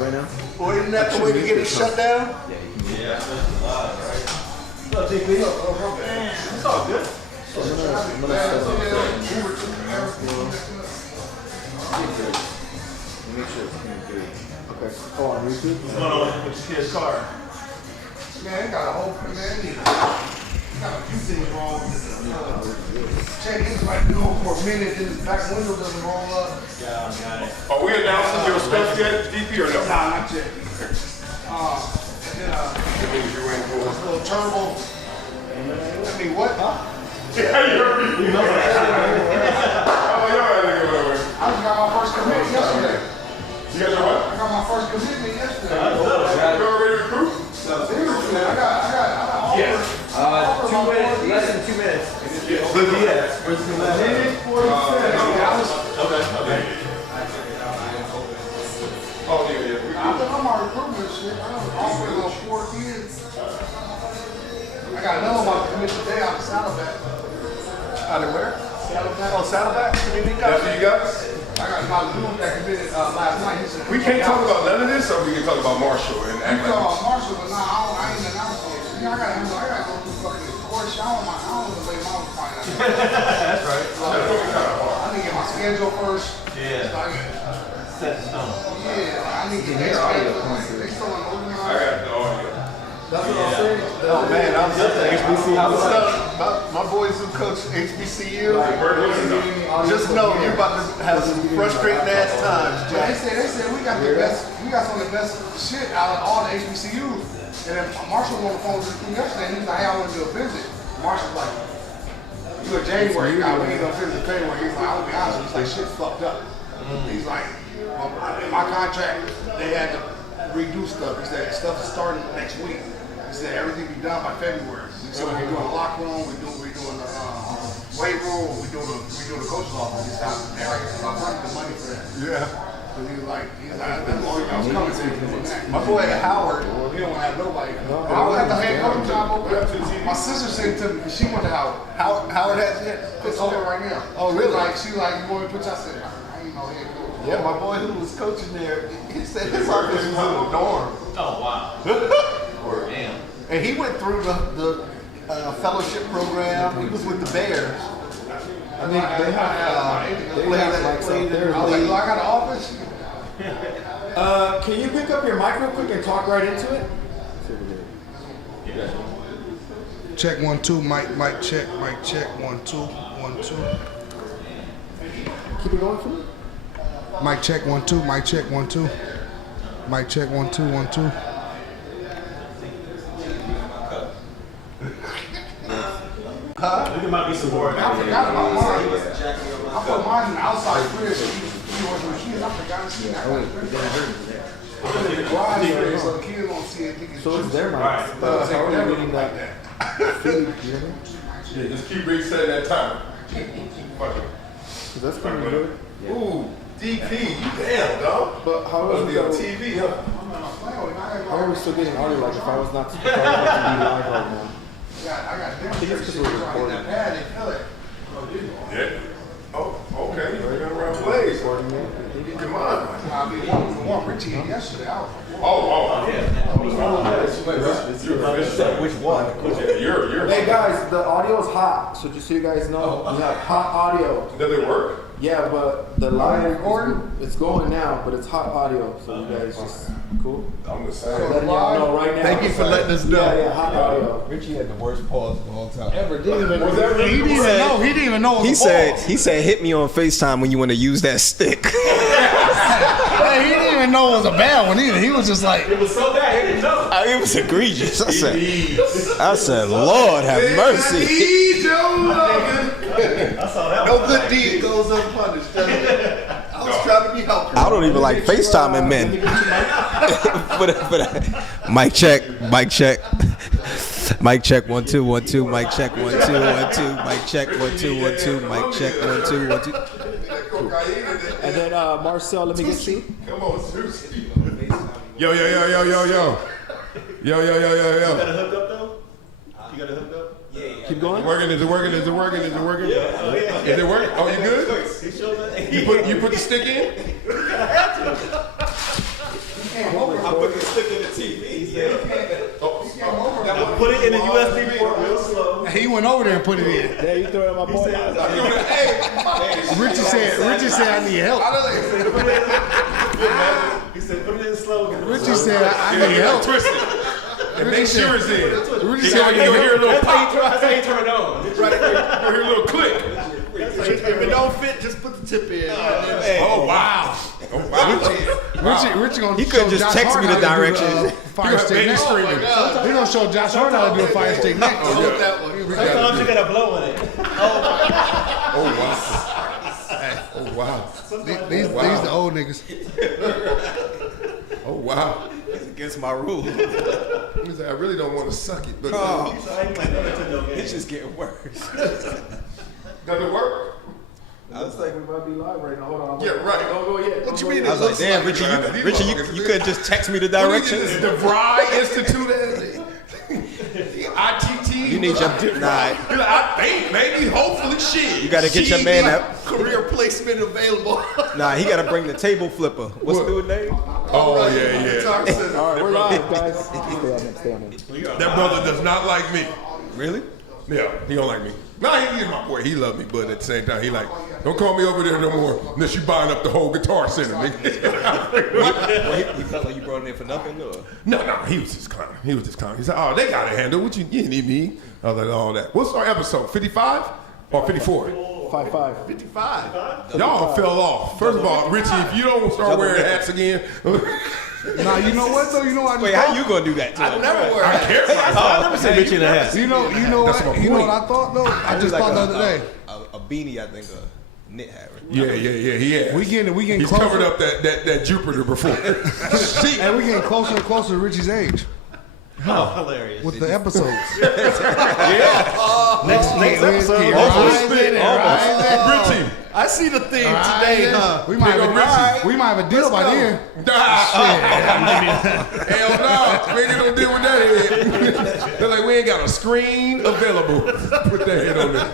live right now? Well, isn't that the way to get it shut down? Yeah, that's live, right? What's up, JP? It's all good. Okay. Oh, on YouTube? What's going on with your kid's car? Man, got a whole got a few things wrong with it. Check his right now for a minute, then his back window doesn't roll up. Yeah, I got it. Are we announcing your stuff yet, DP, or no? Nah, not yet. And then You're waiting for a little turbo. I mean, what? Huh? Yeah, you heard me. Oh, yeah, I just got my first commitment yesterday. you got your what? I got my first commitment yesterday. You already recruit? Seriously, I got offers. 2 minutes, less than 2 minutes. Yeah. Where's the Minute 47. Okay. Oh, yeah. I'm on recruitment shit. I'm offering on 4 kids. I got another one to commit today out of Saddleback. Out of where? Saddleback. Oh, Saddleback? That's what you got? I got my dude that committed last night. He said, We can't talk about none of this, or we can talk about Marshall and You act talk like about Marshall, but nah, I ain't announced it. I gotta go through fucking court shower. I don't know the way mom would find out. That's right. I need to get my schedule first. Yeah. So Set in stone. yeah, I need to get their schedule. They still on I organized. got the audio. That's what I'm saying. Oh man, I'm HBCU. I was my boys who coach HBCU. Just know you're about to have some frustrating ass times, But Jack. they said we got the best, we got some of the best shit out of all the HBCUs. And then Marshall was on the phone with the team yesterday, and he was like, hey, I want to do a visit. Marshall's like, you in January, we ain't gonna visit February. He's like, I'll be honest, he's like, shit fucked up. He's like, in my contract, they had to redo stuff. He said, stuff is starting next week. He said, everything be done by February. So we're doing the locker room, we're doing the weight room, we're doing the coach's office. He's not there, I'm running the money for that. Yeah. So he's like, I was coming to him. My boy Howard. He don't have nobody. I was at the head coach job over there. My sister sent it to me because she went to Howard. Howard has it. It's over right now. Oh, really? She like, you want me to put you? I said, I ain't no head coach. Yeah, my boy who was coaching there, he said his office was in the dorm. Oh, wow. Damn. And he went through the fellowship program. He was with the Bears. I mean, they have lights out there. I was like, I got an office. Can you pick up your mic real quick and talk right into it? Check 1 2, mic check 1 2 1 2. Keep it going for me. Mic check 1 2, mic check 1 2. Mic check 1 2 1 2. I think it might be some more. I forgot about mine. I put mine in the outside fridge. I forgot to see that. I put it in the garage area so the kids won't see it. So it's their mic. Right. How are you reading that feed? You hear me? Yeah, just keep resetting that timer. Fuck it. 'Cause that's kind of good. Ooh, DP, you damn, dog. But how Must is be on TV, huh? How are we still getting audio? Like if I was not to be live right now. I got I think it's because we're recording. pad, they feel it. Yeah. Oh, okay. You been around Blaze. Recording it. Come on. I'll be one Richie in yesterday. I was Which one? Yeah, you're. Hey guys, the audio is hot, so just so you guys know, we have hot audio. Does it work? Yeah, but the line recording? it's going now, but it's hot audio, so you guys just cool. I'm the same. Letting y'all know right now. Thank you for letting us know. Yeah, hot audio. Richie had the worst pause of all time. Ever didn't even Was that really He didn't even know. He didn't even know it was He said, hit me on FaceTime when you want to use that stick. Hey, he didn't even know it was a bad one either. He was just like, It was so bad, he didn't know. It was egregious. I said, Lord have mercy. I saw that No one. good deed goes unpunished. I was trying to be helpful. I don't even like FaceTiming men. but mic check, mic check. Mic check 1 2 1 2. Mic check 1 2 1 2. Mic check 1 2 1 2. Mic check 1 2 1 2. And then Marcel, let me get you. Come on, Susie. You Yo. got a hook up though? You got a hook up? Yeah. Keep going. Is it working? Yeah. Is it working? Oh, you good? He showed that. You put the stick in? put this stick in the TV. Put it in the USB port real slow. He went over there and put it in. Yeah, you throw it in my boy. Richie said I need help. He said, put it in slow. Richie said I need help. Twist it. And make sure it's in. Richie said I need You'll hear a help. little pop. That's how you turn it on. You'll hear a little click. If it don't fit, just put the tip in. Oh, wow. Richie gonna He could just Josh text Hart me the how to do directions. Fire stick neck. Oh my God. He gonna show Josh Hart how to do a fire stick neck. Hold that one. Sometimes you gotta blow in it. Oh, wow. These the old niggas. Oh, wow. It's against my rules. He said, I really don't want to suck it, but It's just getting worse. does it work? I was like, we might be live right now. Hold on. Yeah, right. Don't go yet. What you mean? I was like, damn, Richie, you could just text me the directions. The Vry Institute, the ITT. You need your I think, maybe, hopefully, shit. You gotta get your man up. Career placement available. Nah, he gotta bring the table flipper. What's the dude's name? Oh, yeah. All right, we're live, guys. Stay on it. That brother does not like me. Really? Yeah, he don't like me. No, he's my boy. He love me, but at the same time, he like, don't call me over there no more unless you buying up the whole guitar center, nigga. He felt like you brought him in for nothing, or? No, he was just clowning. He said, oh, they got it handled. What you need me? I was like, all that. What's our episode? 55 or 54? 5-5. 55. Y'all fell off. First of all, Richie, if you don't start wearing hats again, Nah, you know what though? You know what? Wait, how you gonna do that to him? Never wear I it. care. I never seen Richie in a hat. You know what? That's my You know point. what I thought though? I just Like thought the other day. a beanie, I think, a knit hat. Right? Yeah, he has. We getting He's closer. covered up that Jupiter before. And we getting closer and closer to Richie's age Oh, hilarious. with the episodes. Next episode. Richie. I see the theme today, huh? We might Nigga, have a deal by then. Hell no. We ain't gonna deal with that head. They're like, we ain't got a screen available. Put that head on there.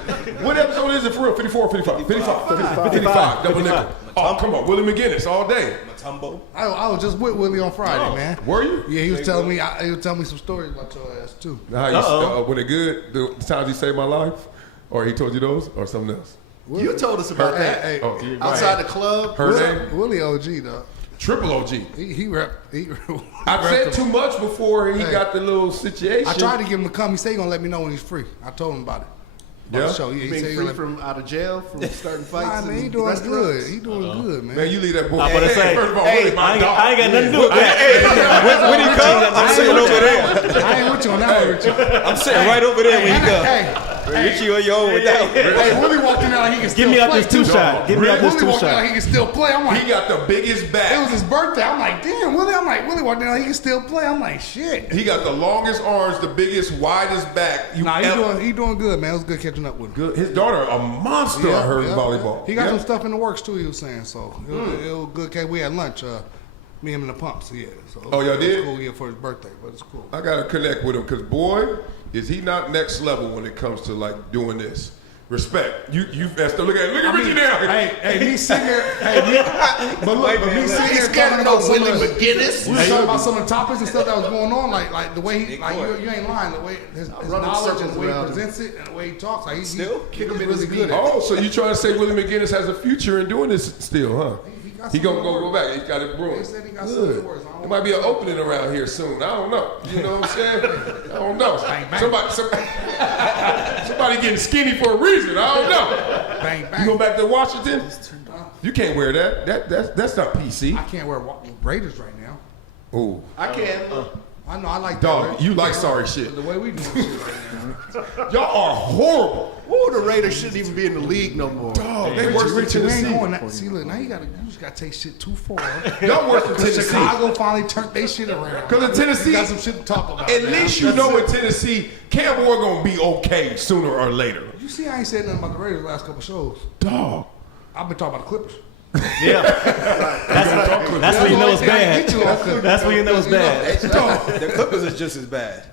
What episode is it for real? 54 or 55? 55. Double nickel. Oh, come on. Willie McGinnis all day. Matumbo. I was just with Willie on Friday, man. Were you? Yeah, he was telling me some stories about your ass too. When it good, the times he saved my life? Or he told you those? Or something else? You told us about that. Hey, Oh, Outside the club. her name? Willie OG though. Triple OG. He rep. I said too much before he got the little situation. I tried to get him to come. He said he gonna let me know when he's free. I told him about it. Yeah? The show. Yeah, You he said being he free gonna from out of jail, from starting fights. Nah, man, he in doing restaurants? good. He doing good, man. Man, you leave that boy. I'm gonna say, first of all, hey, Willie, my I dog. ain't got nothing to do with that. When he come, I'm sitting over there. I ain't with you on that one, Richie. I'm sitting right over there when he come. Hey, Richie on your own with that one. hey, Willie walked in there like he can still Give me out play. this two shot. Give me out this Willie two walked in there like shot. he can still play. I'm like, He got the biggest it back. was his birthday. I'm like, damn, Willie. I'm like, Willie walked in there like he can still play. I'm like, shit. He got the longest arms, the biggest, widest back. Nah, ever. he doing good, man. It was good catching up with him. Good. His daughter, a monster. I heard in volleyball. He got Yeah. some stuff in the works too. He was saying so. It was good. We had lunch. Me, him, and the pumps. Yeah. So Oh, y'all it was did? Cool. Yeah, for his birthday, but it's cool. I gotta connect with him because boy, is he not next level when it comes to like doing this. Respect. You best to look at Richie now. Hey, me sitting there. But me sitting He's there scared talking of no about some Willie of the, McGinnis. we were talking about some of the topics and stuff that was going on, like the way he, like you ain't lying, the way his running knowledge and circles the way he around him. presents it and the way he talks, like he's really really good. Oh, so you trying to say Willie McGinnis has a future in doing this still, huh? got He some gonna more. go back. He's got it brewing. He said he got some Good. for us. I don't There might be an opening around here soon. I don't know. You know what I'm saying? I don't know. Bang, bang. Somebody getting skinny for a reason. I don't know. Bang You bang. go back to Washington? You can't wear that. That's not PC. I can't wear Raiders right now. Ooh. I can. I know I like Dog, that. you like sorry shit. The way we doing shit right now. Y'all are horrible. Ooh, the Raiders shouldn't even be in the league no more. Dog, they worse than Richie, we ain't Tennessee. going that. See, look, now you just gotta take shit too far. Y'all worse than Tennessee. Chicago finally turned their shit around. Because in Tennessee, We got some shit to talk about. at man. least you know in Tennessee, Cam Ward gonna be okay sooner or later. You see, I ain't said nothing about the Raiders the last couple shows. Dog. I've been talking about the Clippers. Yeah. That's when you know it's bad. That's when you know it's bad. The Clippers is just as bad.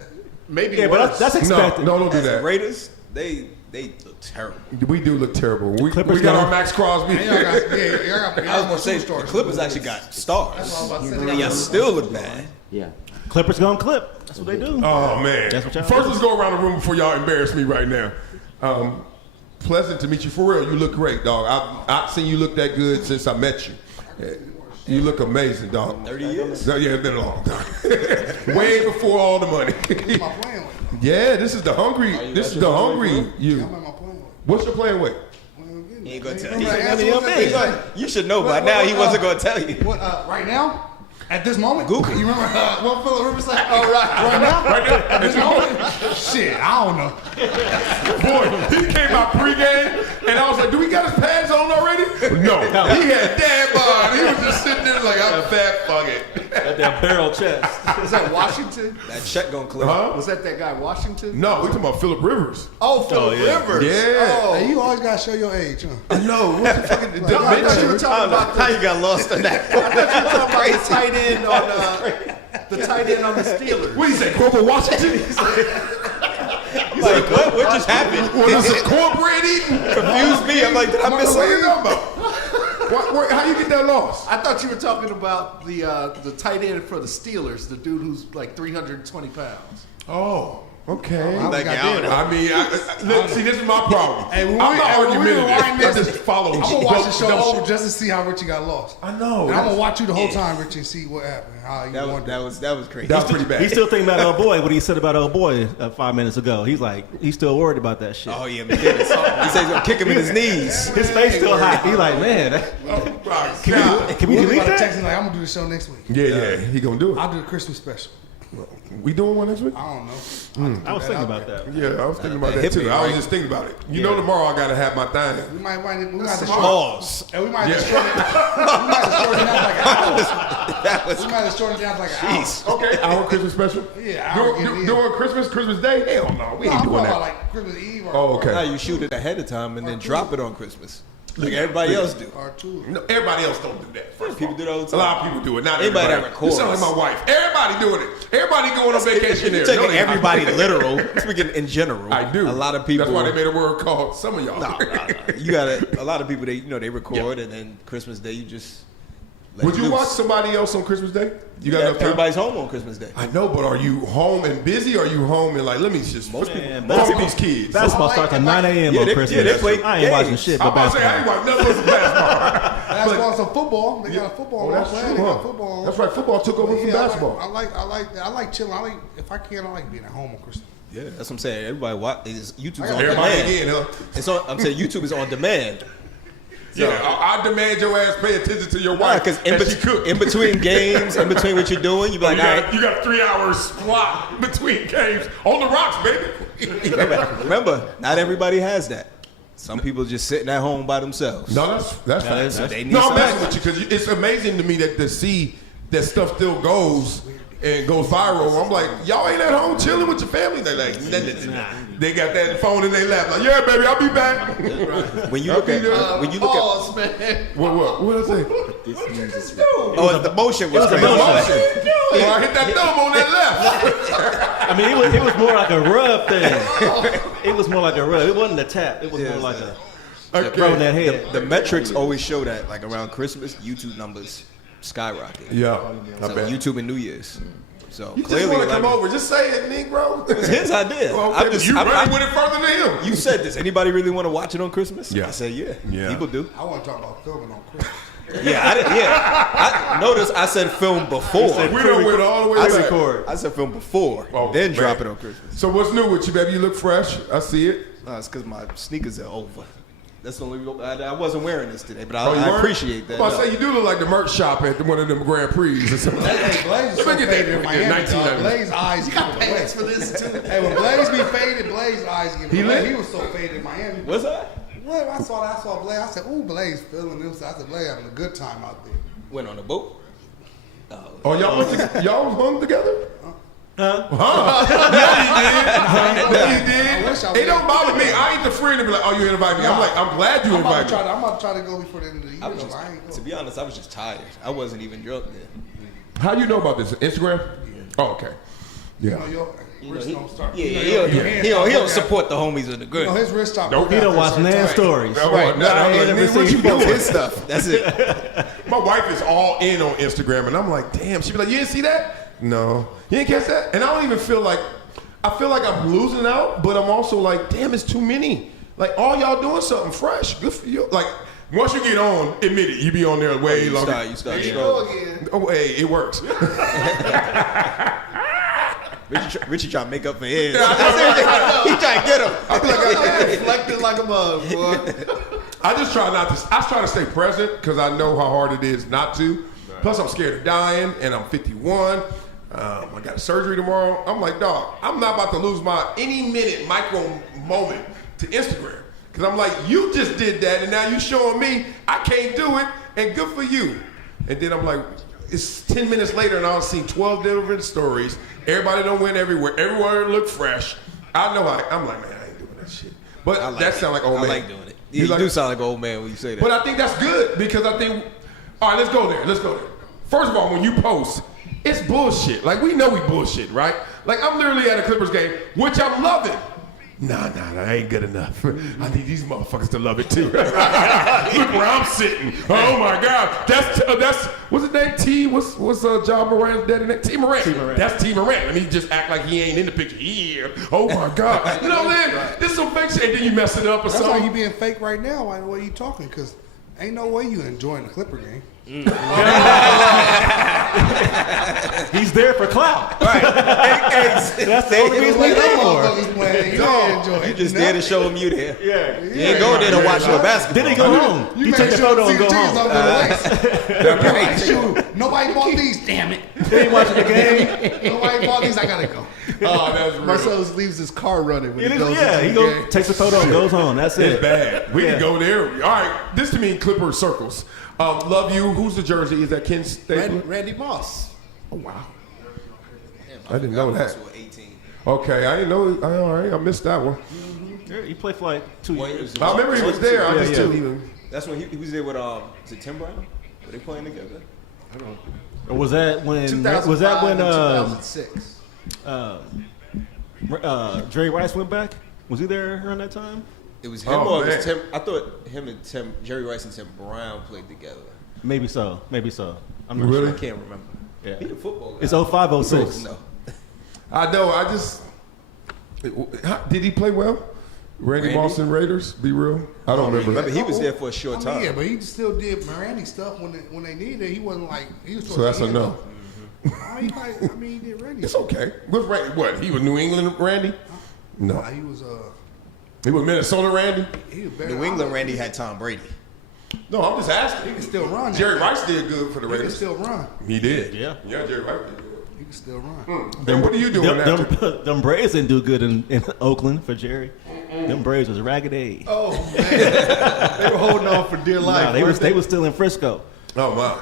Maybe Yeah, but worse. that's expected. No, don't do The that. Raiders, they They look terrible. We do look terrible. We Clippers got don't- our Max Crosby. Y'all got, I was gonna say the Clippers actually got stars. And y'all still look bad. Yeah. Clippers gonna clip. That's what they do. Oh man! That's what y'all First, do. let's go around the room before y'all embarrass me right now. Pleasant to meet you. For real, you look great, dog. I've seen you look that good since I met you. You look amazing, dog. 30 years? Yeah, it's been a long time. Way before all the money. Who am I playing with? Yeah, this is the hungry. This is the hungry you. Who am I playing with? What's your playing with? He ain't gonna tell Remember you. that answer was that thing? You should know by now. He wasn't gonna tell you. What, right now? At this moment? Google. You remember what Phillip Rivers said? Oh, right now? Right there. At this moment? Shit, I don't know. Boy, he came out pregame, and I was like, "Do we got his pads on already?" No, he had dad bod. He was just sitting there like, "I'm fat, fuck it." Got that barrel chest. Was that Washington? That check gonna clip. Huh? Was that guy Washington? No, we talking about Phillip Rivers. Oh, Phillip yeah. Rivers. Yeah. Oh. Hey, you always gotta show your age, huh? No, what the fucking I thought you were talking about How you got lost in that? The tight end on the tight end on the Steelers. What do you say, Grover Washington? Like, what just happened? What is it, cornbread eating? Confused me. I'm like, did I miss What are you something? talking about? How you get that lost? I thought you were talking about the tight end for the Steelers, the dude who's like 320 pounds. Oh, okay. Like, I mean, look, see, this is my problem. Hey, I'm not argumentative. I just follow. I'm gonna watch the show dumb over shit. just to see how Richie got lost. I know. And I'm gonna watch you the whole time, Richie, and see what happened. How you won. That was crazy. That was pretty bad. He's still thinking about old boy. What he said about old boy 5 minutes ago. He's like, he's still worried about that shit. Oh yeah, man. He said he's gonna kick him in his knees. His face still hot. He like, man, Oh my God. can we Willie delete about to that? text me like, I'm gonna do the show next week. Yeah, he gonna do it. I'll do the Christmas special. We doing one next week? I don't know. I was thinking about that. Yeah, I was thinking about that that hippie, too. I was right? just thinking about it. You know, tomorrow I gotta have my thing. We might have to Pause. And we might Yeah. have to shorten it down like an hour. That was We might have shortened it down like an hour. jeez. Okay, our Christmas special. Yeah, I would get it in. Doing Christmas Day? Hell no, we No, ain't I'm doing talking about that. like Christmas Eve or Oh, okay. Now you shoot it ahead of time and then drop it on Christmas, like everybody else do. or two. No, everybody else don't do that. First of People all. do that all the A time. lot of people do it. Not Anybody everybody. that records. You sound like my wife. Everybody doing it. Everybody going on vacation there. You're taking No, they not. everybody literal. Speaking in general, I do. A lot of people. That's why they made a word called some of y'all. No. You got a lot of people. They record and then Christmas Day you just. let Would it you loose. watch somebody else on Christmas Day? You got Yeah, enough time? everybody's home on Christmas Day. I know, but are you home and busy? Or are you home and like, let me just Man, fuck with these kids? Basketball starts at 9 a.m. Yeah, on they- Christmas. yeah, they play I ain't watching games. shit I'm but about to say, I ain't basketball. watching nothing but basketball. Basketball and some football. They got a football. Oh, on that's plan. true, They got huh? football. That's right. Football took over from Yeah, basketball. I like chilling. If I can, I like being at home on Christmas. Yeah, that's what I'm saying. Everybody watch. YouTube's on Everybody demand. again, huh? It's on. I'm saying YouTube is on demand. Yeah, I demand your ass pay attention to your wife Because as she cook. in between games, in between what you're doing, you be like, you, all got, right. you got 3 hours slot between games on the rocks, baby. Remember, not everybody has that. Some people just sitting at home by themselves. No, that's fine. So they need No, I'm somebody. messing with you because it's amazing to me that to see that stuff still goes and goes viral. I'm like, y'all ain't at home chilling with your family. They're like, nah. They got that phone in their lap. Like, yeah, baby, I'll be back. When you look at Pause, man. What did I say? oh, the motion was crazy. Oh, I hit that thumb on that left. I mean, it was more like a rub thing. It was more like a rub. It wasn't a tap. It was more like a throw in that head. The metrics always show that, like around Christmas, YouTube numbers skyrocket. Yeah, I So bet. YouTube and New Year's. So You just clearly, want to come like, over. Just say it, Negro. it was his idea. Well, I'm just, you I'm- really I'm- went it further than him. You said this. Anybody really want to watch it on Christmas? Yeah. I said, yeah. Yeah. People do. I want to talk about filming on Christmas. Yeah, I didn't. Yeah, I noticed. I said film before. We done went all the way I back. said film before, Oh, then man. drop it on Christmas. So what's new with you, baby? You look fresh. I see it. No, it's because my sneakers are over. That's the only reason. I wasn't wearing this today, but Oh, you I weren't? appreciate that. I'm about to say, you do look like the merch shop at one of them Grand Prix or something. Hey, Blaze is so Let me get that faded in Miami, 1990. dog. Blaze eyes give him away. For this too. Hey, when Blaze be faded, Blaze eyes give He him away. lit? He was so faded in Miami. What's that? What? I saw Blaze. I said, ooh, Blaze feeling this. I said, Blaze having a good time out there. Went on a boat. Oh, y'all hung together? Huh? Yeah, you did. I wish I It don't would. bother me. I ain't the friend to be like, oh, you invited me. I'm like, I'm glad you I'm about, invited me. I'm about to try to go before the end of the year. I was though. just, I ain't to going. be honest, I was just tired. I wasn't even drunk then. How you know about this? Instagram? Oh, okay. You Yeah. know, Wrist don't start. He don't support the homies in the good. You know, his wrist stop. Nope. He don't watch Nan stories. Right. I ain't never seen He posts his stuff. That's it. My wife is all in on Instagram, and I'm like, damn. She be like, you didn't see that? No. You didn't catch that? And I don't even feel like, I feel like I'm losing out, but I'm also like, damn, it's too many. Like, all y'all doing something fresh. Good for you. Like, once you get on, admit it, you be on there way longer. You start There you strong. go again. Oh, hey, it works. Richie trying to make up for his. I know. He trying to get him. I feel like I'm reflecting like a mug, boy. I just try not to. I try to stay present because I know how hard it is not to. Plus, I'm scared of dying, and I'm 51. I got a surgery tomorrow. I'm like, dog, I'm not about to lose my any minute micro moment to Instagram because I'm like, you just did that, and now you showing me I can't do it, and good for you. And then I'm like, it's 10 minutes later, and I've seen 12 different stories. Everybody don't win everywhere. Everyone look fresh. I know. I'm like, man, I ain't doing that shit. But that sound like old man. I like doing it. You like, do sound like an old man when you say that. But I think that's good because I think, all right, let's go there. First of all, when you post, it's bullshit. Like, we know we bullshit, right? Like, I'm literally at a Clippers game, which I'm loving. Nah, that ain't good enough. I need these motherfuckers to love it too. Look where I'm sitting. Oh my God, that's what's his name? T. What's John Morant's daddy name? T. Morant. That's T. Morant. Let me just act like he ain't in the picture here. Oh my God, you know what I mean? This some fake shit, and then you mess it up or That's something. why you being fake right now. Why the way you talking? Because ain't no way you enjoying the Clipper game. He's there for clout. Right. That's the only reason he's there for. You just there to show him you there. Yeah. You ain't going there to watch your basketball. Then he go home. You take the photo and go home. Nobody bought these. Damn it. He ain't watching the game. Nobody bought these. I gotta go. Oh, that's real. Marcellus leaves his car running when he goes into He the goes, game. takes a photo and goes home. That's It's it. bad. We can go there. All right, this to me Clipper circles. Love you. Who's the jersey? Is that Ken Stapler? Randy Moss. Oh wow. I didn't know that. Okay, I didn't know. All right, I missed that one. Yeah, he played for like 2 years. I remember he was there. I just didn't. That's when he was there with is it Tim Brown? Were they playing together? I don't know. Or was that when? 2006. Jerry Rice went back? Was he there around that time? It was him Oh, or it was man. Tim. I thought him and Jerry Rice and Tim Brown played together. Maybe so. I'm not Really? I can't remember. sure. He Yeah. a football guy. It's 05, 06. No. I know. I just. Did he play well? Randy Moss and Raiders. Be real. I don't remember. Remember, he was there for a short time. Yeah, but he still did Mirandy stuff when they needed it. He wasn't like he was. So that's a no. He did Randy. It's okay. What's Randy? What? He was New England Randy? No. He was He was Minnesota Randy? he was better. New England Randy had Tom Brady. No, I'm just asking. He can still run. Jerry Rice did good for the He can Raiders. still run. He did. Yeah. Yeah, Jerry Rice did good. He can still run. Then what are you doing after? Them Braves didn't do good in Oakland for Jerry. Them Braves was raggedy. Oh man, they were holding on for dear life. Nah, they was still in Frisco. Oh, wow.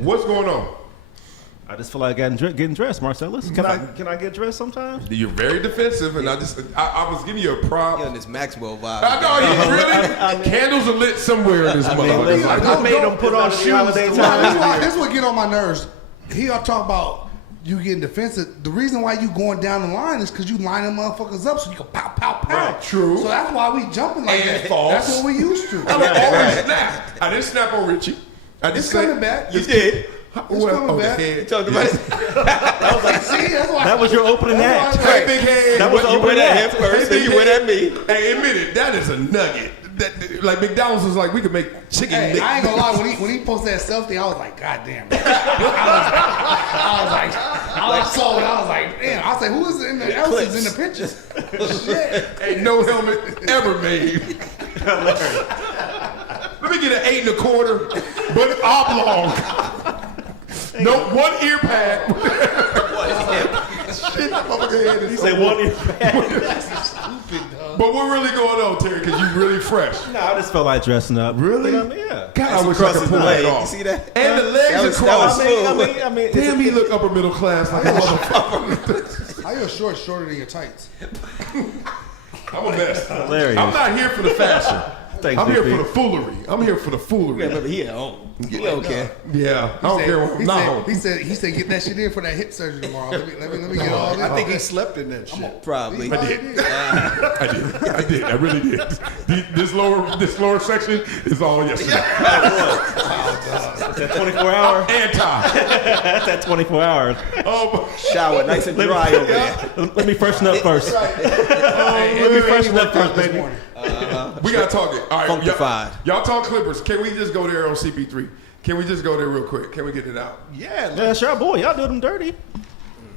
What's going on? I just feel like getting dressed, Marcellus. Can I get dressed sometimes? You're very defensive, and I was giving you a prop. He on this Maxwell vibe. I know, he really. Candles are lit somewhere in this motherfucker. I made them put on shoes. This would get on my nerves. He'll talk about you getting defensive. The reason why you going down the line is because you line them motherfuckers up so you can pow, pow, pow. Right, true. So that's why we jumping like And that. false. That's what we used to. I would always snap. I didn't snap on Richie. I It's just coming back. You did. It's coming back. The head. Talked about it. See, that's why. That was your opening That's act. why- Hey, big head. That was You opening went at him act. first, then you went at me. Hey, admit it. That is a nugget. That, like McDonald's was like, we could make chicken. Hey, I ain't gonna lie. When he posted that selfie, I was like, God damn. I was sold. I was like, damn. I was like, who is in the else is in the pictures? Shit. Ain't no helmet ever made. Let me get an 8 1/4, but oblong. No, one ear pad. Shit, motherfucker head is He so said one ear. But what really going on, Terry? Because you really fresh. No, I just felt like dressing up. Really? You know what I mean? Yeah. God, I wish I could pull that off. You see that? And the legs across. I mean, Damn, he look upper middle class like a motherfucker. How your shorts shorter than your tights? I'm a mess. hilarious. I'm not here for the fashion. Thanks, I'm here JP. for the foolery. I'm here for the foolery. Yeah, remember he at home. He okay. Yeah, I don't care what I'm not home. He said get that shit in for that hip surgery tomorrow. Let me get all this. I think he slept in that shit. Probably. I did. I really did. This lower section is all yesterday. That's that 24 hour. Anti. That's that 24 hours. Oh, Shower nice and dry over there. Let me freshen up first. Let me freshen up first, baby. we gotta talk it. All right, Funkified. y'all talk Clippers. Can we just go there on CP3? Can we just go there real quick? Can we get it out? Yeah, Yeah, sure, boy. Y'all do them dirty.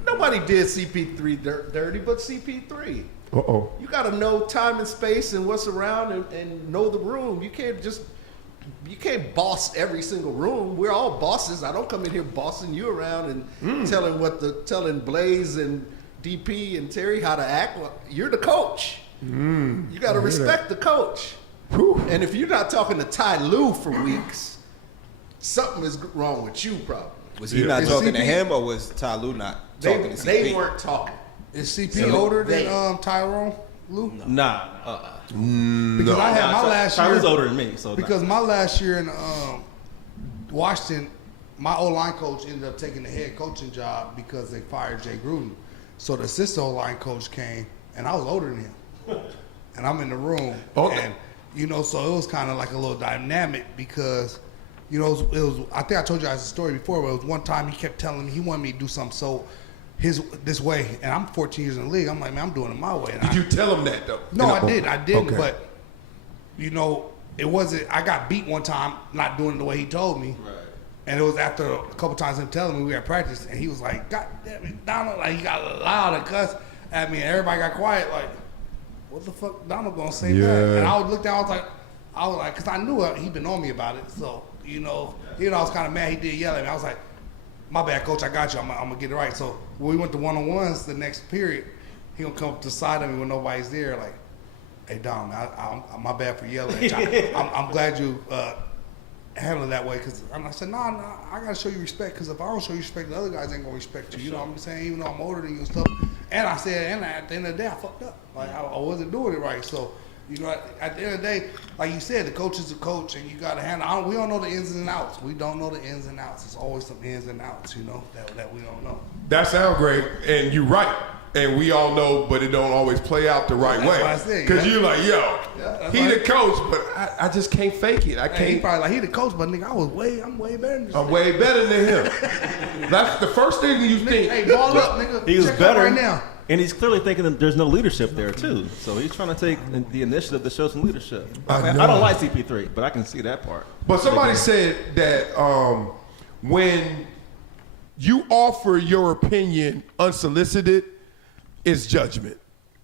nobody did CP3 dirty but CP3. Uh-oh. You got to know time and space and what's around and know the room. You can't boss every single room. We're all bosses. I don't come in here bossing you around and telling Blaze and DP and Terry how to act. Well, you're the coach. You got to respect the coach. Whew. And if you're not talking to Ty Lue for weeks, something is wrong with you, probably. Was he not Is talking to CP him, or was Ty Lue not talking to CP? They weren't talking. Is CP older than Tyrone Lue? Nah. Because I had my last year. Tyler's older than me, so Because my last year in Washington, my O-line coach ended up taking the head coaching job because they fired Jay Gruden. So the assistant O-line coach came, and I was older than him. And I'm in the room, and so it was kind of like a little dynamic because, it was. I think I told you guys the story before. But it was one time he kept telling me he wanted me to do something this way, and I'm 14 years in the league. I'm like, man, I'm doing it my way. And Did you tell him that though? No, I didn't. Okay. But it wasn't. I got beat one time not doing it the way he told me. Right. And it was after a couple times him telling me we were at practice, and he was like, "God damn it, Donald!" Like he got loud and cuss at me, and everybody got quiet. Like, what the fuck, Donald gonna say that? And I would look down. I was like, because I knew he'd been on me about it. So I was kind of mad. He did yell at me. I was like, "My bad, coach. I got you. I'm gonna get it right." So when we went to one-on-ones the next period, he gonna come up to the side of me when nobody's there, like, "Hey, Dom, I'm my bad for yelling at you. I'm glad you handle it that way." And I said, nah, I gotta show you respect, because if I don't show you respect, the other guys ain't gonna respect you. You know what I'm saying? Even though I'm older than you and stuff. And I said, and at the end of the day, I fucked up. Like I wasn't doing it right. So at the end of the day, like you said, the coach is a coach, and you gotta handle. We don't know the ins and outs. We don't know the ins and outs. There's always some ins and outs, that we don't know. That sounds great, and you're right. And we all know, but it don't always play out the right That's way. what I said, Because you're like, he the right. coach, but I just can't fake it. I Hey, he can't. probably like, he the coach, but nigga, I'm way better than this. I'm way better than him. That's the first thing you think. Hey, ball up, nigga. He was Check better out right now. And he's clearly thinking that there's no leadership there too. So he's trying to take the initiative to show some leadership. I I know. don't like CP3, but I can see that part. But somebody said that when you offer your opinion unsolicited, it's judgment.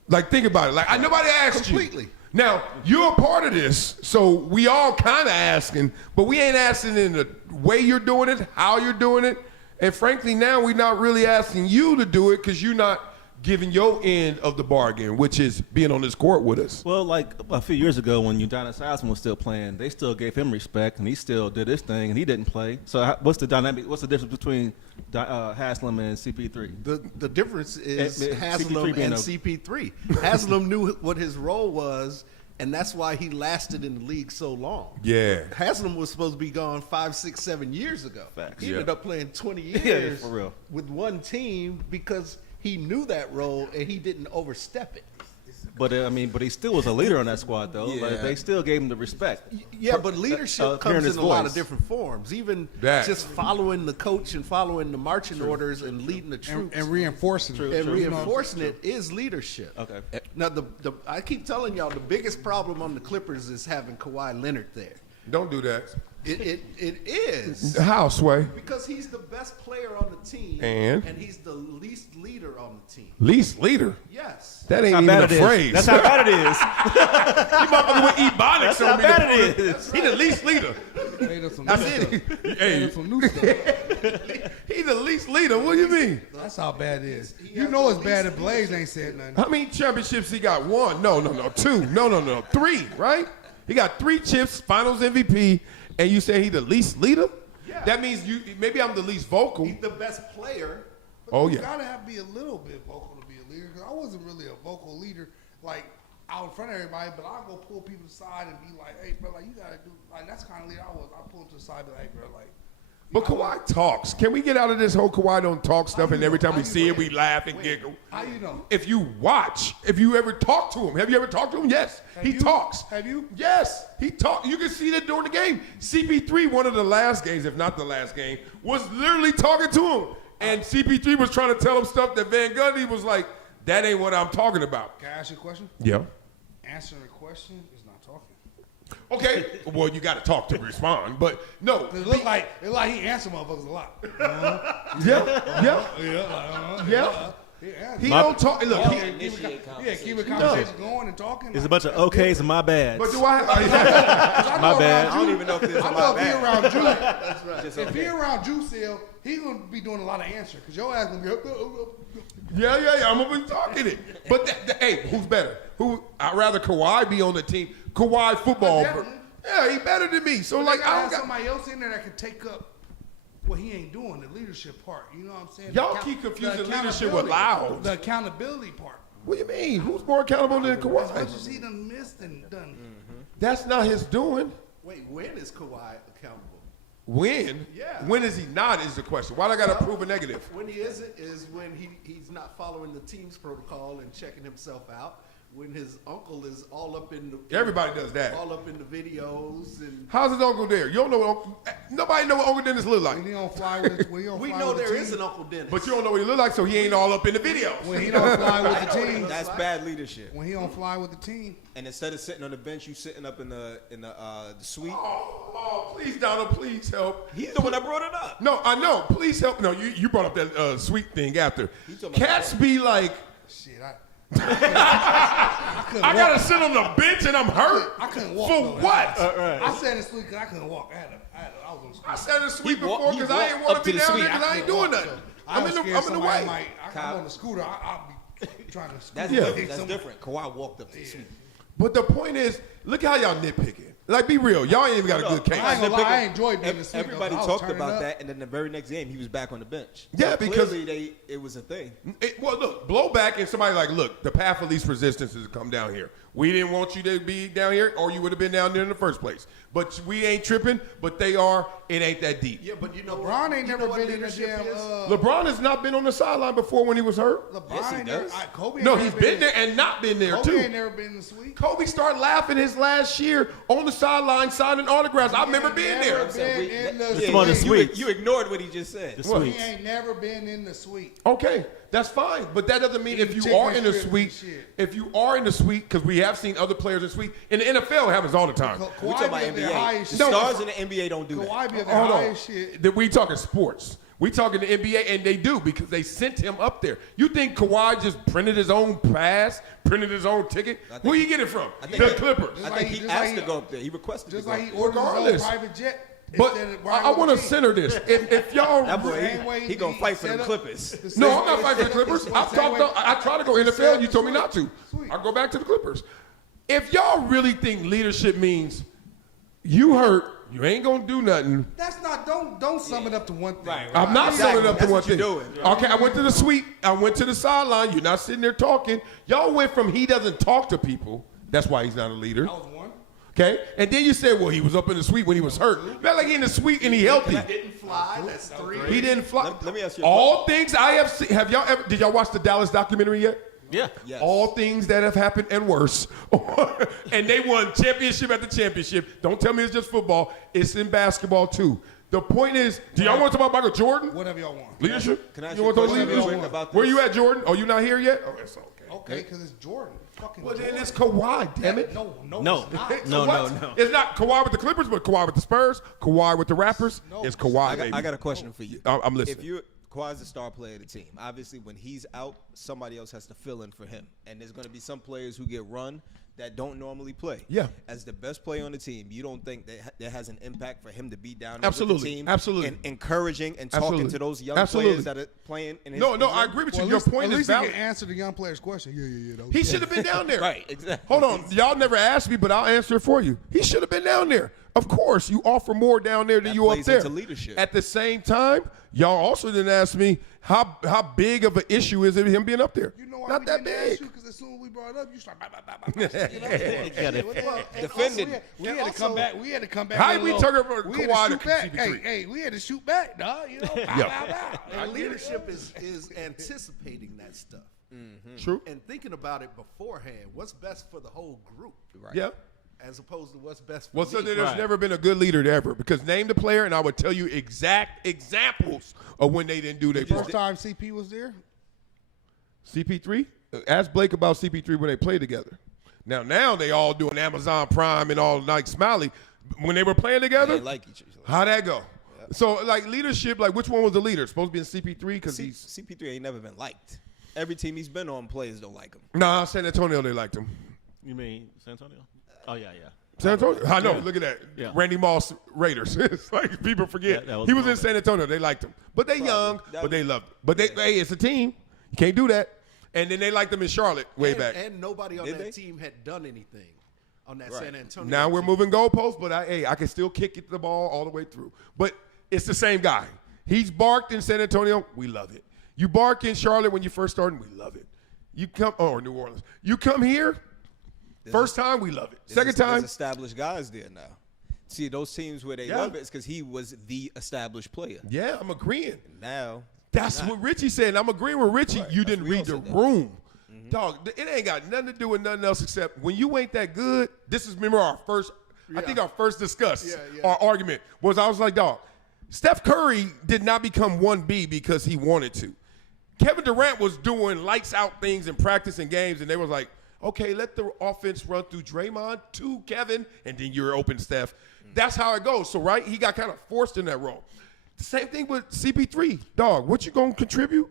Like, think about it. Like, nobody asked Completely. you. Now, you're a part of this, so we all kind of asking, but we ain't asking in the way you're doing it, how you're doing it. And frankly, now we're not really asking you to do it because you're not giving your end of the bargain, which is being on this court with us. Well, like a few years ago when Udonis Haslam was still playing, they still gave him respect, and he still did his thing, and he didn't play. So what's the dynamic? What's the difference between Haslam and CP3? The difference is CP3 Haslam being and a- CP3. Haslam knew what his role was, and that's why he lasted in the league so long. Yeah. Haslam was supposed to be gone 5, 6, 7 years ago. Facts. He Yeah. ended up playing 20 Yeah, years for real. with one team because he knew that role and he didn't overstep it. But but he still was a leader on that squad, though. Yeah. Like, they still gave him the respect. Yeah, but leadership hearing comes his in a lot of voice. different forms. Even That. just following the coach and following the marching orders and leading the troops. And reinforcing it. And reinforcing it is leadership. Okay. Now, I keep telling y'all the biggest problem on the Clippers is having Kawhi Leonard there. Don't do that. It is How, Sway? because he's the best player on the team, And? he's the least leader on the team. Least leader. Yes. That ain't How even bad a it is. phrase. That's how bad it is. You motherfucker with ebonics That's on how me. bad it is. He the least leader. Made up some I new did stuff. it. Hey, Made up some new stuff. he the least leader. What do you mean? That's how bad it is. You know it's bad if Blaze ain't said nothing. How many championships he got? 1? No. 2. No. 3, right? He got 3 chips, finals MVP, and you say he the least leader? Yeah. That means maybe I'm the least vocal. He's the best player. Oh, You yeah. gotta be a little bit vocal to be a leader. 'Cause I wasn't really a vocal leader. Like out in front of everybody, but I'll go pull people aside and be like, hey, bro, like, you got to do, like, that's kind of leader I was. I'll pull them to the side and be like, hey, bro, like. But Kawhi talks. Can we get out of this whole Kawhi don't talk stuff and every time we see it, we laugh and giggle? How you know? If you watch, if you ever talk to him, have you ever talked to him? Yes. He talks. Have you? Yes. He talks. You can see that during the game. CP3, one of the last games, if not the last game, was literally talking to him. And CP3 was trying to tell him stuff that Van Gundy was like, that ain't what I'm talking about. Can I ask you a question? Yeah. Answering a question is not talking. Okay. Well, you got to talk to respond, but no. It look like he answer motherfuckers a lot. Yeah. He don't talk. Look, keep a conversation going and talking. It's a bunch of okays and my bads. But do I? My bad. I don't even know if this is I my know if he bad. around Juice. That's right. If he around Juice Hill, he's gonna be doing a lot of answering because your ass gonna be. Yeah. I'm gonna be talking it. But hey, who's better? I'd rather Kawhi be on the team. Kawhi football. Yeah, he better than me. So like, I I have don't got. somebody else in there that can take up what he ain't doing, the leadership part. You know what I'm saying? Y'all keep confusing leadership with loud. The accountability part. What do you mean? Who's more accountable than As much Kawhi? as he done missed and done. That's not his doing. Wait, when is Kawhi accountable? When? Yeah. When is he not is the question. Why do I got to prove a negative? When he isn't is when he's not following the team's protocol and checking himself out. When his uncle is all up in the Everybody does that. all up in the videos and How's his uncle there? You don't know what Uncle. Nobody know what Uncle Dennis look like. When he don't fly with, when he don't we fly know with there the is team, an Uncle Dennis. But you don't know what he look like, so he ain't all up in the videos. when he don't fly with the team, That's bad leadership. when he don't fly with the team. And instead of sitting on the bench, you sitting up in the suite. Oh, please, Donald, please help. He's the one that brought it up. No, I know. Please help. No, you brought up that sweet thing after. talking about Cats be like, Shit, I gotta sit on the bench and I'm hurt. I couldn't walk. For though. what? I sat in the suite because I couldn't walk. I was on the I suite. sat in the suite He walk- before he because I ain't walked want up to to be the down suite. there because I ain't doing nothing. I'm in the way. I'm on the scooter. I'll be trying to scooter. That's Yeah. different. That's different. Kawhi walked up to the suite. But the point is, look how y'all nitpicking. Like, be real. Y'all ain't even got a good case. I ain't gonna lie, I enjoyed being in the suite. Everybody though, 'cause I was talked turning about up. that, and then the very next game, he was back on the bench. Yeah, So because- clearly it was a thing. Well, look, blowback and somebody like, look, the path of least resistance is to come down here. We didn't want you to be down here, or you would have been down there in the first place. But we ain't tripping, but they are. It ain't that deep. yeah, but you know LeBron ain't you know never what been in the leadership damn. is? LeBron has not been on the sideline before when he was hurt. LeBron Yes, he ain't never. does. Kobe. No, ain't he's never been there and not been there, Kobe too. ain't never been in the suite. Kobe started laughing his last year on the sideline signing autographs. I remember being Never there. been in the It's on the suite. suite. You ignored what he just said. The What? He suites. ain't never been in the suite. Okay, that's fine, but that doesn't mean if you Chicken are in the strips and suite, shit. if you are in the suite, because we have seen other players in the suite. In the NFL, it happens all the time. We Kawhi talking about be up there high NBA. as The shit. stars in the NBA don't do that. Kawhi be up there Hold high on. as shit. We talking sports. We talking the NBA, and they do because they sent him up there. You think Kawhi just printed his own pass, printed his own ticket? Where you get it from? I The think- Clippers. I Just think he like asked he- to go up there. He requested Just to go like up he there. ordered his Regardless. own private jet. But instead of I riding want to with the center this. If y'all, That boy, Same way he gonna fight for set the up- Clippers. the same no, way I'm not they fighting for set the up Clippers. the I've same talked. way- I try to go set NFL. up You the told me suite. not to. Sweet. I go back to the Clippers. If y'all really think leadership means you hurt, you ain't gonna do nothing. That's not. Don't sum it up to one thing. Right. I'm not Exactly. summing it up to That's one what thing. you're doing. Okay, I went to the suite. I went to the sideline. You're not sitting there talking. Y'all went from he doesn't talk to people. That's why he's not a leader. That was one. Okay, and then you said, well, he was up in the suite when he was hurt. Not like he in the suite and he healthy. Didn't fly. That's 3. He didn't fly. Let me ask you a All things I have seen. Have y'all ever? Did y'all watch the Dallas documentary yet? Yeah. Yes. All things that have happened and worse. And they won championship after championship. Don't tell me it's just football. It's in basketball too. The point is, do y'all want to talk about Michael Jordan? Whatever y'all want. Leadership? Can I ask you you want a to talk question real leadership? quick about this? Where you at, Jordan? Oh, you not here yet? Oh, that's okay. Okay, because it's Jordan. Fucking Well, then Jordan. it's Kawhi, damn it. No, No. it's not. No, What? no. It's not Kawhi with the Clippers, but Kawhi with the Spurs, Kawhi with the Rappers. No. It's Kawhi, baby. I got a question for you. I'm listening. If you Kawhi's the star player of the team, obviously when he's out, somebody else has to fill in for him, and there's going to be some players who get run that don't normally play. Yeah. As the best player on the team, you don't think that has an impact for him to be down there Absolutely. with the team, Absolutely. and encouraging and talking Absolutely. to those young Absolutely. players that are playing in his No, I position? agree with Well, you. Your at point is least he valid. can answer the young player's question. Yeah. He should have been down there. Right, exactly. Hold on. Y'all never asked me, but I'll answer it for you. He should have been down there. Of course, you offer more down there than That you up plays there. into leadership. At the same time, y'all also didn't ask me how big of an issue is it him being up there? You know why Not we that didn't ask big. you? Because as soon as we brought it up, you start Defending. We had to come back. We had to come back. How with a we little- talking about we had Kawhi to to shoot back. CP3? Hey, we had to shoot back, dog. You know, And leadership is anticipating that stuff. True. And thinking about it beforehand. What's best for the whole group, Right. Yeah. as opposed to what's best for Well, me. so there's never been a good leader ever because name the player and I would tell you exact examples of when they didn't do their First part. time CP was there. CP3? Ask Blake about CP3 when they played together. Now they all doing Amazon Prime and all like Smiley. When they were playing together, They like each other. how'd that go? So like leadership, like which one was the leader? Supposed to be in CP3 because he's CP3 ain't never been liked. Every team he's been on, players don't like him. Nah, San Antonio they liked him. You mean San Antonio? Oh yeah. San Antonio? I know. Look at that. Yeah. Randy Moss Raiders. It's like people forget. That was he was cool. in San Antonio. They liked him. But they young, That but they was- loved him. But hey, it's a team. You can't do that. And then they liked him in Charlotte way back. And nobody on Did that they? team had done anything on that Right. San Antonio. Now we're team. moving goalposts, but I can still kick it the ball all the way through. But it's the same guy. He's barked in San Antonio. We love it. You bark in Charlotte when you first started. We love it. You come, or New Orleans. You come here, first time, we love it. Second time, There's established guys there now. See, those teams where they Yeah. love it is because he was the established player. yeah, I'm agreeing. Now, That's what Richie said. And I'm agreeing with Richie. Right, You that's didn't what we read the all said that. room. Dog, it ain't got nothing to do with nothing else except when you ain't that good. This is, remember, our first, I think our first discuss, our argument was I was like, dog, Steph Curry did not become 1B because he wanted to. Kevin Durant was doing lights out things in practice and games, and they was like, okay, let the offense run through Draymond to Kevin, and then you're open, Steph. That's how it goes. So, right, he got kind of forced in that role. The same thing with CP3. Dog, what you going to contribute?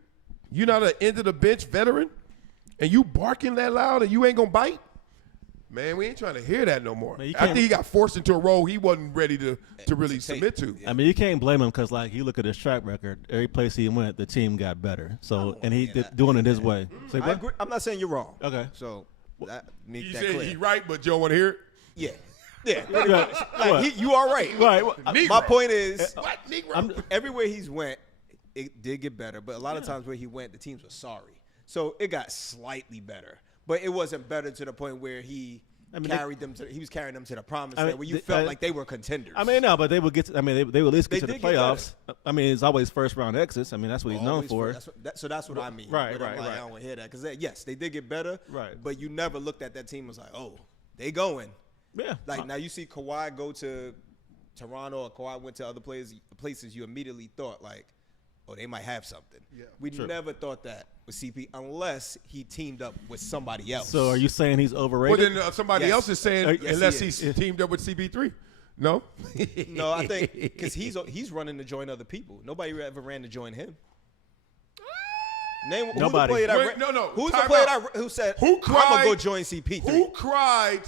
You're not an end-of-the-bench veteran, and you barking that loud and you ain't going to bite? Man, we ain't trying to hear that no more. Man, you I think can't- he got forced into a role he wasn't ready to really take. submit to. I mean, you can't blame him because, like, you look at his track record. Every place he went, the team got better. So, and he did, doing it his way. Say I what? agree. I'm not saying you're wrong. Okay. So, that make You that said clear. he right, but Joe want to hear it? Yeah. Yeah. What? Like, you are right. Right. My point is, What, Negro? everywhere he's went, it did get better. But a lot of times where he went, the teams were sorry. So it got slightly better. But it wasn't better to the point where he carried them to. He was carrying them to the promised land where you felt like they were contenders. I mean, no, but they would get. They would at least get to They the did get playoffs. I mean, it's always first round exits. I mean, that's what he's known Always for. That's what I mean. Right, But I'm right, like, right. I don't want to hear that because yes, they did get better. Right. But you never looked at that team and was like, oh, they going. Yeah. Like now you see Kawhi go to Toronto or Kawhi went to other places you immediately thought like, oh, they might have something. Yeah. We never thought that with CP unless he teamed up with somebody else. So, are you saying he's Well, overrated? then somebody Yes. else is saying Yes, unless he he's is. teamed up with CP3. No? No, I think because he's running to join other people. Nobody ever ran to join him. Name Nobody. Who's the player that Wait, no. Who's the Time player out. who said Who I'm gonna cried- go join CP3? Who cried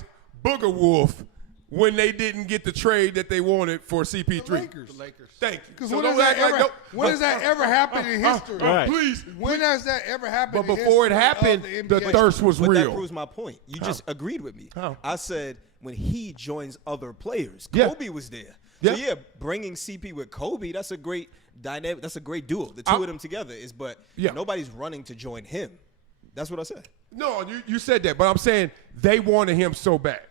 Booger Wolf when they didn't get the trade that they wanted for CP3? Lakers. Thank you. Because So when don't does that act like ever? no- When does that ever happen in history? Right. Please. When has that ever happened? But in before it history of happened, the NBA? thirst was But that real. proves my point. You just agreed with me. How? I said when he joins other players, Yeah. Kobe was there. Yeah. So yeah, bringing CP with Kobe, that's a great dynamic. That's a great duo. The two of them together is, but Yeah. nobody's running to join him. That's what I said. No, you said that, but I'm saying they wanted him so bad.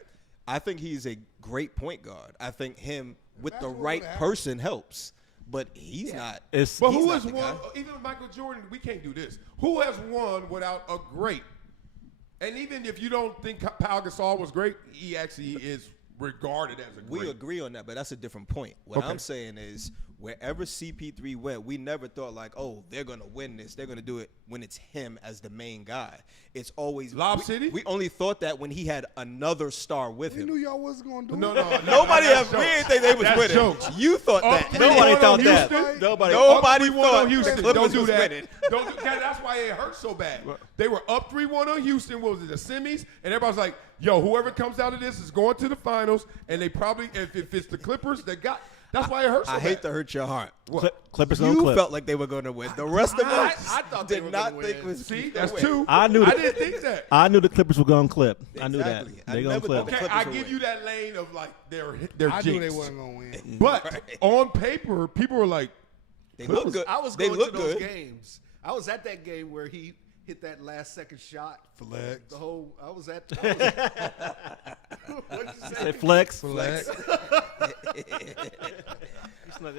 I think he's a great point guard. I think him with That's the what right would happen. person helps, but he's not. But he's who not has the won? guy. Even Michael Jordan, we can't do this. Who has won without a great? And even if you don't think Pau Gasol was great, he actually is regarded as a great. We agree on that, but that's a different point. What Okay. I'm saying is, wherever CP3 went, we never thought like, oh, they're gonna win this. They're gonna do it when it's him as the main guy. It's always Lob City? We only thought that when he had another star with We him. knew y'all wasn't gonna do No, it. no. Nobody that's else. We jokes. didn't think they was That's winning. jokes. You thought Up that. 3-1 Nobody on thought that. Houston? Nobody. Nobody Up 3-1 on thought Houston. Clippers Don't do was that. winning. Don't do that. That's why it hurt so bad. They were up 3-1 on Houston. What was it, the semis? And everybody's like, yo, whoever comes out of this is going to the finals. And they probably, if it's the Clippers, they got. That's why it hurts so I hate bad. to hurt your heart. Clippers on You clip. felt like they were going to win. The rest of us I thought they did were not gonna think win. was. See, that's win. two. I knew I that. didn't think that. I knew the Clippers were going to clip. I knew that. Exactly. They I going to never clip. thought the Okay, Clippers I would give win. you that lane of like they're I jinxed. knew they wasn't gonna win. But on paper, people were like, They look good. I was They going look to those good. games. I was at that game where he hit that last second shot. Flex. The whole. I was at. What'd you say? Say flex. Flex.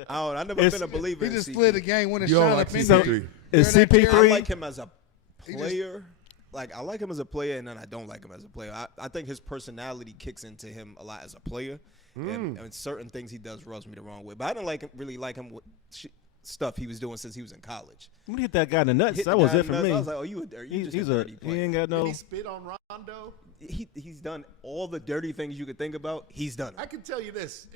I never It's- been a believer He in just CP3. split the game when it You don't shot like up in CP3. Is During that CP3? I Jerry- like him as a He player. Like I like him as a player, and then I don't like him as a player. I think his personality kicks into him a lot as a player, and certain things he does rubs me the wrong way. But I didn't really like him with stuff he was doing since he was in college. When he hit that guy in the nuts, Hit that the was guy it in for the nuts, me. I was like, oh, you just He's a a dirty he player. ain't got Did no. he spit on Rondo? He's done all the dirty things you could think about. He's done I it. can tell you this,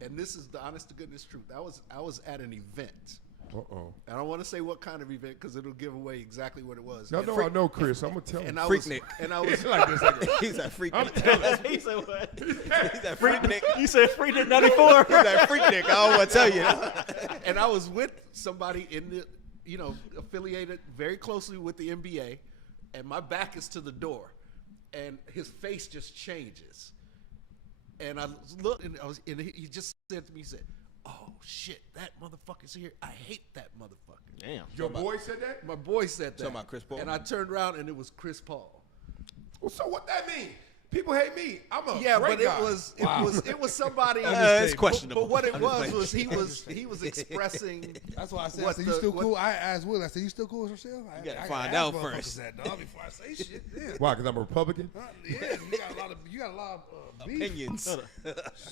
and this is the honest to goodness truth. I was at an event. uh-oh. I don't want to say what kind of event because it'll give away exactly what it was. Y'all know I know Chris. I'm gonna tell And him. I Freak was, Nick. and I was like this, like this. He's that freak. I'm Nick. telling He said what? He's that freak Nick. You said free to 94. He's that freak Nick. I don't want to tell you. and I was with somebody in the, affiliated very closely with the NBA, and my back is to the door, and his face just changes, and I looked, and he just said to me, he said, "Oh shit, that motherfucker's here. I hate that motherfucker." Damn. Your boy said that? My boy said that. Talking about Chris Paul? And I turned around, and it was Chris Paul. Well, so what that mean? People hate me. I'm a Yeah, great but guy. it was somebody. It's questionable. But what it I'm just was playing. he was expressing. That's why I said, what you the- still what- cool? I asked Will, I said, you still cool with yourself? You gotta find out first. That, dog, before I say shit. Yeah, Why? Because I'm a Republican. yeah, you got a lot of beef. Opinions.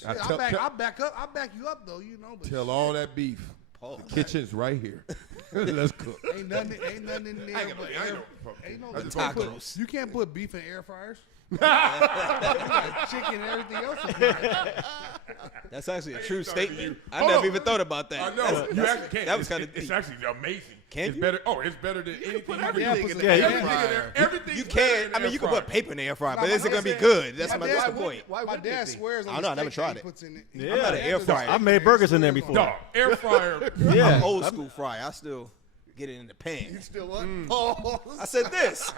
I I back you up though, But tell all that beef. The kitchen's right here. Let's cook. ain't nothing in there. I ain't but know. ain't no I just Tacos. You can't put beef in air fryers. You got chicken and everything else. In there. That's actually a true thought of you. statement. I Hold never on. even thought about that. I know. You actually can't. That was It's- kinda It's deep. actually amazing. Can it's you? better. Oh, it's better than anything. put you can everything do. in the Yeah, air you- fryer. Everything. You can. I mean, you can put paper in the air fryer, but is it gonna be dad good? That's said- my my that's dad the point. Why My wouldn't dad it be? swears on I don't know, I the never steak tried he it. puts in it. Yeah. I'm not an air fryer. I made burgers in there before. Dog, air fryer. Yeah. I'm old school fryer. I still get it in the pan. Still what? Pause. I said this.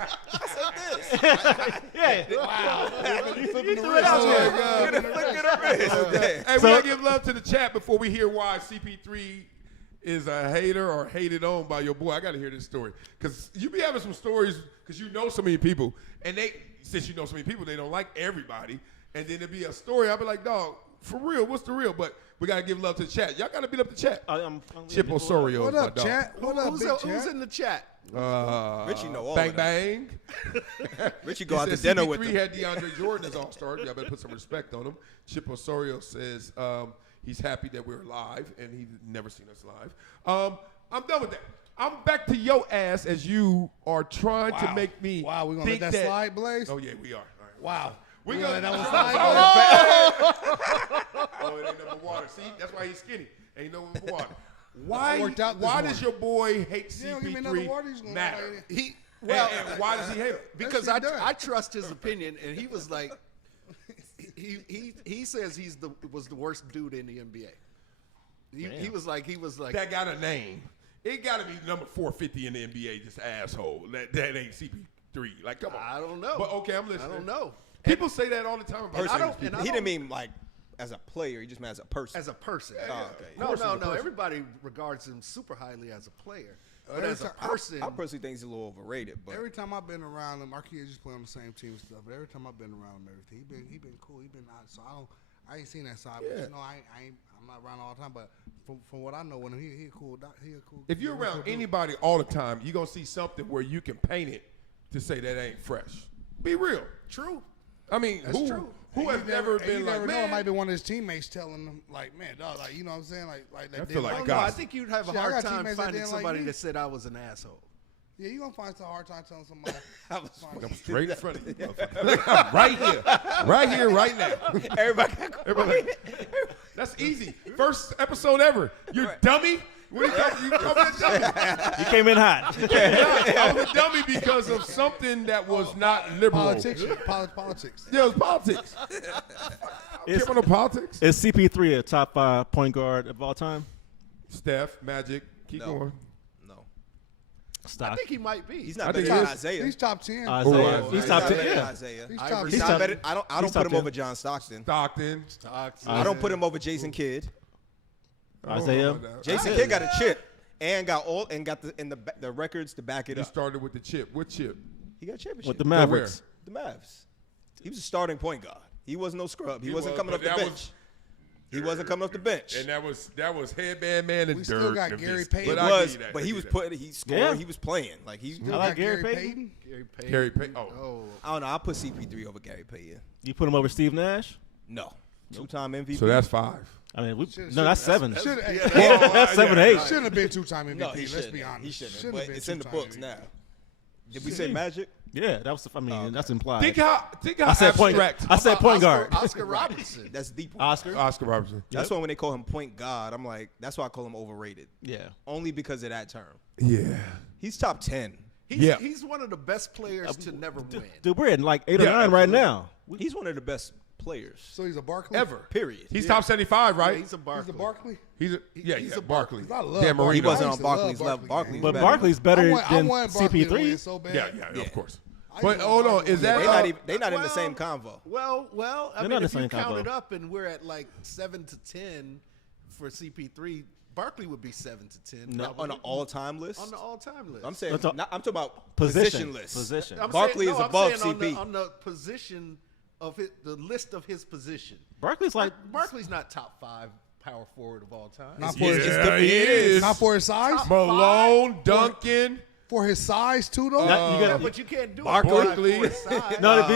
Yeah. Wow. You flipping the threw it wrist. out Oh, there. my God. Get a flick of the wrist. Hey, we So- gotta give love to the chat before we hear why CP3 is a hater or hated on by your boy. I gotta hear this story because you be having some stories because you know so many people, and since you know so many people, they don't like everybody, and then it'd be a story. I'll be like, dog, for real, what's the real? But we gotta give love to the chat. Y'all gotta beat up the chat. I'm Chip Osorio, What is my up, dog. chat? What up, Who's, big who's chat? in the chat? Richie know all Bang of them. bang. Richie go out to dinner with CP3 them. had DeAndre Jordan as All-Star. Y'all better put some respect on him. Chip Osorio says he's happy that we're live, and he's never seen us live. I'm done with that. I'm back to your ass as you are trying to make me Wow, we gonna think let that slide, Blaze? Oh, yeah, we are. All right. Wow. We We gonna gonna let that one slide, Blaze? Oh, it ain't no more water. See, that's why he's skinny. Ain't no more water. Why? worked out this Why morning. does your boy hate You don't give me another water, he's CP3 gonna matter? lie. He And why does he hate him? because That shit done. I trust his opinion, and he was like, he says was the worst dude in the NBA. He was like That got a name. It got to be number 450 in the NBA. Just asshole. That ain't CP3. Like, come on. I don't know. But okay, I'm listening. I don't know. People say that all the time about I don't- famous people. and He didn't mean like as a player. He just meant as a person. As a person. Oh, okay. No, Of course no, he's a no. person. Everybody regards him super highly as a player, but Every as a time- person, I personally think he's a little overrated, but Every time I've been around him, our kids just play on the same team and stuff. But every time I've been around him, everything he been cool. He been out, so I ain't seen that side. But Yeah. I'm not around all the time. But from what I know, when he a cool. If you're he a around cool dude. anybody all the time, you're going to see something where you can paint it to say that ain't fresh. Be real. true. I mean, who true. has And never you been like, never know, man, it might be one of his teammates telling him, like, man, dog, like, you know what I'm saying? Like I they feel like I don't like know. I gossip. think you'd have a Shit, I hard got time teammates that finding didn't like somebody me. that said I was an asshole. Yeah, you gonna find a hard time telling somebody. I'm straight in front of you, motherfucker. right here, right now. everybody got Everybody, that's easy. First episode ever. You dummy. What you call me a dummy? You came in hot. I was a dummy because of something that was not liberal. Politics. Yeah, it was politics. I don't care about no politics. Is CP3 a top 5 point guard of all time? Steph, Magic, keep going. No. Stock. I think he might be. He's I not think better than he is. Isaiah. He's top 10. Isaiah. Oh, He's He's top not 10. better than Yeah. Isaiah. He's Ivory top He's 10. not better. I don't he's put top him 10. over John Stockton. Stockton. I don't put him over Jason Kidd. Isaiah. Jason Kidd got a chip and got the records to back it He up. started with the chip. What chip? He got a championship With the Mavericks. The Mavs. He was a starting point guard. He wasn't no scrub. He wasn't was, coming off but the that bench. He wasn't coming off the bench. And that was headband man and We Dirk. still got and Gary this. Payton. It I give was, you that. but I he give was you that. putting, he scored, Yeah. he was playing. Like he, I like Gary Payton. Gary Payton. Gary Payton. Oh. Oh, I don't know. I'll put CP3 over Gary Payton. You put him over Steve Nash? No, 2-time MVP. So that's 5. I mean, Should've- no, that's 7. Should've- hey, That's 7, 8. Shouldn't have been 2-time MVP. no, he Let's shouldn't. be honest. He shouldn't. Shouldn't But have been it's in the 2-time books MVP. now. Did we say Magic? Yeah, that was. I mean, that's implied. Think how I said point. abstract. I said point guard. Oscar Robertson. That's deep. Oscar. Oscar Robertson. That's why when they call him point guard, I'm like, that's why I call him overrated. Yeah. Only because of that term. Yeah. He's top 10. He's one of the best players to never win. Dude, we're in like 8 or Yeah, 9 right absolutely. now. He's one of the best players So he's a Barkley? Ever. period. He's top 75, right? Yeah, he's a Barkley. He's a Barkley? He's a Barkley. I love Dan Barkley. Marino. He wasn't I on used to Barkley's love level. Barkley, Barkley's man. But better. Barkley's better I than want Barkley to win CP3. so bad. Yeah, of course. I But just hold want on, Barkley is to that win. They're not in the Well, same convo. Well, I They're mean, not in if the you same count it combo. up and we're at like 7 to 10 for CP3, Barkley would be 7 to 10. No, probably. on an all-time list. On the all-time list. I'm saying. Let's talk- I'm talking about Position. position list. Position. I'm Barkley saying, is I'm above saying CP. on the position of the list of his position. Barkley's like. Barkley's not top 5 power forward of all time. Not for his, Yeah, he is. not for his size? Malone, Duncan. For his size, too, though? Not- you Yeah, gotta- but you can't do Barkley. it. for his size. No,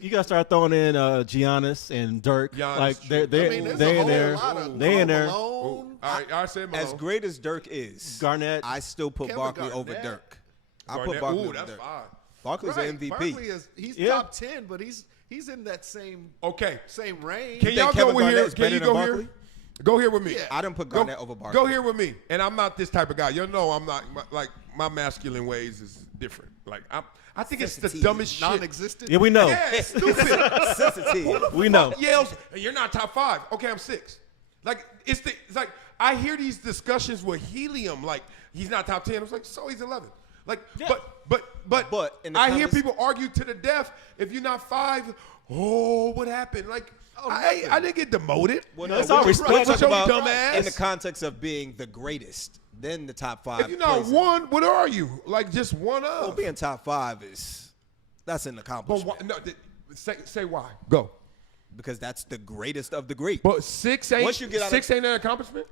you gotta start throwing in Giannis and Dirk. Giannis, like true. they're I mean, there's they a in whole there. lot of They in Karl there. Malone. All right, I said Malone. As great as Dirk is, Garnett. I still put Kevin Barkley over Garnett. Dirk. I Garnett. put Barkley Ooh, over that's Dirk. fine. Barkley's Right, an MVP. Barkley he's Yeah. top 10, but he's in that same Okay. range. Can y'all think Kevin go Garnett here? is Can better you than go Barkley? here? Go here with me. Yeah. I didn't put Garnett over Barkley. Go here with me, and I'm not this type of guy. You know, I'm not like my masculine ways is different. Like I think it's the Sensitive. dumbest shit. Non-existent. Yeah, we know. Yeah, it's stupid. Sensitive. We know. Yells, you're not top 5. Okay, I'm 6. Like it's like I hear these discussions with helium. Like he's not top 10. I was like, so he's 11. Like, Yeah. but in the I hear convers- people argue to the death. If you're not 5, oh, what happened? Like, I didn't get demoted. Well, No, it's we're all talking respect. With your about dumb ass. in the context of being the greatest, then the top 5. If you're not places. 1, what are you? Like just one of. Well, being top 5 that's an But accomplishment why, no, say why. Go. because that's the greatest of the great. But 6 ain't. Once you get out of- 6 ain't an accomplishment.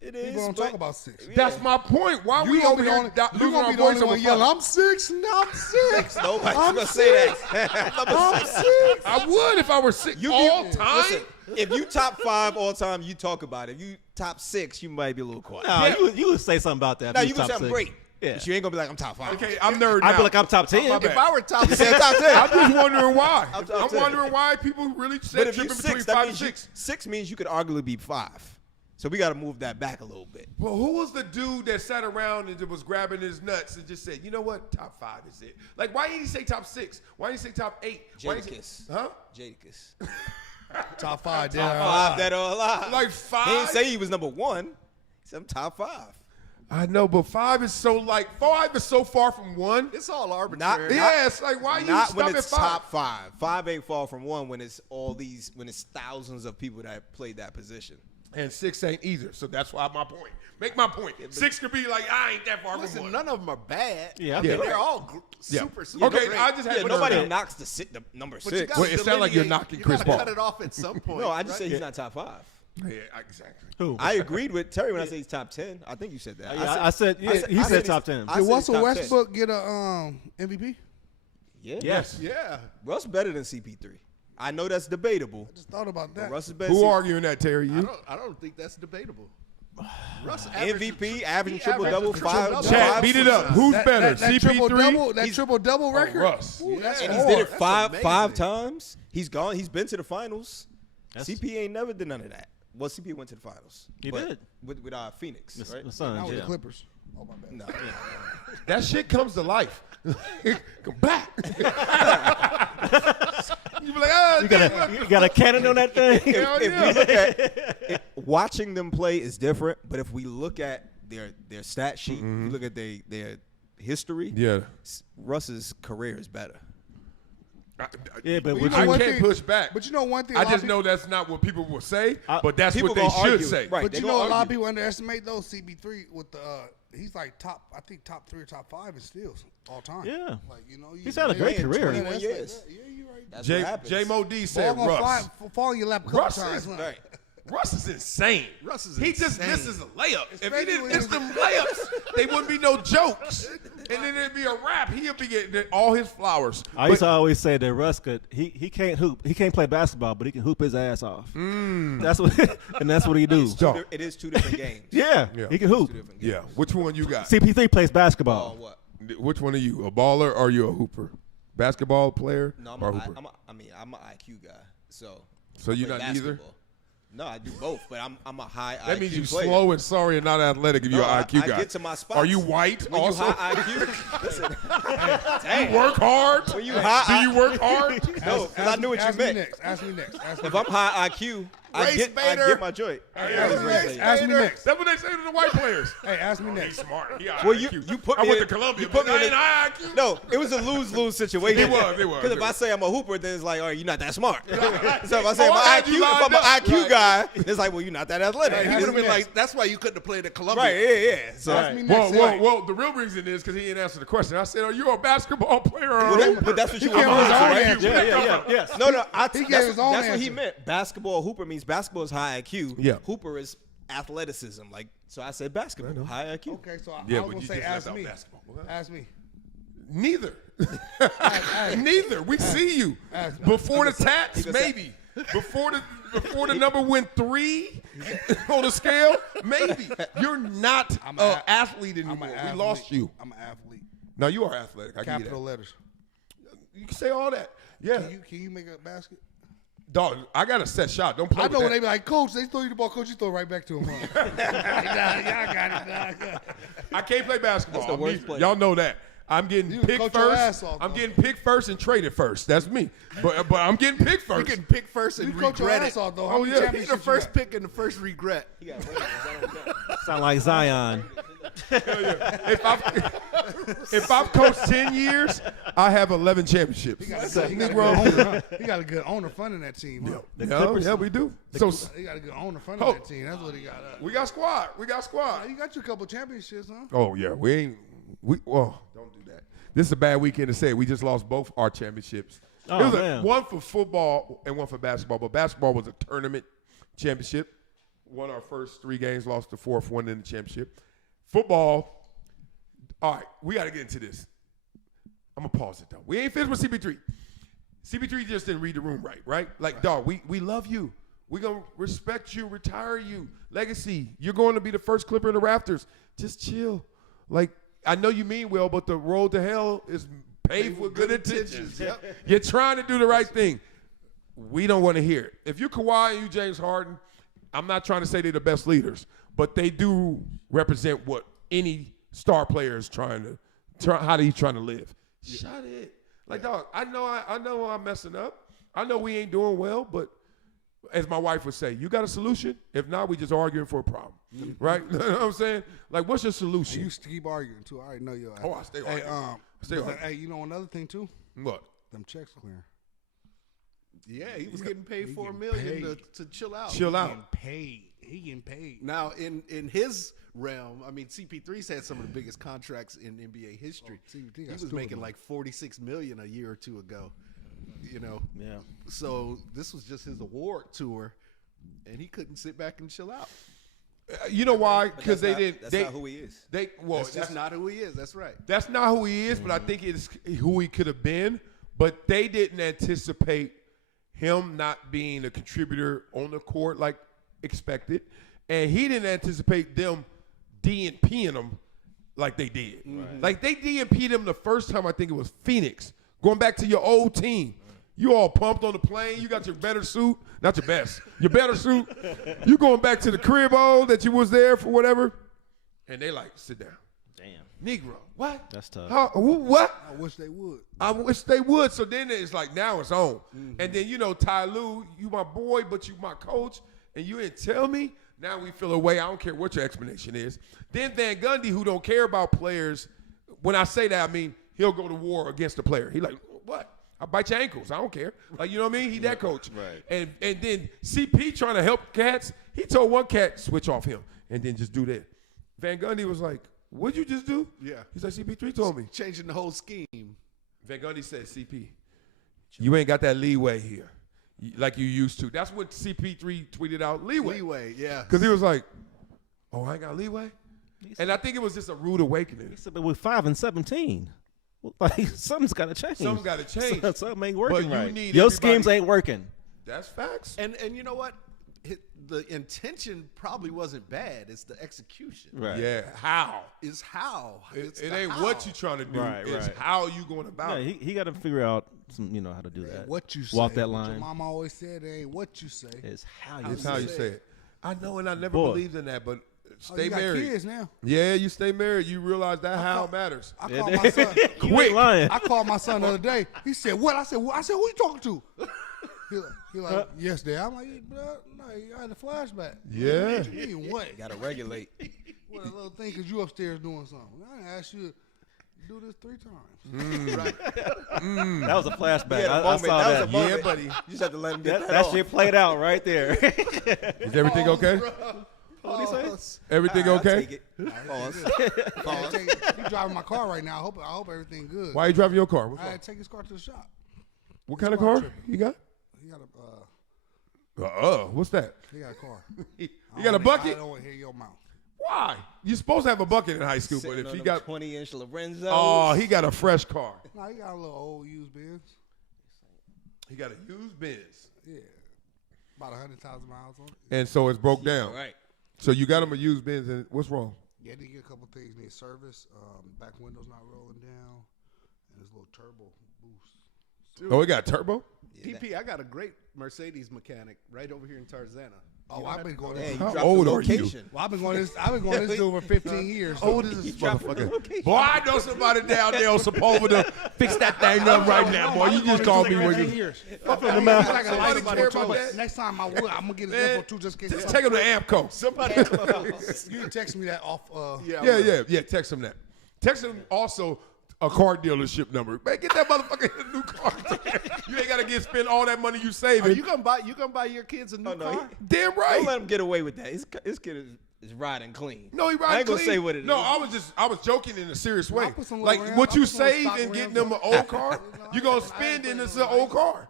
It is. People don't but- talk about 6. That's my point. Why You we gonna over be here the only, losing you gonna our be the only voice over one yelling, 5? I'm 6, I'm 6. Nobody's I'm gonna say 6. that. I'm 6. I would if I were 6 You all be- time. Listen, if you top 5 all time, you talk about it. If you top 6, you might be a little quiet. No, Yeah. you would say something about that. Now if you was can say top I'm 6. great. Yeah. But you ain't gonna be like I'm top 5. Okay, I'm nerd now. I'd be like I'm top 10. My bad. If I were top You said 10, top 10. I'm just wondering why. I'm I'm saying. wondering why people really But said if you tripping between 6, 5 that and means you, 6. 6 means you could arguably be 5. So we got to move that back a little bit. Well, who was the dude that sat around and was grabbing his nuts and just said, you know what, top 5 is it? Like, why didn't he say top 6? Why didn't he say top 8? Why didn't he- Jadakiss. Huh? Jadakiss. Top 5, Top 5 that are alive. Like 5? He didn't say he was number 1. He said I'm top 5. I know, but 5 is so like 5 is so far from 1. it's all Not, arbitrary. Yeah, it's like why you not stop when at it's 5? top 5. 5 ain't far from 1 when it's when it's thousands of people that played that position. And 6 ain't either. So that's why my point. Make my point. 6 could be like, I ain't that far Listen, from 1. none of them are bad. Yeah, I mean, yeah. they're all Yeah. super, super Okay, great. I just had Yeah, to nobody know. knocks the number But you 6. gotta Wait, it sound like you're delineate- knocking you Chris gotta Paul. cut it off at some point. No, I just right? said he's not top 5. Yeah, exactly. Who? I agreed with Terry when I said he's top 10. I think you said that. I said he I said he's- top 10. I Did said Russell top 10. Westbrook get a MVP? Yeah. Yes. Yeah. Russ better than CP3. I know that's debatable. Just thought about But that. Russ is better. Who than arguing that, Terry? You? I don't think that's debatable. Russ MVP, averaging he triple-double, averages five- triple-double. Chat, beat it up. Who's better, That triple CP3? double, that He's- triple double record. Russ. Ooh, that's Yeah. And he's hard. did it That's five amazing. times. He's gone. He's been to the finals. That's- CP ain't never did none of that. Well, CP went to the finals. He But did. with Phoenix, The right? Suns, Not with yeah. the Clippers. Oh, my bad. No. That shit comes to life. Come back. You be like, oh, You got a cannon on that thing? hell If yeah. we look at watching them play is different, but if we look at their stat sheet, if you look at their history, Yeah. Russ's career is better. Yeah, but Well, would you know I one can't thing- push back. But you know one thing. I a lot just of know that's not what people will say, but that's people what they gonna should argue. say. Right. But they you gonna know, a lot of argue. people underestimate those CP3 with the. He's like top. I think top 3 or top 5 in steals all time. Yeah. Like He's had a great career. 21 years. Yeah, you're right. That's what happens. J-Mo D said Ball gonna Russ. fall in your lap a couple Russ times. is huh? Right. Russ is insane. Russ is He just insane. misses a layup. If he Especially didn't when miss he them layups, they wouldn't be no jokes. And then it'd be a wrap. He'll be getting all his flowers. I used to always say that Russ he can't hoop. He can't play basketball, but he can hoop his ass off. That's what and that's what he do. So, It is 2 different games. Yeah, Yeah. he can hoop. 2 different games. yeah, which one you got? CP3 plays basketball. Oh, what? Which one are you? A baller or are you a hooper? Basketball player No, or hooper? I'm an IQ guy. So you're play not either? basketball. No, I do both, but I'm a high IQ That means you're player. slow and sorry and not athletic if you're No, an IQ I guy. get to my spots. Are you white When also? you high IQ, listen. You work hard? When you high, Do you work hard? no, because I knew what you Ask me meant. next. Ask me next. Ask me If next. I'm high IQ, I get my joint. Ask me next. Ask me next. That's what they say to the white players. Hey, ask me He's next. smart. He Well, you IQ. put I me went in- to Columbia, you put but me I in ain't high IQ. No, it was a lose-lose situation. It was. Because if I say I'm a hooper, then it's like, oh, you're not that smart. So if I say Oh, I'm I an had IQ, you if I'm lined an up. IQ guy, it's like, well, you're not that athletic. He Hey, would have ask me been next. like, that's why you couldn't have played at Columbia. Right, yeah. So, Ask me next. Well, the real reason is because he didn't answer the question. I said, are you a basketball player or a Well, hooper? but that's what you He gave want his to own right? answer. Yes. No, He gave his own that's what he answer. meant. Basketball hooper means basketball is high IQ. Yeah. Hooper is athleticism. Like, so I said basketball, high IQ. Okay, so Yeah, I but was you gonna say, just left ask out me. basketball. What? Ask me. Neither. Neither. We see you. Before the tats, maybe. Before the number went 3 on the scale, maybe. You're not I'm an a- athlete I'm anymore. an We athlete. lost you. I'm an athlete. No, you are athletic. I give you Capital that. letters. You can say all that. Yeah. Can you make a basket? Dog, I got a set shot. Don't play I with know when that. they be like, Coach, they throw you the ball. Coach, you throw it right back to him. Huh? Y'all got it. I can't play basketball. That's the worst Me- player. Y'all know that. I'm getting You picked coach your ass first. off, I'm though. getting picked first and traded first. That's me. But I'm getting picked You first. can pick first and You coach your regret ass it. off, though. Oh, How many yeah. He's the championships you first got? pick and the first regret. Sound like Zion. If I've coached 10 years, I have 11 championships. He got a good owner funding that team. Huh? Yeah, we do. So He got a good owner funding Oh. that team. That's what he got. we got squad. We got squad. You got you a couple championships, huh? Oh yeah, don't do that. This is a bad weekend to say it. We just lost both our championships. Oh, it was man. one for football and one for basketball. But basketball was a tournament championship. Won our first 3 games, lost the 4th one in the championship. Football. All right, we got to get into this. I'm gonna pause it though. We ain't finished with CP3. CP3 just didn't read the room right? Like, dog, we love you. We gonna respect you, retire you, legacy. You're going to be the first Clipper in the rafters. Just chill. Like, I know you mean well, but the road to hell is paved with good intentions. Yep. You're trying to do the right thing. We don't want to hear it. If you Kawhi and you James Harden, I'm not trying to say they're the best leaders, but they do represent what any star player is trying to how he's trying to live. Shut it. Like, dog, I know I'm messing up. I know we ain't doing well, but as my wife would say, you got a solution? If not, we just arguing for a problem. Right? You know what I'm saying? Like, what's your solution? You used to keep arguing too. I already know you. Oh, I stay arguing. Stay arguing. Hey, you know another thing too? What? Them checks clearing. Yeah, he was getting paid $4 million to chill out. Chill out. He getting paid. Now, in his realm, I mean, CP3's had some of the biggest contracts in NBA history. CP3 He got was stupid making money. like $46 million a year or two ago. You know, Yeah. so this was just his award tour, and he couldn't sit back and chill out. You know why? Because they didn't. That's they, not who he is. That's just not who he is. That's right. That's not who he is, but I think it's who he could have been. But they didn't anticipate him not being a contributor on the court like expected. And he didn't anticipate them DNPing him like they did. Like they DNP'd him the first time, I think it was Phoenix. Going back to your old team. You all pumped on the plane. You got your better suit. Not your best. Your better suit. You going back to the crib that you was there for whatever. And they like, sit down. Damn. Negro. What? That's tough. What? I wish they would. I wish they would. So then it's like, now it's on. And then, Ty Lue, you my boy, but you my coach, and you didn't tell me. Now we feel away. I don't care what your explanation is. Then Van Gundy, who don't care about players, when I say that, I mean he'll go to war against the player. He like, what? I bite your ankles. I don't care. Like, you know what I mean? He that coach. Right. And then CP trying to help cats, he told one cat, switch off him, and then just do that. Van Gundy was like, what'd you just do? Yeah. He's like, CP3 told me. Changing the whole scheme. Van Gundy said, CP, you ain't got that leeway here like you used to. That's what CP3 tweeted out, leeway. Leeway, yeah. Because he was like, oh, I ain't got leeway? And I think it was just a rude awakening. He said, but we're 5 and 17. Like, something's got to change. Something got to change. Something ain't working But you right. need Your everybody- schemes ain't working. That's facts. And you know what? The intention probably wasn't bad. It's the execution. Right. Yeah, how? Is how. It's It the ain't how. what you trying to do. Right, it's right. how you going about Yeah, it. he got to figure out some, how to do that. What you say. Walk that What your line. mama always said, it ain't what you say. It's how you That's say how it. you say it. I know, and I never Boy. believed in that, but Oh, stay you got married. kids now. Yeah, you stay married. You realize that how matters. I called my son. You ain't lying. I called my son the other day. He said, "What?" I said, "What?" I said, "Who you talking to?" He like, "Yes, Dad." I'm like, "Bro, no, I had a flashback." Yeah. What you mean what? Gotta regulate. What a little thing because you upstairs doing something. I didn't ask you to do this 3 times. That was a flashback. Yeah, I saw that that. was a moment. Yeah, buddy. You just have to let him get that, That off. shit played out right there. Is everything okay? What did he say? Everything I'll okay? take it. Pause. You driving my car right now. I hope everything good. Why are you driving your car? What's I wrong? had to take his car to the shop. What kind of car you got? He got a What's that? he got a car. You got a bucket? I don't want to hear your mouth. Why? You're supposed to have a bucket in high school, but Sitting if on he them got 20-inch Lorenzo. oh, he got a fresh car. No, he got a little old used Benz. He got a used Benz, Yeah, about 100,000 miles on it. and so it's broke down. Right. So you got him a used Benz, and what's wrong? Yeah, they get a couple things. Need service. Back window's not rolling down, and this little turbo boost. Oh, it got turbo. PP, I got a great Mercedes mechanic right over here in Tarzana. Oh, I've been going. Man, you How dropped old the are you? location. Well, I've been going this dude for 15 years. Old as this Motherfucker. Boy, I know somebody down there on Sepulveda to fix that thing up right now, boy. You just called me when 15 you. years. From the mouth. Like a Somebody light care info about too, that? but next time I will. I'm gonna get his Man, info too, just in case. Just take him to Amco. Somebody. You can text me that off. Yeah. Text him that. Text him also a car dealership number. Man, get that motherfucker a new car. You ain't gotta spend all that money you Are saving. you gonna buy your kids a new car? Damn Don't right. let him get away with that. His kid is riding clean. No, he riding I ain't gonna clean. say what it is. No, I was joking in a serious way. I'll put some Like little rims- what I'll you put some save stock and getting rims them an old car, you gonna spend in this old car.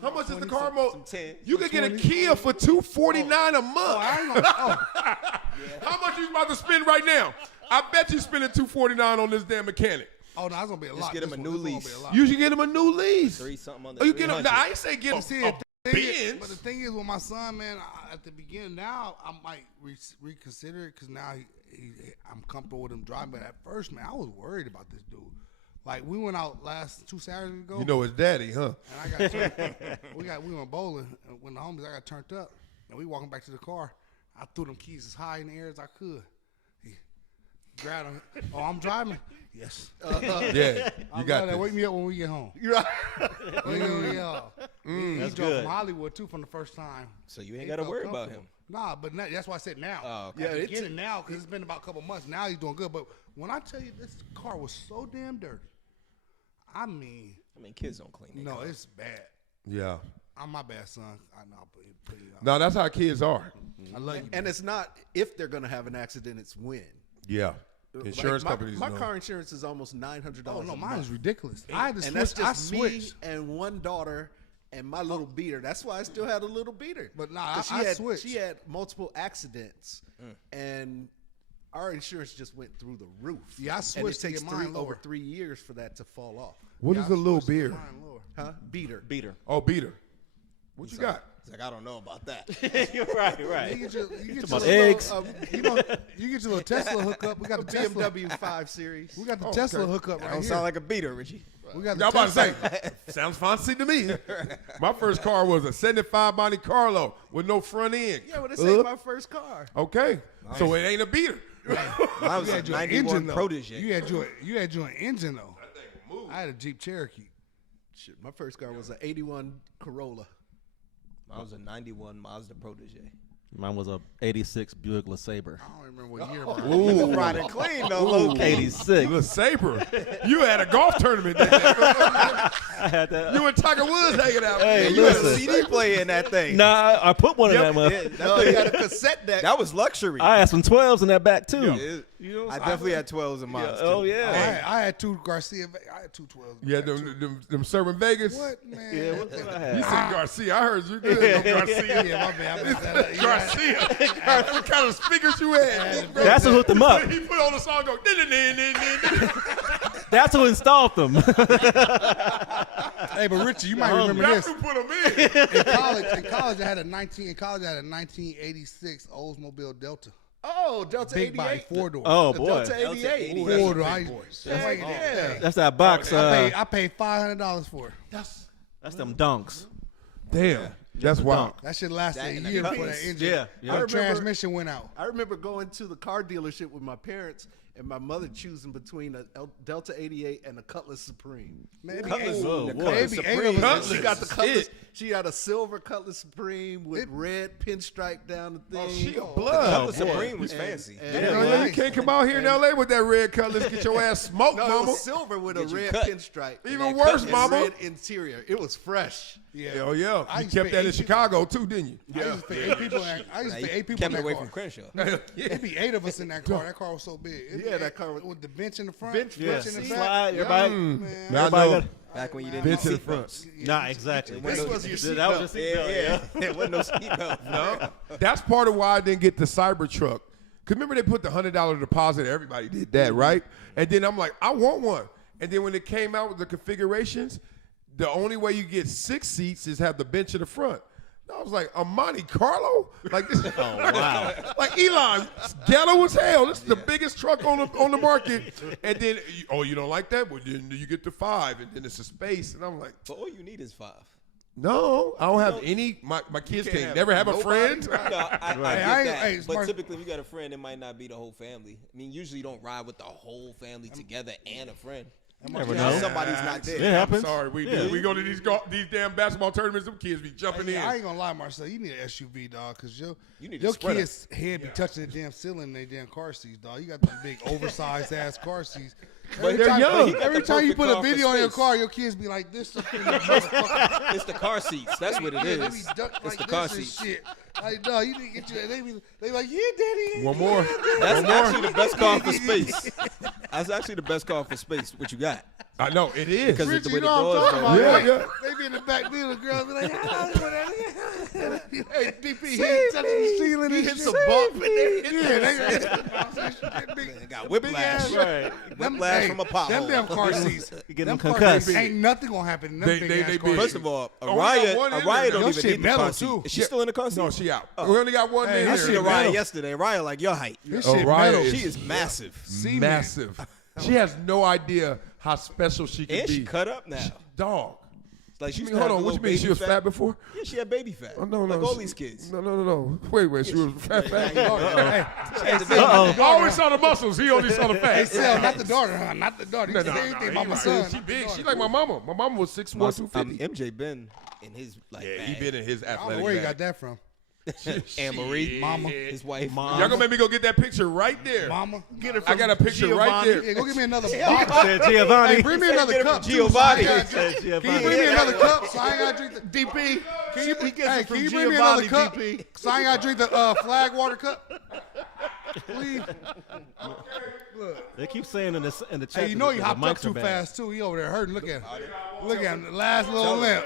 How much is the car? Some 10, You could get a Kia for $249 a month. I ain't gonna. How much you about to spend right now? I bet you spending $249 on this damn mechanic. Oh, no, it's gonna be a lot. get him This a one- new this one lease. gonna be a lot. You should get him a new lease. 3 something under Oh, you get him. 300. Now, I ain't say get him See, a the thing is- Benz. but the thing is, with my son, man, at the beginning, now I might reconsider it because now I'm comfortable with him driving. But at first, man, I was worried about this dude. Like we went out last 2 Saturdays ago. You know his daddy, huh? And I got we went bowling and when the homies I got turned up and we walking back to the car. I threw them keys as high in the air as I could. He grabbed them. Oh, I'm driving. Yes. Yeah, you got this. Wake me up when we get home. You're right. Wake me up. He That's drove good. from Hollywood too from the first time. So you ain't He got to felt worry about comfortable. him. Nah, but that's why I said now. Oh, okay. Yeah, At the it's beginning now because it's been about a couple months. Now he's doing good. But when I tell you this car was so damn dirty, I mean, Kids don't clean. no, it's bad. Yeah. I'm my bad, son. I know, but No, that's how kids are. I love you. And it's not if they're gonna have an accident; it's when. Yeah. Insurance Like, companies My know. car insurance is almost $900. Oh no, a mine month. is ridiculous. I had to And switch. that's I just me switched. and one daughter and my little beater. That's why I still had a little beater. But nah, 'Cause I switched. She had multiple accidents, and our insurance just went through the roof. Yeah, I And switched it to takes get mine over lower. 3 years for that to fall off. What is a little beer? Mine lower. Huh? Beater. Beater. Oh, beater. What you got? He's like, I don't know about that. You're right. You get your about little, eggs. you get your little Tesla hookup. We got the Tesla. BMW 5 Series. We got the Tesla hookup right Don't here. sound like a beater, Richie. We got the Y'all about to Tesla. say, sounds fancy to me. My first car was a 75 Monte Carlo with no front end. Yeah, well, this ain't my first car. Okay, so it ain't a beater. I was You a had your 91 engine though. protege. You had your engine though. I had a Jeep Cherokee. Shit, my first car was an 81 Corolla. I was a 91 Mazda protege. Mine was a 86 Buick LeSabre. I don't remember what year. Bro. You can ride it clean though, low 86. The Sabre. You had a golf tournament. Then. I had that. You and Tiger Woods hanging out. Hey, You had a listen. CD player in that thing. Nah, I put one in that one. No, you got a cassette deck. That was luxury. I had some 12s in that back too. I definitely had 12s in mine. Oh yeah. I had two Garcia. I had two 12s. Yeah, them serving Vegas. What man? Yeah, what did I You have? said Garcia. I heard you good. No Garcia. Yeah, my bad. I messed that up. Garcia. What kind of speakers you had? That's who hooked them up. He put on the song, go. That's who installed them. Hey, but Richie, you might remember That's this. who put them in. In college, I had a 1986 Oldsmobile Delta. Oh, Delta Big 88. body, 4-door. Oh The boy, Delta 88. Ooh, 4-door. Yeah. that's that box. I paid $500 for it. That's them dunks. Damn. That's wild. That shit lasted That a and year the before that Cutlass. engine. Yeah. The I remember- transmission went out. I remember going to the car dealership with my parents and my mother choosing between a Delta 88 and a Cutlass Supreme. Man, Cutlass, Oh, the boy. Cutlass Maybe Supreme. eight of us- She got the Cutlass. Shit. She had a silver Cutlass Supreme with red pinstripe down the thing. Oh, she a The blood. Cutlass boy. Supreme was fancy. and- You know, you can't come out here in L.A. with that red Cutlass. Get your ass smoked, No, it mama. was silver with a Get you red cut. pinstripe. Even worse, And mama. red interior. It was fresh. Hell yeah. I You used to kept pay that in 8 Chicago, too, didn't you? I used to pay 8 people. I used to pay 8 people Kept in it away that from car. Crenshaw. It'd be 8 of us in that car. That car was so big. Yeah, that car was- with the bench in the front, Bench Yeah. in the back. Slide, everybody. Man. Now I Everybody know. got- Back when you didn't Bench need in the front. seatbelts. Nah, exactly. This was your That was seatbelt. your seatbelt. Yeah. There wasn't no seatbelt. No. That's part of why I didn't get the Cybertruck. Because remember they put the $100 deposit, everybody did that, right? And then I'm like, I want one. And then when it came out with the configurations, the only way you get 6 seats is have the bench in the front. I was like, a Monte Carlo? Like this? Oh wow. Like Elon, ghetto as hell. This is the biggest truck on the market. And then, you don't like that? Well, then you get the 5, and then it's a space. And I'm like, But all you need is 5. no, I don't have any. My kids can't never have a friend. No, I Hey, get I ain't- that. hey, But Mark- typically, if you got a friend, it might not be the whole family. I mean, usually you don't ride with the whole family together and a friend. Never You know, know. somebody's not there. It happens. Sorry, we Yeah. do. We go to these damn basketball tournaments. Them kids be jumping in. I ain't gonna lie, Marcel. You need an SUV, dog, because You need a your spreader. kids' head be touching the damn ceiling in their damn car seats, dog. You got them big, oversized ass car seats. But they're young. Every the time you perfect put a car for video on your space. car, your kids be like this. Up in the motherfucker. It's the car seats. That's what it Yeah, they is. be ducked It's like the this car and seats. shit. Like, no, you didn't get your. They be like, yeah, daddy. One more. That's actually the best car for space. That's actually the best car for space. What you got? I know it is. Because Richie, the way you the know what doors I'm talking go. about? Yeah, Like, yeah. They be in the back view, the girls be like, Hey, DP, he touching the ceiling he and hit shit. some bump in there. Yeah, They got whiplash. Right. Whiplash from a pothole. Them damn car seats. You get them car concussed. seats, ain't nothing gonna happen in them They- big they ass big. car First First seats. of all, Oh, we got one in Araya there. don't Your even shit need the mellow, car seat. too. Is she still in the car seat? No, she out. We only got one Hey, in I that seen shit there. Araya metal. yesterday. Araya like your height. This shit Araya metal. is- She is massive. Massive. She has no idea how special she can And be. she cut up now. Dog. Like she You used mean, to hold have on. the What you little mean? She baby was fat before? Yeah, she had baby fat. Oh, no, like no. all she- these kids. No. Wait. She was fat. Uh-oh. I always saw the muscles. He only saw the fat. Sell, not the daughter, huh? Not the daughter. You No, can say anything about he my right. son. She not the big. daughter. She like my mama. My mama was 6'1", 250. MJ been in his like Yeah, bag. he been in his I don't know athletic where you bag. got that from. Anne Marie, Mama. his wife. Y'all gonna make me go get that picture right there. Mama. Get it I from got a picture right Giovanni. there. Yeah, go get me another bottle. Said Giovanni. Hey, bring me another Get it cup. from too, so I Giovanni. ain't gotta Said drink- Giovanni. Can you bring me another cup so I ain't gotta drink the DP, can you get Hey, it from can you bring me another Giovanni, cup DP? so I ain't gotta drink the flag water cup? Please. They keep saying in the chat. Hey, you know he that hopped the up mics too are bad. fast too. He over there hurting. Look at him. Look at him. The last little limp.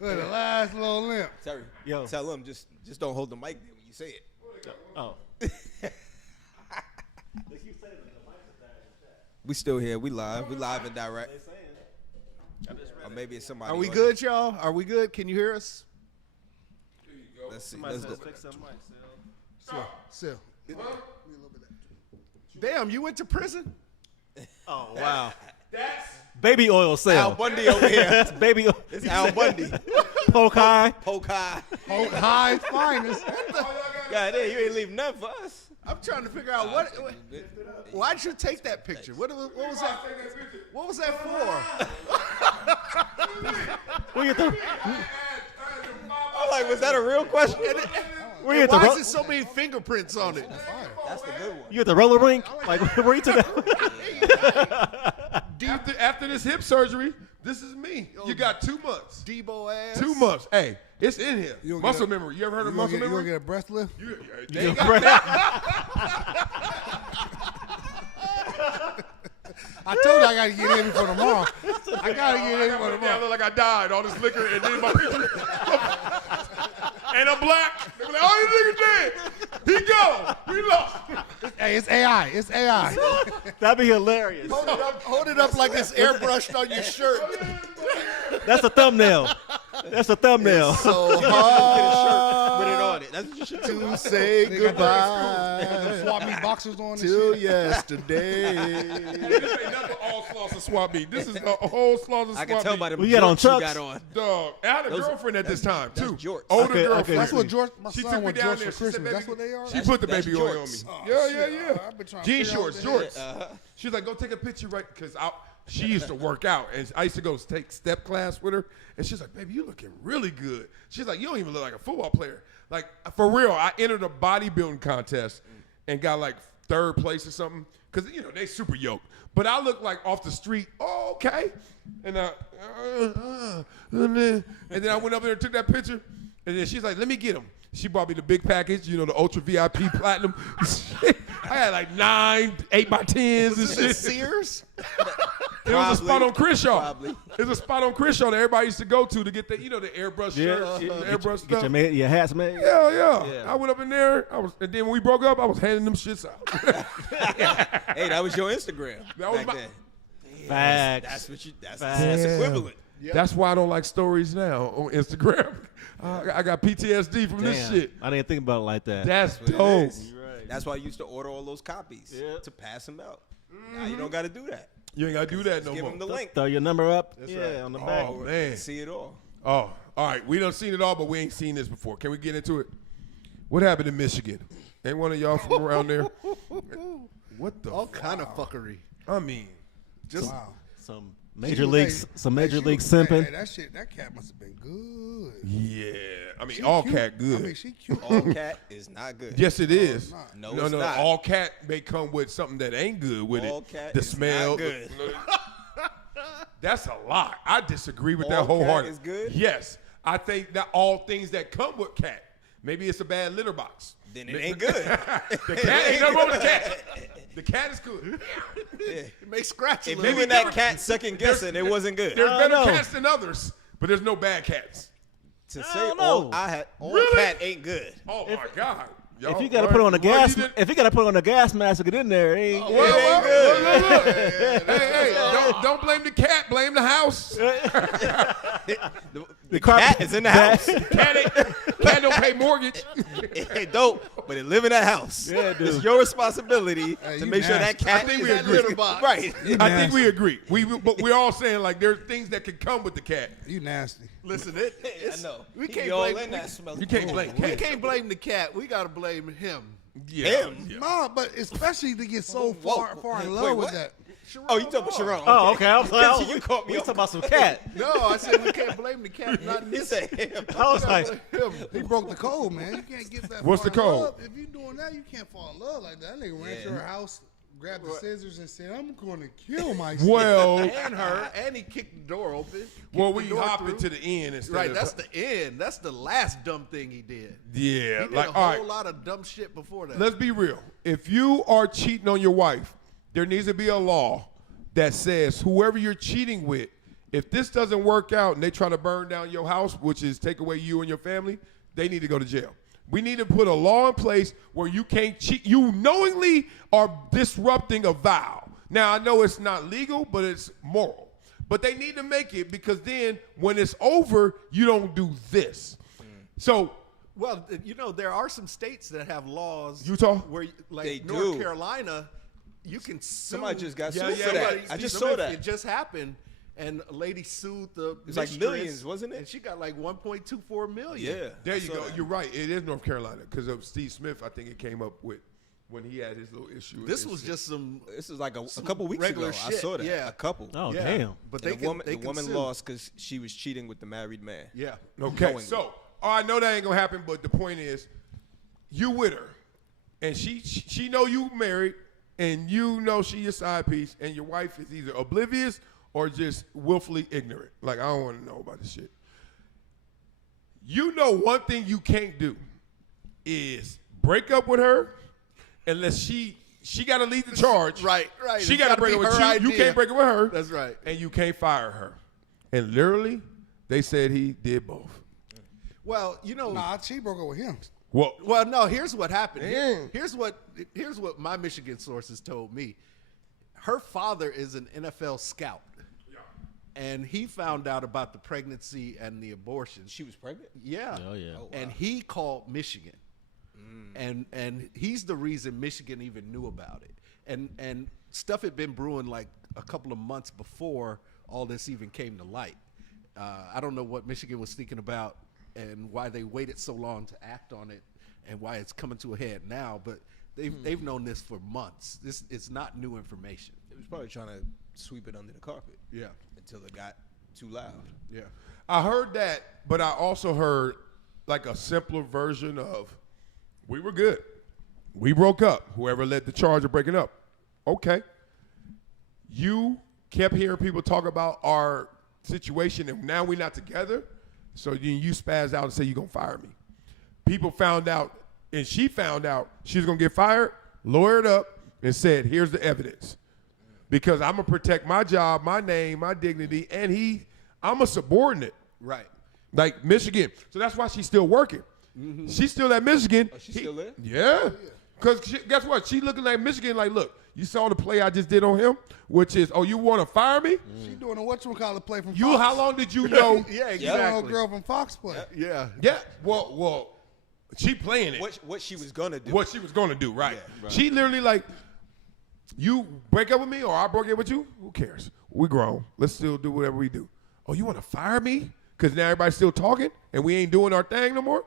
Look at the last little limp. Terry, Yo. tell him just don't hold the mic there when you say it. Oh. We still here. We live. We live and direct. Or maybe it's somebody. Are we on good, y'all? Are we good? Can you hear us? Let's see. Somebody Let's says go. fix some mic, Sil. Damn, you went to prison? Oh, wow. That's Baby oil Al sale. Bundy over here. That's baby oil. It's Al Bundy. Poke high. Poke high. High finest. God damn, you ain't leaving nothing for us. I'm trying to figure out why'd you take that picture? What was that? What was that for? Where you the I'm like, was that a real question? where you at the Why ro- is it so many fingerprints on it? That's the good one. you at the roller rink? Like where you to that? after this hip surgery. This is me. You got 2 months. Debo ass. 2 months. Hey, it's in here. You gonna Muscle get a- memory. You ever heard of You gonna muscle get, you gonna memory? get a breast lift? They got that. I told you I gotta get in before tomorrow. I gotta get in before Yeah, I tomorrow. look like I died. All this liquor and then my picture. And I'm black. They be like, oh, this nigga dead. He gone. We lost. Hey, it's AI. It's AI. That'd be hilarious. Hold it up like it's airbrushed on your shirt. That's a thumbnail. That's a thumbnail. So Get a shirt with it on it. That's what you should do. to say They got goodbye the swap meet boxers on and to shit. yesterday. This ain't nothing all sloths and swap meet. This is a whole sloths and I swap can tell meet. by the We got on jorts you trucks. got on. Dog. I had a girlfriend at this time, that's too. jorts. Older Okay, girlfriend. okay. That's what George, my She son took me went down George there. for She said, Christmas. baby, That's what they are? She put the That's baby oil on me. jorts. Yeah. I've been trying to Jean figure out shorts, what jorts. She's like, go take a picture, right? Because she used to work out, and I used to go take step class with her, and she's like, baby, you looking really good. She's like, you don't even look like a football player. Like, for real, I entered a bodybuilding contest and got like 3rd place or something, because, you know, they super yoked. But I look like off the street, oh, okay. And then I went up there and took that picture, and then she's like, let me get him. She bought me the big package, you know, the Ultra VIP Platinum. I had like 9 8x10s and Was it shit. Sears? It was a spot on Crenshaw. Probably. It was a spot on Crenshaw that everybody used to go to get the, you know, the airbrush shirts, the airbrush Get stuff. your hats made. Yeah. I went up in there. And then when we broke up, I was handing them shits out. Hey, that was your Instagram. That was back my- then. Facts. That's what you. That's Facts. equivalent. That's why I don't like stories now on Instagram. I got PTSD from this Damn. shit. I didn't think about it like that. That's What it dope. is. That's why I used to order all those copies Yeah. to pass them out. Now you don't got to do that. You ain't got to do that no Give more. them the link. Throw your number up. right. On the back. Oh, man. See it all. Oh, all right. We done seen it all, but we ain't seen this before. Can we get into it? What happened in Michigan? Ain't one of y'all from around there? What the All fuck? kind of fuckery. I mean, Just Wow. Some She major was leagues. like- Some major she league was- simping. Hey, that cat must have been good. yeah. I mean, She all cute. cat good. I mean, she cute. All cat is not good. Yes, it is. not. No, it's not. All cat may come with something that ain't good with All it. cat The is smell. not good. That's a lot. I disagree with All that cat wholeheartedly. is good? Yes, I think that all things that come with cat. Maybe it's a bad litter box. Then it ain't good. The cat ain't nothing wrong with the cat. The cat is good. it makes scratch a If little. you and that cat second guessing, it wasn't good. There's I better don't know. cats than others, but there's no bad cats. To I say don't all know. all cat ain't good. Oh my God. If you gotta put on a gas, if you gotta put on a gas mask to get in there, it ain't. Well, it ain't look, hey, don't blame the cat, blame the house. The cat is in the house. Cat don't pay mortgage. It don't, but it live in that house. Yeah, it do. It's your responsibility to you make sure that nasty. cat I think is we agree. litter box. right. I think we agree. But we're all saying like there's things that could come with the cat. You nasty. Listen, I it's, know. we He can't be all blame. in that smell. You can't blame We cat. can't blame the cat. We gotta blame him. Yeah. No, but especially to get so far in love Wait, with what? that. Oh, you talking about Sherrone? Oh, okay. I was like, See, you caught me we off. talking about some cat. No, I said we can't blame the cat. Not He this. said him. I was We like, gotta blame him. He broke the code, man. You can't get that. What's far the in code? love. If you doing that, you can't fall in love like that. That nigga ran to her house, grabbed the scissors, and said, "I'm going to kill myself." Well, And her, and he kicked the door open. well, kicked we the door hop through. into the end instead Right, of that's the end. That's the last dumb thing he did. yeah. He did Like a all whole right, lot of dumb shit before that. let's be real. If you are cheating on your wife, there needs to be a law that says whoever you're cheating with, if this doesn't work out and they try to burn down your house, which is take away you and your family, they need to go to jail. We need to put a law in place where you can't cheat. You knowingly are disrupting a vow. Now, I know it's not legal, but it's moral. But they need to make it because then when it's over, you don't do this. So Well, there are some states that have laws. Utah? where like They North do. Carolina, you can sue. Somebody just got Yeah, sued yeah, for that. yeah. I just saw that. It just happened, and a lady sued the. was like mistress, millions, wasn't it? And she got like 1.24 million. Yeah. There I you saw go. that. You're right. It is North Carolina because of Steve Smith. I think it came up with when he had his little issue. This was just some. This is like a couple weeks ago. regular I shit, saw that. yeah. A couple. Oh Yeah. damn! But And they the can woman sue. lost because she was cheating with the married man. Yeah. okay. knowingly. So, I know that ain't gonna happen, but the point is, you with her, and she know you married, and you know she your side piece, and your wife is either oblivious or just willfully ignorant. Like I don't want to know about this shit. You know one thing you can't do is break up with her unless she got to lead the charge. Right. She It's got to gotta break be up with her you. idea. You can't break up with her. That's right. And you can't fire her. And literally, they said he did both. Well, Nah, she broke up with him. Well, no. Here's what happened. Damn. Here's what my Michigan sources told me. Her father is an NFL scout, and he found out about the pregnancy and the abortion. She was pregnant? Yeah. Oh, yeah. Oh, wow. And he called Michigan. And he's the reason Michigan even knew about it. And stuff had been brewing like a couple of months before all this even came to light. I don't know what Michigan was thinking about and why they waited so long to act on it and why it's coming to a head now, but they've known this for months. It's not new information. It was probably trying to sweep it under the carpet. Yeah. Until it got too loud. Yeah. I heard that, but I also heard like a simpler version of we were good. We broke up. Whoever led the charge of breaking up. Okay. You kept hearing people talk about our situation and now we're not together. So you spaz out and say you're going to fire me. People found out, and she found out she was going to get fired, lawyered up, and said, here's the evidence. Because I'm going to protect my job, my name, my dignity, and I'm a subordinate. Right. Like Michigan. So that's why she's still working. She's still at Michigan. She's still there? Yeah. Because guess what? She looking at Michigan like, look, you saw the play I just did on him, which is, oh, you want to fire me? She doing a whatchamacallit play from You, Fox. how long did you know? Yeah, She doing a exactly. girl from Fox play. Yeah. Yeah. Well, she playing it. What she was gonna do. What she was going to do, right. Yeah, right. She literally like, you break up with me or I broke up with you? Who cares? We grown. Let's still do whatever we do. Oh, you want to fire me? Because now everybody's still talking and we ain't doing our thing no more?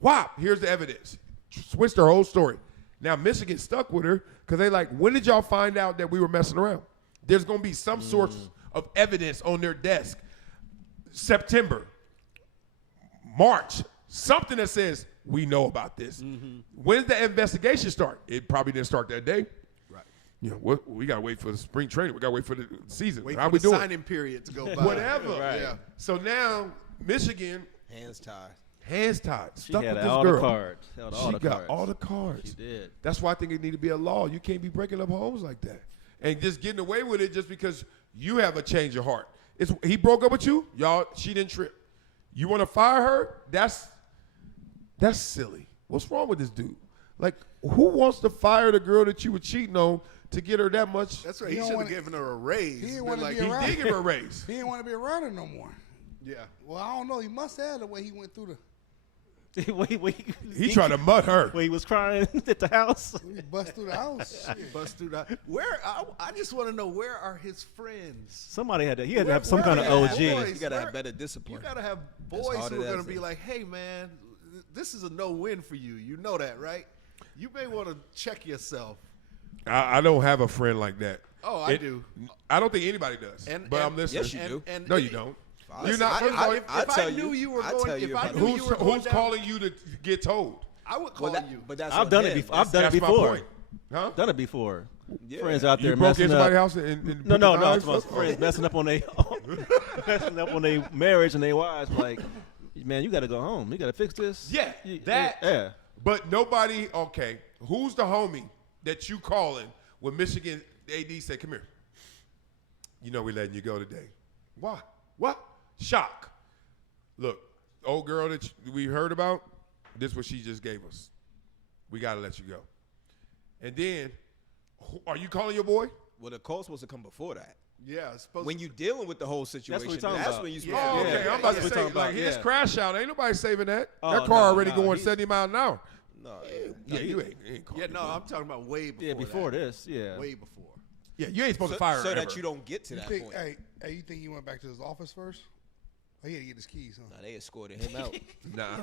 Wow, here's the evidence. Switched her whole story. Now Michigan stuck with her because they like, when did y'all find out that we were messing around? There's going to be some sort of evidence on their desk. September, March, something that says we know about this. When did the investigation start? It probably didn't start that day. Right. You know, we got to wait for the spring training. We got to wait for the season. Wait How for we the doing? signing period to go by. Whatever. Right. Yeah. So now Michigan, Hands tied. hands tied, She stuck had with this all girl. the cards. Held all She the got cards. all the cards. She did. That's why I think it need to be a law. You can't be breaking up homes like that and just getting away with it just because you have a change of heart. He broke up with you, y'all. She didn't trip. You want to fire her? That's silly. What's wrong with this dude? Like, who wants to fire the girl that you were cheating on to get her that much? That's right. He He don't should have wanna- given her a raise. He didn't Been wanna like, be He around. did give her a raise. He didn't want to be around her no more. Yeah. Well, I don't know. He must have the way he went through He tried to mud her. When he was crying at the house. he bust through the house. Shit. Bust through that. I just want to know, where are his friends? Somebody had to. He had to have some Where kind are of his OG. boys? You gotta have Where- better discipline. You gotta have As boys hard who are as gonna that be is. like, "Hey, man, this is a no-win for you. You know that, right? You may want to check yourself." I don't have a friend like that. Oh, I do. I don't think anybody does. But I'm listening. Yes, you do. No, you don't. You're Listen, not. First of all, If I'll I tell knew you. you were I'll going, tell you if I about knew it. you were going who's down, calling you to get told? I would call you. But that's I've on done it them. before. I've done it That's my before. point. Huh? Done it before. Yeah. Friends out there You broke messing into up. somebody's house and No, put no, the no. knives It's up? my friends messing up on their marriage and their wives. Like, man, you got to go home. You got to fix this. Yeah, You- that. Yeah. But nobody. Okay, who's the homie that you calling when Michigan AD say, "Come here. You know we letting you go today." Why? What? Shock. Look, old girl that we heard about. This is what she just gave us. We gotta let you go. And then, are you calling your boy? Well, the call supposed to come before that. Yeah, it's supposed When you dealing with the whole situation, what we're talking that's about. when you Yeah. supposed Oh, to. okay. Yeah. I'm about That's to what say, we're talking like, about, his yeah. crash out, ain't nobody saving that. Oh, That car already no, going he's- 70 miles an hour. No, Yeah, you ain't caught Yeah, it, no, bro. I'm talking about way before. Yeah, before that. this, yeah. Way before. Yeah, you ain't supposed so, to fire so her that ever. you don't get to that Think, point. hey, you think he went back to his office first? Oh, he had to get his keys, huh? Nah, they escorted him out. Nah, I I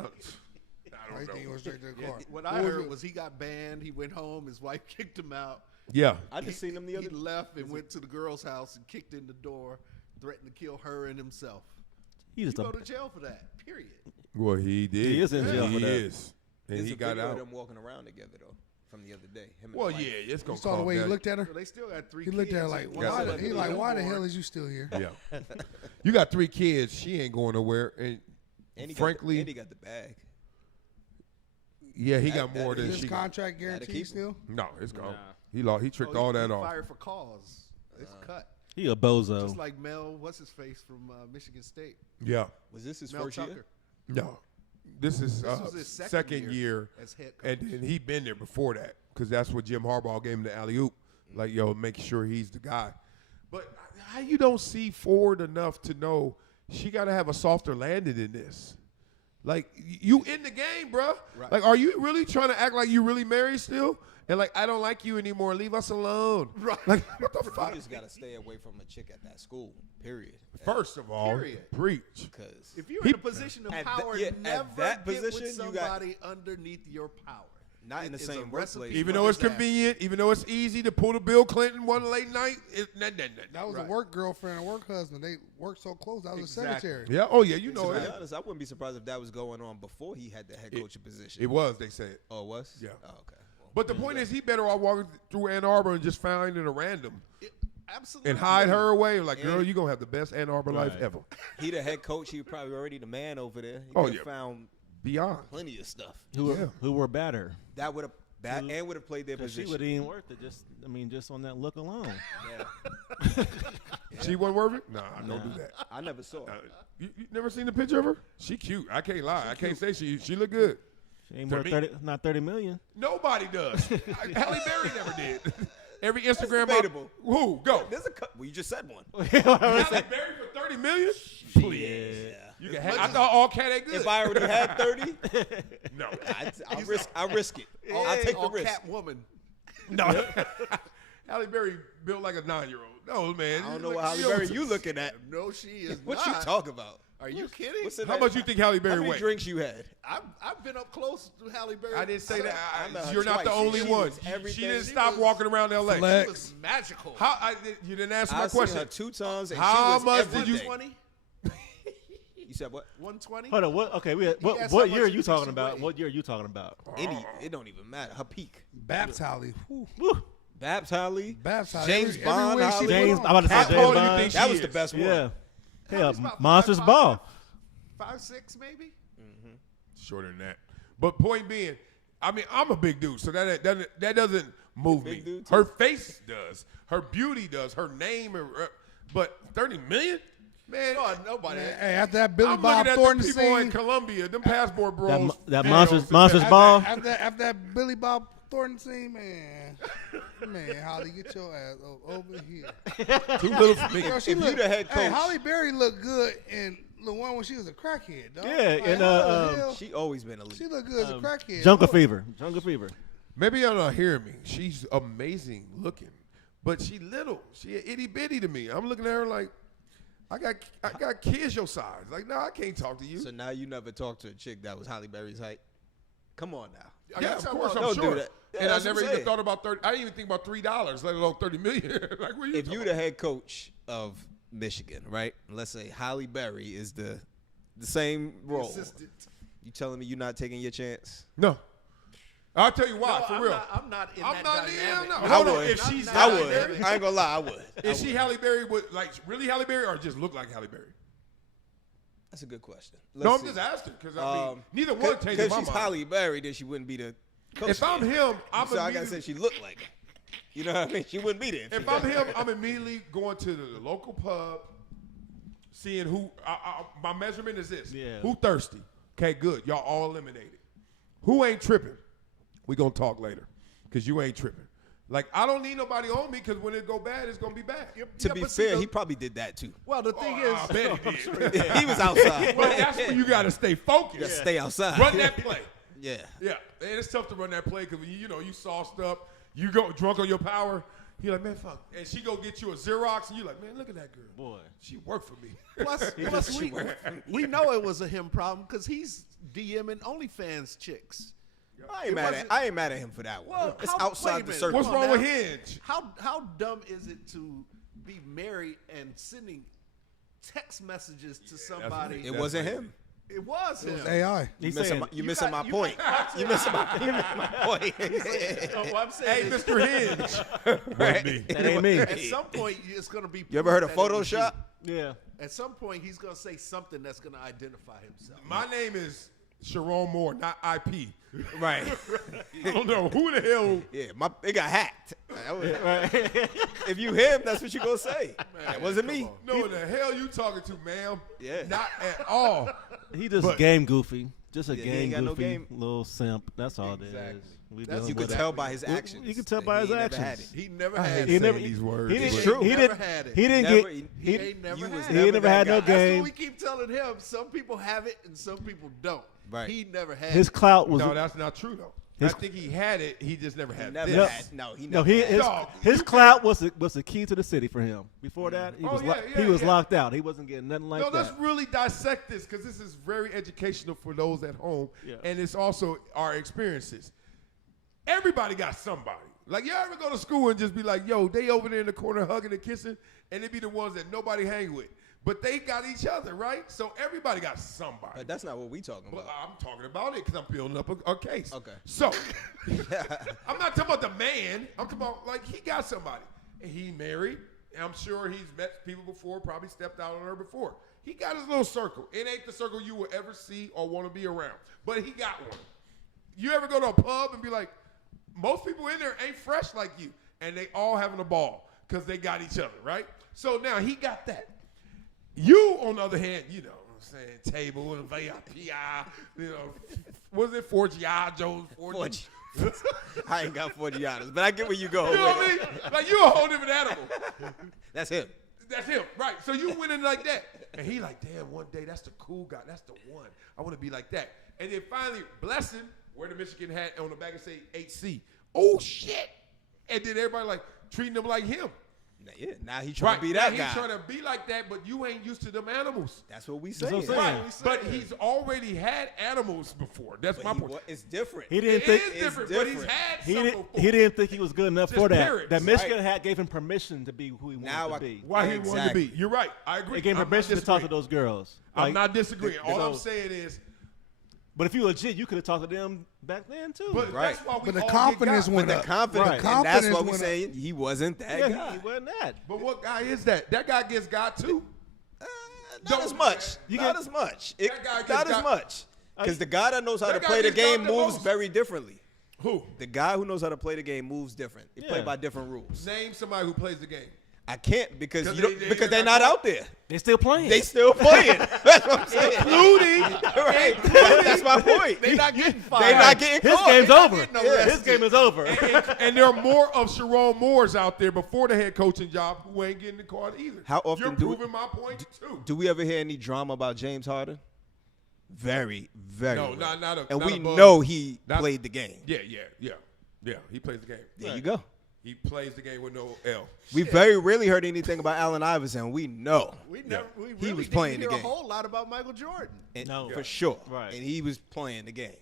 don't think he know. went straight to the car. What I heard was he got banned. He went home. His wife kicked him out. Yeah. I just seen him the He other. left and went to the girl's house and kicked in the door, threatened to kill her and himself. He You just go a, to jail for that. Period. Well, he did. He is in jail He for that. is. And There's he a got video of out. them walking around together though, from the other day. Him and Well, the wife. yeah, it's going You to saw the calm way he down. looked at her? So they still got 3 He kids. looked at her like, and Yeah. why, one he of like, them why the born. hell is you still here? Yeah. You got 3 kids. She ain't going nowhere. And And he frankly, got the, and he got the bag. yeah, he That- got more that than Is she his got. contract keep guaranteed him. still? No, it's gone. Nah. He tricked Oh, all he that off. fired for cause. It's cut. he a bozo. Just like Mel, what's his face from Michigan State? Yeah. Was this his Mel first Tucker. year? No. This is This was his second year. as head coach. And he been there before that because that's what Jim Harbaugh gave him the alley-oop. Like, yo, make sure he's the guy. But how you don't see forward enough to know she got to have a softer landing in this? Like, you in the game, bro. Right. Like, are you really trying to act like you really married still? And like, I don't like you anymore. Leave us alone. Right. Like, what the You fuck? just gotta stay away from a chick at that school. Period. First of all, Period. preach. Because If you're He- in a position of At power, that- yeah, at never that get position, with you got- somebody underneath your power. Not in the It is same a recipe workplace. Even for though it's disaster. convenient, even though it's easy to pull the Bill Clinton one late night, That was Right. a work girlfriend and work husband. They worked so close. That was Exactly. a secretary. yeah. Oh yeah, you know To be it. honest, I wouldn't be surprised if that was going on before he had the head coaching position. It was. They said. Oh, it was? Yeah. Oh, okay. Well, But the point is, he better off walking through Ann Arbor and just finding a random Absolutely. and hide her away. Like, girl, you gonna have the best Ann Arbor life Right. ever. he the head coach. He probably already the man over there. He Oh, could've yeah. found Beyond. plenty of stuff. who were better. That would have and would have played their She position. would have even worth it. Just on that look alone. Yeah. She wasn't worth it. Nah, don't do that. I never saw it. You never seen the picture of her? She cute. I can't lie. I can't say she look good. She ain't worth 30 million. Nobody does. Halle Berry never did. Every Instagram debatable. Who go? There's a cut. Well, you just said one. Halle Berry for 30 million? Please. Yeah. You can have, I thought all cat ain't good. If I already had 30, no. I'll risk it. I'll take the all risk. cat woman. No. Halle Berry built like a 9-year-old. No, man. I don't know Like, what Halle she Berry don't- you looking at. No, she is What not. you talking about? Are you kidding? What's in How that- much you think Halle How Berry many weigh? drinks you had? I've been up close to Halle Berry. I didn't say that. I met her You're not the twice. only She one. was everything. She didn't She stop was walking around L.A. She Flex. was magical. You didn't answer I my seen her question. 2 times. And How she was much did you- everything. 120? You said what? 120? Hold on. What? Okay. asked What how year are much you you talking should about? weigh. What year are you talking about? It don't even matter. Her peak. Babs Holly. Whew. Woo. Babs Holly. Babs Holly. James Every Bond way she Holly. put James. on. I'm about to say How James tall do you Bond. think That she was the is? best one. Yeah. Hell, He's about Monsters 5'5", Ball. 5'6", maybe? Shorter than that. But point being, I mean, I'm a big dude, so that doesn't move me. Big dude, too? Her face does. Her beauty does. Her name. But 30 million? Man, Oh, nobody. Hey, after that Billy I'm Bob looking at the Thornton people in scene, Colombia, them passport bros. That man, Monsters on- Ball. after that Billy Bob Thornton scene, man, Holly, get your ass over here. Too little for me. Girl, she If you look- the head Hey, coach- Holly Berry looked good in the one when she was a crackhead, dog. Yeah, Like, and, how the hell- She always been elite. she looked good as a crackhead. Jungle Look. Fever. Jungle Fever. Maybe y'all not hearing me. She's amazing looking, but she little. She itty bitty to me. I'm looking at her like, I got kids your size. Like, no, I can't talk to you. So now you never talked to a chick that was Halle Berry's height. Come on now. Yeah, of course, I'm Don't do sure. that. Yeah, And I that's what never I'm even saying. thought about 30. I didn't even think about $3, let alone 30 million. Like, what are you If talking you about? the head coach of Michigan, right? Let's say Halle Berry is the same role. Assistant. You telling me you're not taking your chance? No. I'll tell you why, No, for I'm real. I'm not in I'm that not- dynamic. yeah, no. I Hold on, would. if she's I Halle would. Berry? I ain't gonna lie, I would. Is she Halle Berry with, like, really Halle Berry or just look like Halle Berry? That's a good question. No, Let's I'm see. just asking because I mean, neither one changed my Because mind. she's Halle Berry, then she wouldn't be the coach. If I'm him, I'm so I gotta immediately- say she looked like her. You know what I mean? She wouldn't be there. If I'm him, I'm immediately going to the local pub, seeing who. My measurement is this: Yeah. who thirsty? Okay, good. Y'all all eliminated. Who ain't tripping? We gonna talk later, cause you ain't tripping. Like, I don't need nobody on me because when it go bad, it's going to be bad. To be fair, he probably did that too. Well, the thing I bet he did. He was outside. But that's where you got to stay focused. Just stay outside. Run that play. Yeah. Yeah, and it's tough to run that play because you sauced up, you go drunk on your power. You're like, man, fuck. And she go get you a Xerox, and you're like, man, look at that girl. Boy. She worked for me. Plus we know it was a him problem because he's DMing OnlyFans chicks. I ain't mad at him for that one. Well, it's wait outside a the minute. circle. What's Come on wrong with now. Hinge? How dumb is it to be married and sending text messages to somebody? It wasn't him. It was him. AI. You saying- missing my point. You missing my point. What I'm Hey, saying is, Mr. Hinge. Right. That ain't me. at some point it's going to be. You ever heard of proof that it was Photoshop? Yeah. you. At some point he's going to say something that's going to identify himself. My name is Sherrone Moore, not IP. Right. I don't know who the hell. Yeah, it got hacked. If you him, that's what you gonna say. That wasn't me. No, the hell you talking to, ma'am? Yeah. Not at all. He just But- game goofy. Just a Yeah, he game ain't got no goofy game. little simp. That's all Exactly. it is. We That's- dealing You could with tell it. by his actions. You could tell that by he his ain't never had actions. it. He never I had hate it. He saying never. these words. He but- didn't. True. He Never didn't. had it. He didn't Never- get. He ain't never you was had He it. ain't never had no that guy. That's what game. we keep telling him. Some people have it and some people don't. Right. He never had His it. clout was. No, that's not true though. His- I think he had it. He just never had Never this. had. No, he No, never. had. Dog, his you clout was the key to the city for him. Before that, he Oh, was yeah, he yeah, was yeah. locked out. He wasn't getting nothing like No, let's that. really dissect this because this is very educational for those at home, Yeah. and it's also our experiences. Everybody got somebody. Like, you ever go to school and just be like, yo, they over there in the corner hugging and kissing, and they be the ones that nobody hang with. But they got each other, right? So everybody got somebody. But that's not what we talking But about. I'm talking about it because I'm building up a case. Okay. So, I'm not talking about the man. I'm talking about, like, he got somebody. And he married. And I'm sure he's met people before, probably stepped out on her before. He got his little circle. It ain't the circle you will ever see or want to be around. But he got one. You ever go to a pub and be like, most people in there ain't fresh like you. And they all having a ball because they got each other, right? So now he got that. You, on the other hand, you know what I'm saying, table and VIP, was it 40 Jones? 40. I ain't got 40 honors, but I get where you go. You know what I mean? Like, you a whole different animal. That's him. That's him, right. So you went in like that. And he like, damn, one day, that's the cool guy. That's the one. I want to be like that. And then finally, Blessing, wear the Michigan hat on the back and say HC. Oh, shit. And then everybody like treating him like him. Yeah, now he trying to be that now guy. He's trying to be like that, but you ain't used to them animals. That's what we That's saying. what I'm saying. Right. But he's already had animals before. That's my point. It's different. He didn't It think is different, it's but he's different. had he some didn't. before. He didn't think he was good enough Just for that. period. That Michigan Right. hat gave him permission to be who he wanted Now to I- be. Why he wanted to Exactly. be. You're right. I agree. It gave him I'm not permission to talk to disagreeing. those girls. I'm Like, not disagreeing. All I'm so- saying is, But if you legit, you could have talked to them back then too. but Right. that's why we But the all confidence get got. went The up. confidence, Right. and that's Confidence what we went up. saying. He wasn't that yeah, guy. he wasn't that. But what guy is that? That guy gets got too. Not Don't- as much. You Not get- as much. That guy Not gets as got- much. Because the guy that knows how to That guy play the gets got game the moves most. very differently. Who? The guy who knows how to play the game moves different. They play Yeah. by different rules. Name somebody who plays the game. I can't because 'Cause you don't, they because got they're not caught. out there. They still playing. They still playing. That's what I'm saying. Right. That's my point. They're not getting fired. They're not getting His caught. game's They're not over. getting Yeah, arrested. his game is over. And there are more of Sherrone Moores out there before the head coaching job who ain't getting the card either. How often You're do we- proving my point too. Do we ever hear any drama about James Harden? Very, very. No, rare. not And not we above- know he not- played the game. Yeah. He plays the game. There you go. He plays the game with no L. We very rarely heard anything about Allen Iverson. We know. We never. We He really was didn't playing hear the a game. whole lot about Michael Jordan. And No. for sure. Right. And he was playing the game.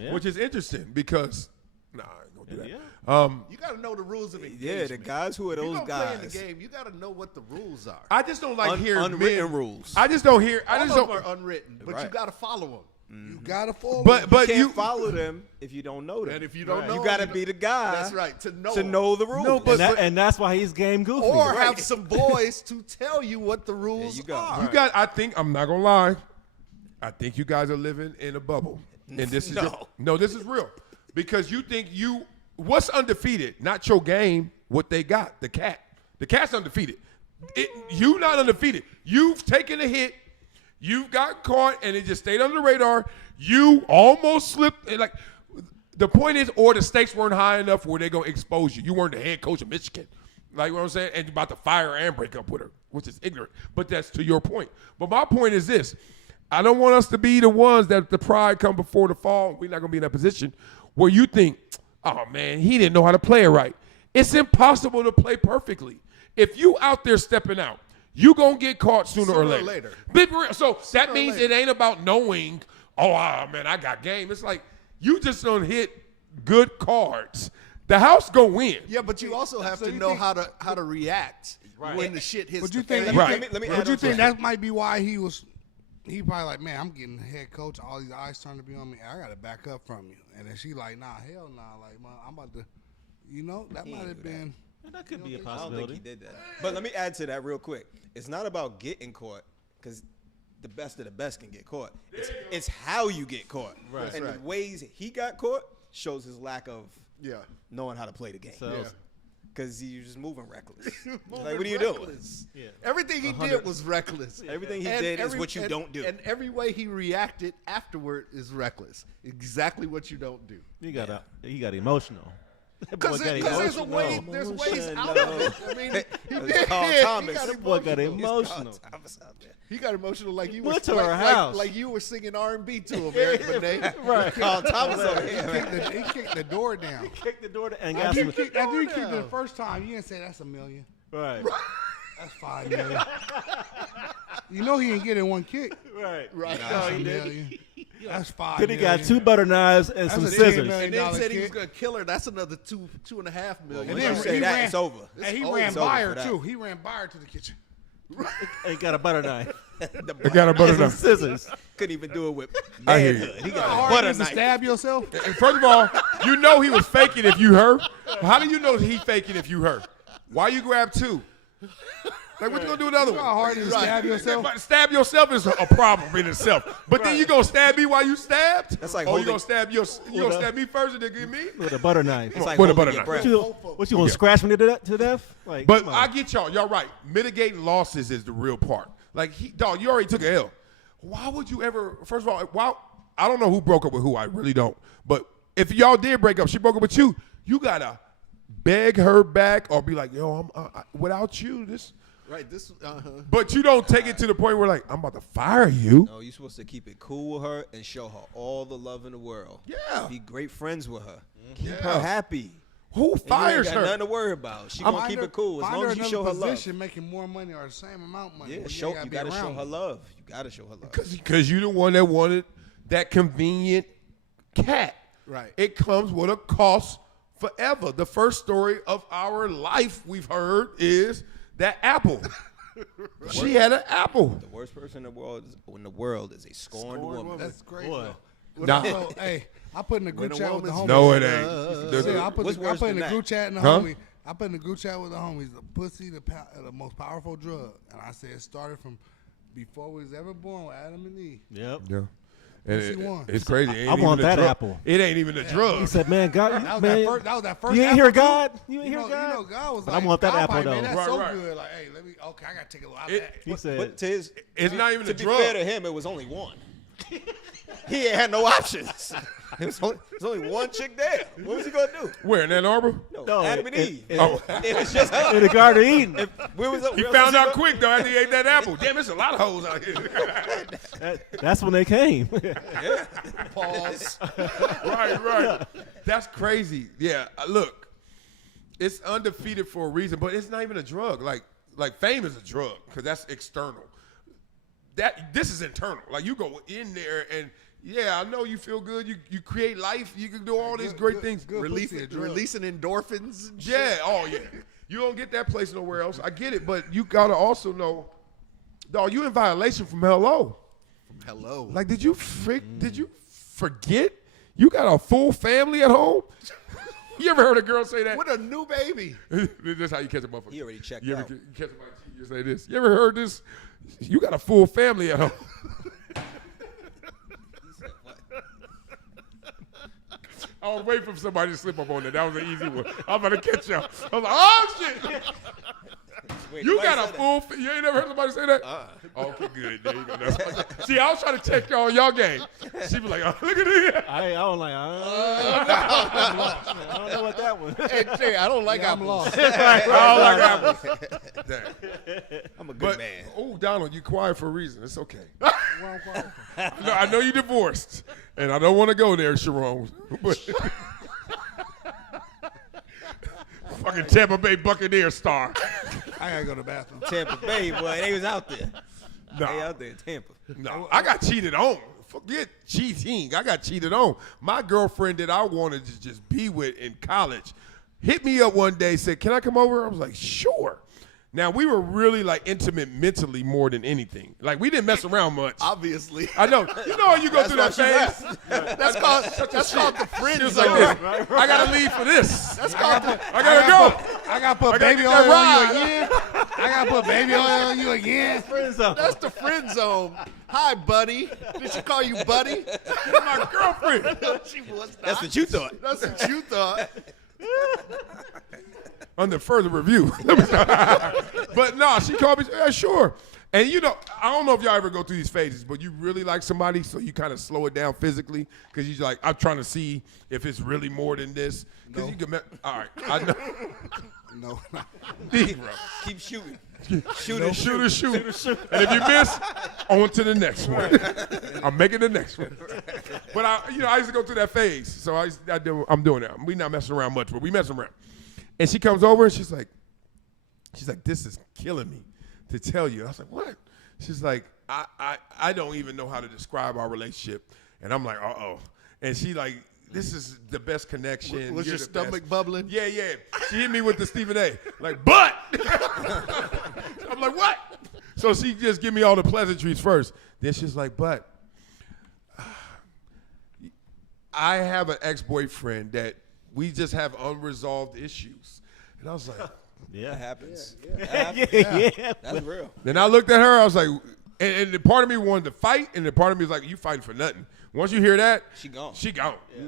Yeah. Which is interesting because I ain't gonna do that. Yeah. You got to know the rules of engagement. Yeah, the guys who are If you those gonna play in guys. the game, you got to know what the rules are. I just don't like hearing unwritten men- rules. I just don't hear. I All just of them don't. are unwritten, but you Right. got to follow them. You gotta follow. But You you can't follow them if you don't know them. And if you don't know, you got to them, be the guy. That's right. To know To 'em. know the rules. No, but- And that's why he's game goofy. or have some boys to tell you what the rules you go. are. You got. I think I'm not gonna lie. I think you guys are living in a bubble, and this is No. this is real because you think you what's undefeated, not your game. What they got, the cat's undefeated. You not undefeated. You've taken a hit. You got caught, and it just stayed under the radar. You almost slipped. And like The point is, or the stakes weren't high enough where they're going to expose you. You weren't the head coach of Michigan. Like what I'm saying? And you're about to fire and break up with her, which is ignorant. But that's to your point. But my point is this. I don't want us to be the ones that the pride come before the fall. We're not going to be in that position where you think, oh, man, he didn't know how to play it right. It's impossible to play perfectly. If you out there stepping out, you going to get caught sooner or later. So that means it ain't about knowing, man, I got game. It's like you just don't hit good cards. The house going to win. Yeah, but you also have to know how to react when the shit hits the think, fan. let me but you think that might be why he probably like, man, I'm getting the head coach. All these eyes trying to be on me. I got to back up from you. And then she like, nah, hell nah. Like, man, I'm about to, that might have been. That could be a I possibility. don't think he did that. But let me add to that real quick. It's not about getting caught, because the best of the best can get caught. It's how you get caught. Right. And the ways he got caught shows his lack of Yeah. knowing how to play the game. So, Because you're just moving reckless. Like, what are you doing? yeah. Everything he did was reckless. Everything he did is what you don't do. And every way he reacted afterward is reckless. Exactly what you don't do. He got emotional. That boy Because got there's emotional. there's ways out of it. I mean, he did. Carl He Thomas. got That boy got emotional. emotional. He got emotional like you Went were to her house. like you were singing R&B to him, Eric Benet. Right. Carl Thomas over He here. kicked the door down. Kicked the door and After got you some. kicked it the first time, you didn't say that's $1 million. Right. That's $5 million. You know he didn't get it in one kick. Right. Right. That's $1 million. That's $5 Then he million. got 2 butter knives and some a $10 scissors. million. And then he said he was kick. going to kill her. That's another $2.5 million. Once then you say he that, ran- it's over. And he Oh, ran it's over by for her, that. too. He ran by her to the kitchen. He got a butter knife. I got a butter And some knife. scissors. Couldn't even do it with I hear you. manhood. He How got a hard butter it is to knife. stab yourself? And first of all, you know he was faking if you hurt. How do you know he faking if you hurt? Why you grab 2? Like, what you gonna do with the other You know how one? hard it is to stab yourself? But stab yourself is a problem in itself. But then you gonna stab me while you stabbed? That's like you holding- gonna stab you gonna stab me first and then get me? With a butter knife. It's like With a holding butter your knife. breath. What you want to scratch me to death? Like, But come on. I get y'all. Y'all right. Mitigating losses is the real part. Like, dog, you already took a L. Why would you ever? First of all, I don't know who broke up with who. I really don't. But if y'all did break up, she broke up with you. You gotta beg her back or be like, yo, without you, this. Right. This. But you don't take it to the point where like I'm about to fire you. No, you're supposed to keep it cool with her and show her all the love in the world. Yeah. Be great friends with her. Keep Yeah. her happy. Who And fires you ain't got her? nothing to worry about. She gonna keep it cool as Find long her as you another show her love. position making more money or the same amount of money. Yeah, But you ain't gotta be show around her love. You gotta show her love. Because you the one that wanted that convenient cat. Right. It comes with a cost forever. The first story of our life we've heard is that apple. She had an apple. The worst person in the world is a scorned woman. That's crazy. Boy. Nah. So, hey, I put in the group When a chat with the woman's- homies. No, it ain't. See, I put What's in worse the than that? group chat and the Huh? homie. I put in the group chat with the homies. The pussy, the most powerful drug. And I said it started from before we was ever born with Adam and Eve. Yep. Yeah. And She won. it's crazy. It ain't I want even a that drug. apple. It ain't even a drug. He said, man, God, That was man, that first. you ain't apple hear too. God? You ain't hear You God? know, God was But like, I want that God apple, probably made though. That's Right, so right. good. Like, hey, I gotta take a lot of It- that. He said, But to his, It's not even to a be drug. fair to him, it was only one. He ain't had no options. It was only one chick there. What was he gonna do? Where in Ann Arbor? No, Adam and Eve. Oh. It was just her. in the Garden of Eden. Where was He found out quick though after he ate that apple. Damn, there's a lot of hoes out here. That's when they came. Pause. Right. That's crazy. Yeah, look, it's undefeated for a reason, but it's not even a drug. Like fame is a drug because that's external. This is internal. Like you go in there and yeah, I know you feel good. You create life. You can do all these great things. good pussy a drug. Releasing endorphins. And shit. Yeah. Oh yeah. You don't get that place nowhere else. I get it, but you gotta also know, dog, you in violation from hello. Hello. Like, did you forget you got a full family at home? You ever heard a girl say that? With a new baby. This is how you catch a motherfucker. He already checked you ever out. catch somebody cheat, you say this. You ever heard this? You got a full family at home. I was waiting for somebody to slip up on that. That was an easy one. I'm about to catch y'all. I was like, oh, shit. You got a full. You ain't never heard somebody say that? Okay, good. There you go. See, I was trying to check y'all game. She be like, oh, look at this. I was like, I don't know what that one. Hey, Jay, I don't like apples. I don't like apples. Damn. I'm a good man. Oh, Donald, you quiet for a reason. It's okay. No, I know you divorced, and I don't want to go there, Sherrone. But fucking Tampa Bay Buccaneer star. I gotta go to the bathroom. Tampa Bay, boy, they was out there. No. They out there in Tampa. No, I got cheated on. Forget cheating. I got cheated on. My girlfriend that I wanted to just be with in college hit me up one day, said, can I come over? I was like, sure. Now, we were really, like, intimate mentally more than anything. Like, we didn't mess around much. Obviously. I know. You know when you go through that phase? That's called the friend She zone. was like this. I got to leave for this. That's called the I got to go. I gotta put I gotta baby get oil that on ride. you again. I gotta put baby oil on you again. That's the friend zone. Hi, buddy. Did she call you buddy? You're my girlfriend. She was not. That's what you thought. That's what you thought. Under further review. But no, she called me, yeah, sure. And you know, I don't know if y'all ever go through these phases, but you really like somebody, so you kind of slow it down physically, because you're like, I'm trying to see if it's really more than this. Because you can, all right, I know. No. Keep shooting. shoot. And if you miss, on to the next one. I'm making the next one. But I used to go through that phase, so I'm doing that. We not messing around much, but we messing around. And she comes over and she's like, this is killing me to tell you. I was like, what? She's like, I don't even know how to describe our relationship. And I'm like, uh-oh. And she like, this is the best connection. Was your stomach best. bubbling? Yeah. She hit me with the Stephen A. Like, but. I'm like, what? So she just give me all the pleasantries first. Then she's like, but I have an ex-boyfriend that we just have unresolved issues. And I was like, Yeah, That happens. yeah. That's real. then I looked at her, I was like, and the part of me wanted to fight, and the part of me was like, you fighting for nothing. Once you hear that, She gone.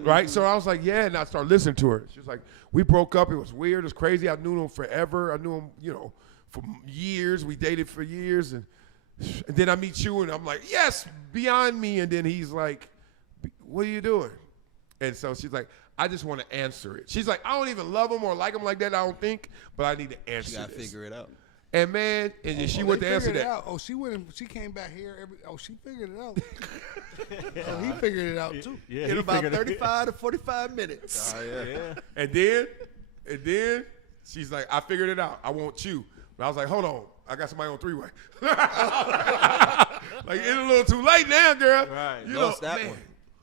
right? So I was like, yeah, and I started listening to her. She was like, we broke up. It was weird. It was crazy. I knew him forever. I knew him, for years. We dated for years. And then I meet you, and I'm like, yes, beyond me. And then he's like, what are you doing? And so she's like, I just want to answer it. She's like, I don't even love him or like him like that, I don't think, but I need to answer She got to this. figure it out. And man, and then she went to answer that. Oh, she went. She came back here. She figured it out. Oh, he figured it out too. Yeah, In he about figured it. 35 to 45 minutes. Yeah. And then she's like, I figured it out. I want you. But I was like, hold on. I got somebody on three-way. Like, it's a little too late now, girl. Right. Lost that one.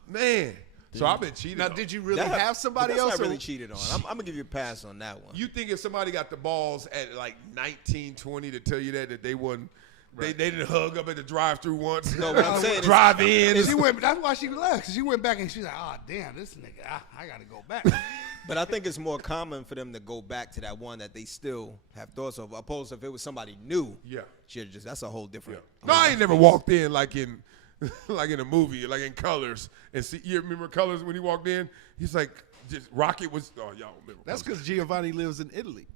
Man. So I've been cheated Now, on. did you really That- have somebody that's else? not or- really cheated on. I'm going to give you a pass on that one. You think if somebody got the balls at like 19, 20 to tell you that they wasn't, they didn't hug up at the drive-thru once? No, what I'm saying is- drive in. She went. That's why she left. 'Cause she went back and she's like, oh damn, this nigga, I gotta go back. But I think it's more common for them to go back to that one that they still have thoughts of, opposed to if it was somebody new. Yeah. That's a whole different. No, I ain't never walked in like in a movie, like in Colors. And see, you remember Colors when he walked in? He's like, just Rocket was, oh, y'all remember. That's because Giovanni lives in Italy.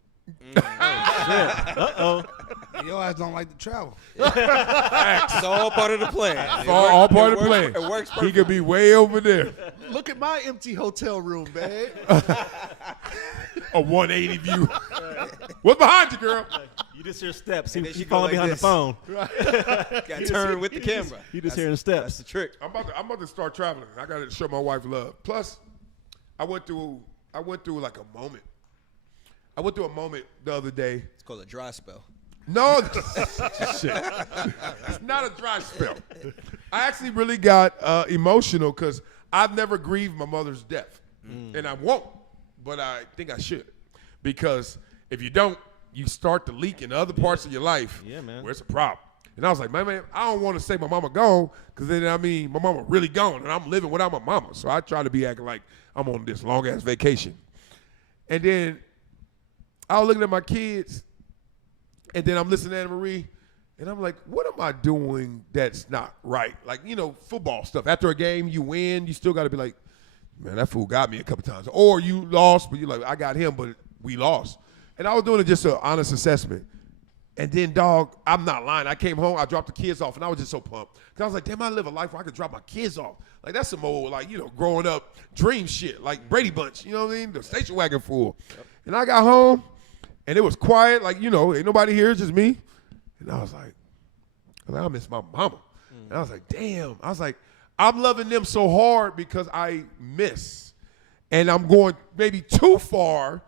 Your ass don't like to travel. It's all part of the plan. all part of the plan. It works He perfectly. could be way over there. Look at my empty hotel room, man. A 180 view. What's behind you, girl? You just hear steps. then He's she go falling like behind this. the phone. Got turn with the camera. You just hearing That's steps. the trick. I'm about to start traveling. I got to show my wife love. Plus, I went through like a moment. I went through a moment the other day. It's called a dry spell. No, shit. It's not a dry spell. I actually really got emotional because I've never grieved my mother's death, and I won't, but I think I should, because if you don't, you start to leak in other parts of your life. Yeah, man. Where it's a problem. And I was like, man, I don't want to say my mama gone, because then my mama really gone, and I'm living without my mama. So I try to be acting like I'm on this long ass vacation, and then I was looking at my kids. And then I'm listening to Anna Marie, and I'm like, what am I doing that's not right? Like, football stuff. After a game, you win, you still got to be like, man, that fool got me a couple times. Or you lost, but you're like, I got him, but we lost. And I was doing it just an honest assessment. And then, dog, I'm not lying. I came home, I dropped the kids off, and I was just so pumped. Because I was like, damn, I live a life where I could drop my kids off. Like, that's some old, like, growing up dream shit, like Brady Bunch, you know what I mean? The station wagon full. Yep. And I got home, and it was quiet, like, ain't nobody here, it's just me. And I was like, I miss my mama. And I was like, damn. I was like, I'm loving them so hard because I miss. And I'm going maybe too far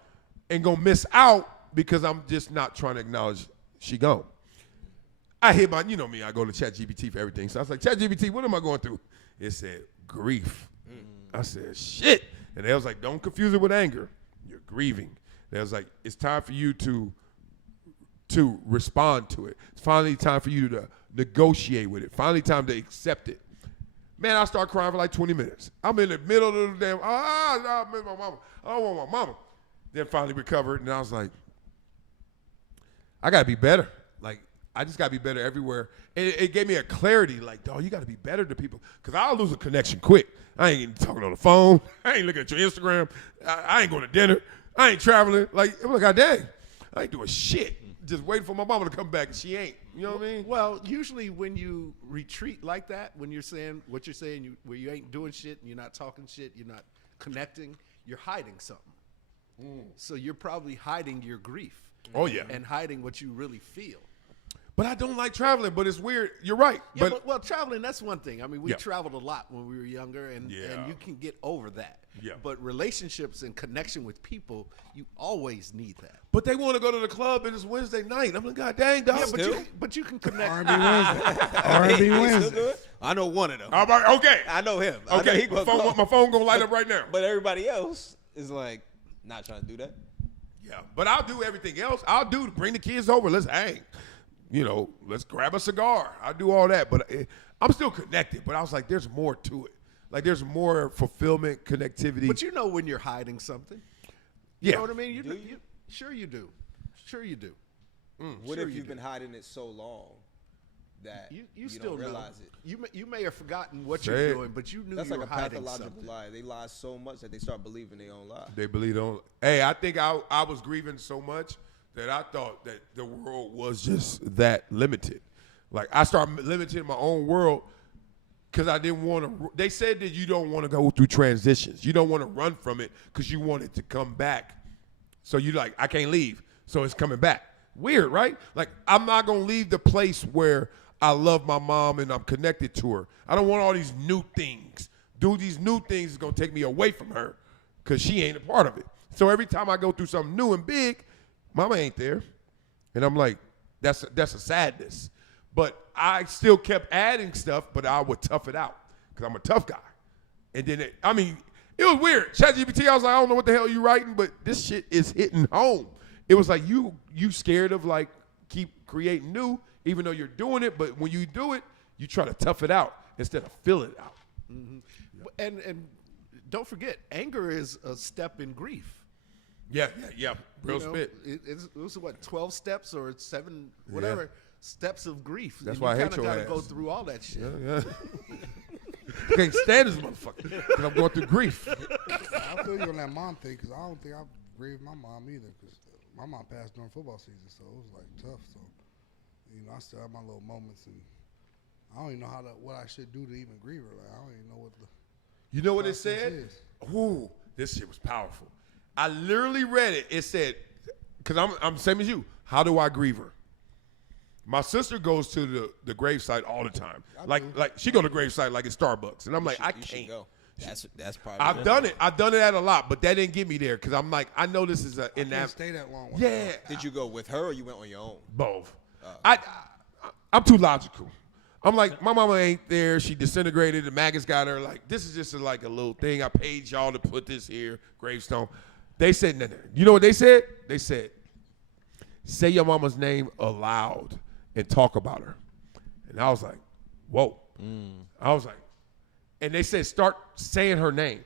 and going to miss out because I'm just not trying to acknowledge she gone. I hit my, me, I go to ChatGPT for everything. So I was like, ChatGPT, what am I going through? It said, grief. I said, shit. And they was like, don't confuse it with anger. You're grieving. They was like, it's time for you to respond to it. It's finally time for you to negotiate with it. Finally time to accept it. Man, I start crying for like 20 minutes. I'm in the middle of the damn, I miss my mama. I don't want my mama. Then finally recovered, and I was like, I got to be better. Like, I just got to be better everywhere. And it gave me a clarity, like, dog, you got to be better to people. Because I'll lose a connection quick. I ain't talking on the phone. I ain't looking at your Instagram. I ain't going to dinner. I ain't traveling. Like, I'm like, God dang, I ain't doing shit. Just waiting for my mama to come back, and she ain't. You know what I mean? Well, usually when you retreat like that, when you're saying what you're saying, where you ain't doing shit, and you're not talking shit, you're not connecting, you're hiding something. So you're probably hiding your grief. Oh, yeah. And hiding what you really feel. But I don't like traveling, but it's weird. You're right. Yeah, well, traveling, that's one thing. I mean, we Yeah. traveled a lot when we were younger, and you can get over that. Yeah. But relationships and connection with people, you always need that. But they want to go to the club and it's Wednesday night. I'm like, God dang, dog. Yeah, but you can connect. R&B Wednesday. R&B Wednesday. I know one of them. I'm like, okay. I know him. I know Okay, he gonna my phone going to light up right now. But everybody else is like not trying to do that. Yeah, but I'll do everything else. Bring the kids over. Let's hang. Let's grab a cigar. I'll do all that. But I'm still connected. But I was like, there's more to it. Like, there's more fulfillment, connectivity. But you know when you're hiding something. You know what I mean? Sure you do. Sure you do. What if you've been hiding it so long that you still don't realize it? You may have forgotten what you're doing, but you knew That's you like were a hiding pathological something. lie. They lie so much that they start believing their own lie. They believe on. Hey, I think I was grieving so much that I thought that the world was just that limited. Like, I started limiting my own world because I didn't want to. They said that you don't want to go through transitions. You don't want to run from it because you want it to come back. So you like, I can't leave. So it's coming back. Weird, right? Like, I'm not going to leave the place where I love my mom and I'm connected to her. I don't want all these new things. These new things is going to take me away from her because she ain't a part of it. So every time I go through something new and big, mama ain't there. And I'm like, that's a sadness. But I still kept adding stuff, but I would tough it out because I'm a tough guy. And then, it was weird. ChatGPT, I was like, I don't know what the hell you writing, but this shit is hitting home. It was like you scared of, like, keep creating new, even though you're doing it. But when you do it, you try to tough it out instead of fill it out. Mm-hmm. And don't forget, anger is a step in grief. Yeah. Real spit. It was what, 12 steps or 7, whatever, steps of grief. That's and why I hate you kind your of ass. got to go through all that shit. Yeah. I can't stand this motherfucker because I'm going through grief. I feel you on that mom thing because I don't think I've grieved my mom either because my mom passed during football season, so it was like tough. So, I still have my little moments, and I don't even know what I should do to even grieve her. Like, I don't even know what the. You know what it process said? is. Ooh, this shit was powerful. I literally read it. It said, because I'm the same as you. How do I grieve her? My sister goes to the gravesite all the time. Like she go to the gravesite like it's Starbucks, and I'm like, I You should can't. go. That's probably. I've done it. I've done it at a lot, but that didn't get me there because I'm like, I know this is I can't stay that long. With Yeah. her. Did you go with her or you went on your own? Both. I'm too logical. I'm like, my mama ain't there. She disintegrated. The maggots got her. Like, this is just like a little thing. I paid y'all to put this here, gravestone. They said, no. You know what they said? They said, say your mama's name aloud and talk about her. And I was like, whoa. I was like, and they said, start saying her name.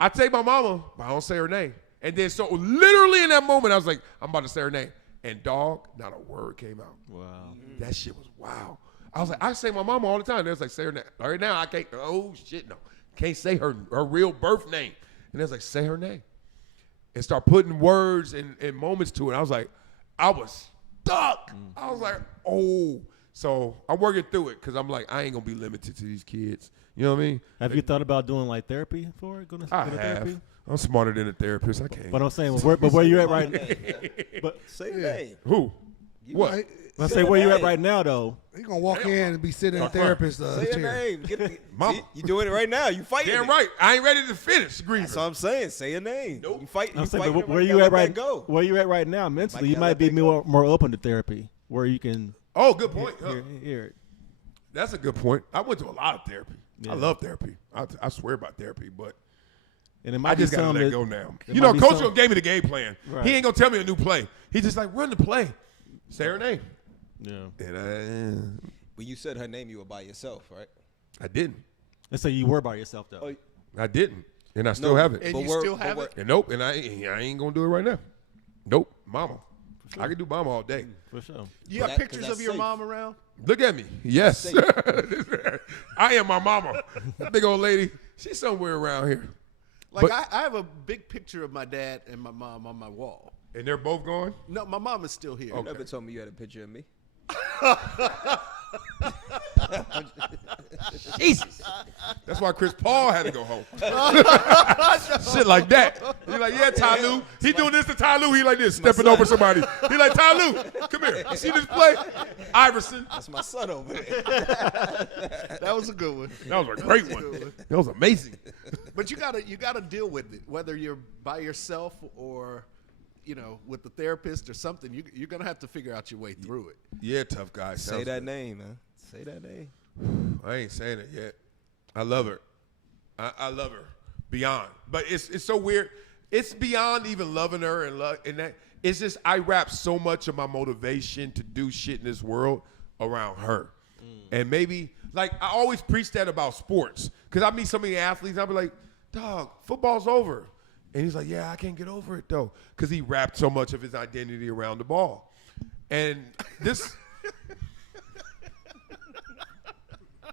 I say my mama, but I don't say her name. And then so literally in that moment, I was like, I'm about to say her name. And dog, not a word came out. Wow. That shit was wow. I was like, I say my mama all the time. They was like, say her name. Right now, I can't. Oh shit, no, can't say her real birth name. And they was like, say her name, and start putting words and moments to it. I was like, I was stuck. I was like, oh. So I'm working through it because I'm like, I ain't going to be limited to these kids. You know what I mean? Have you thought about doing like therapy for it? I have. Therapy? I'm smarter than a therapist. I can't. But I'm saying, where you at right now? But Say the name. Who? What? let's say where you at right now, though. He gonna walk in and be sitting in a therapist Say your chair. name. Mama. You doing it right now. You fighting. Damn it. right. I ain't ready to finish. That's what I'm saying. Say your name. Nope. You fight. I'm You saying, fighting but it where right you now. at Let right? that go. Where you at right now mentally? Might You gotta might let be that go. more open to therapy, where you can Oh, good point. Huh. hear it. That's a good point. I went to a lot of therapy. Yeah. I love therapy. I swear about therapy, but And it might I be just gotta something let it that- go now. it You might know, be Coach some- gonna gave me the game plan. Right. He ain't gonna tell me a new play. He just like run the play. Say her name. Yeah. And When you said her name, you were by yourself, right? I didn't. Let's say you were by yourself though. Oh, I didn't, and I still have it. And But you we're- still but have we're- it? And nope, and I ain't gonna do it right now. Nope, mama. I can do mama all day. For sure. You got That- 'cause pictures that's of your safe. mom around? Look at me. Yes. I am my mama. That big old lady, she's somewhere around here. Like, But- I have a big picture of my dad and my mom on my wall. And they're both gone? No, my mom is still here. You never told me you had a picture of me. Jesus. That's why Chris Paul had to go home. Shit like that. He's like, yeah, Ty Lue. He doing this to Ty Lue. He like this, stepping over somebody. He like, Ty Lue, come here. You see this play? Iverson. That's my son over there. That was a good one. That was a great one. That was amazing. But you gotta deal with it, whether you're by yourself or, you know, with the therapist or something. You're gonna have to figure out your way through it. Yeah, tough guy. Say that name, man. Say that name. I ain't saying it yet. I love her. I love her beyond. But it's so weird. It's beyond even loving her and that. It's just I wrap so much of my motivation to do shit in this world around her. And maybe like I always preach that about sports because I meet so many athletes. And I'll be like, dog, football's over. And he's like, yeah, I can't get over it though because he wrapped so much of his identity around the ball. And this.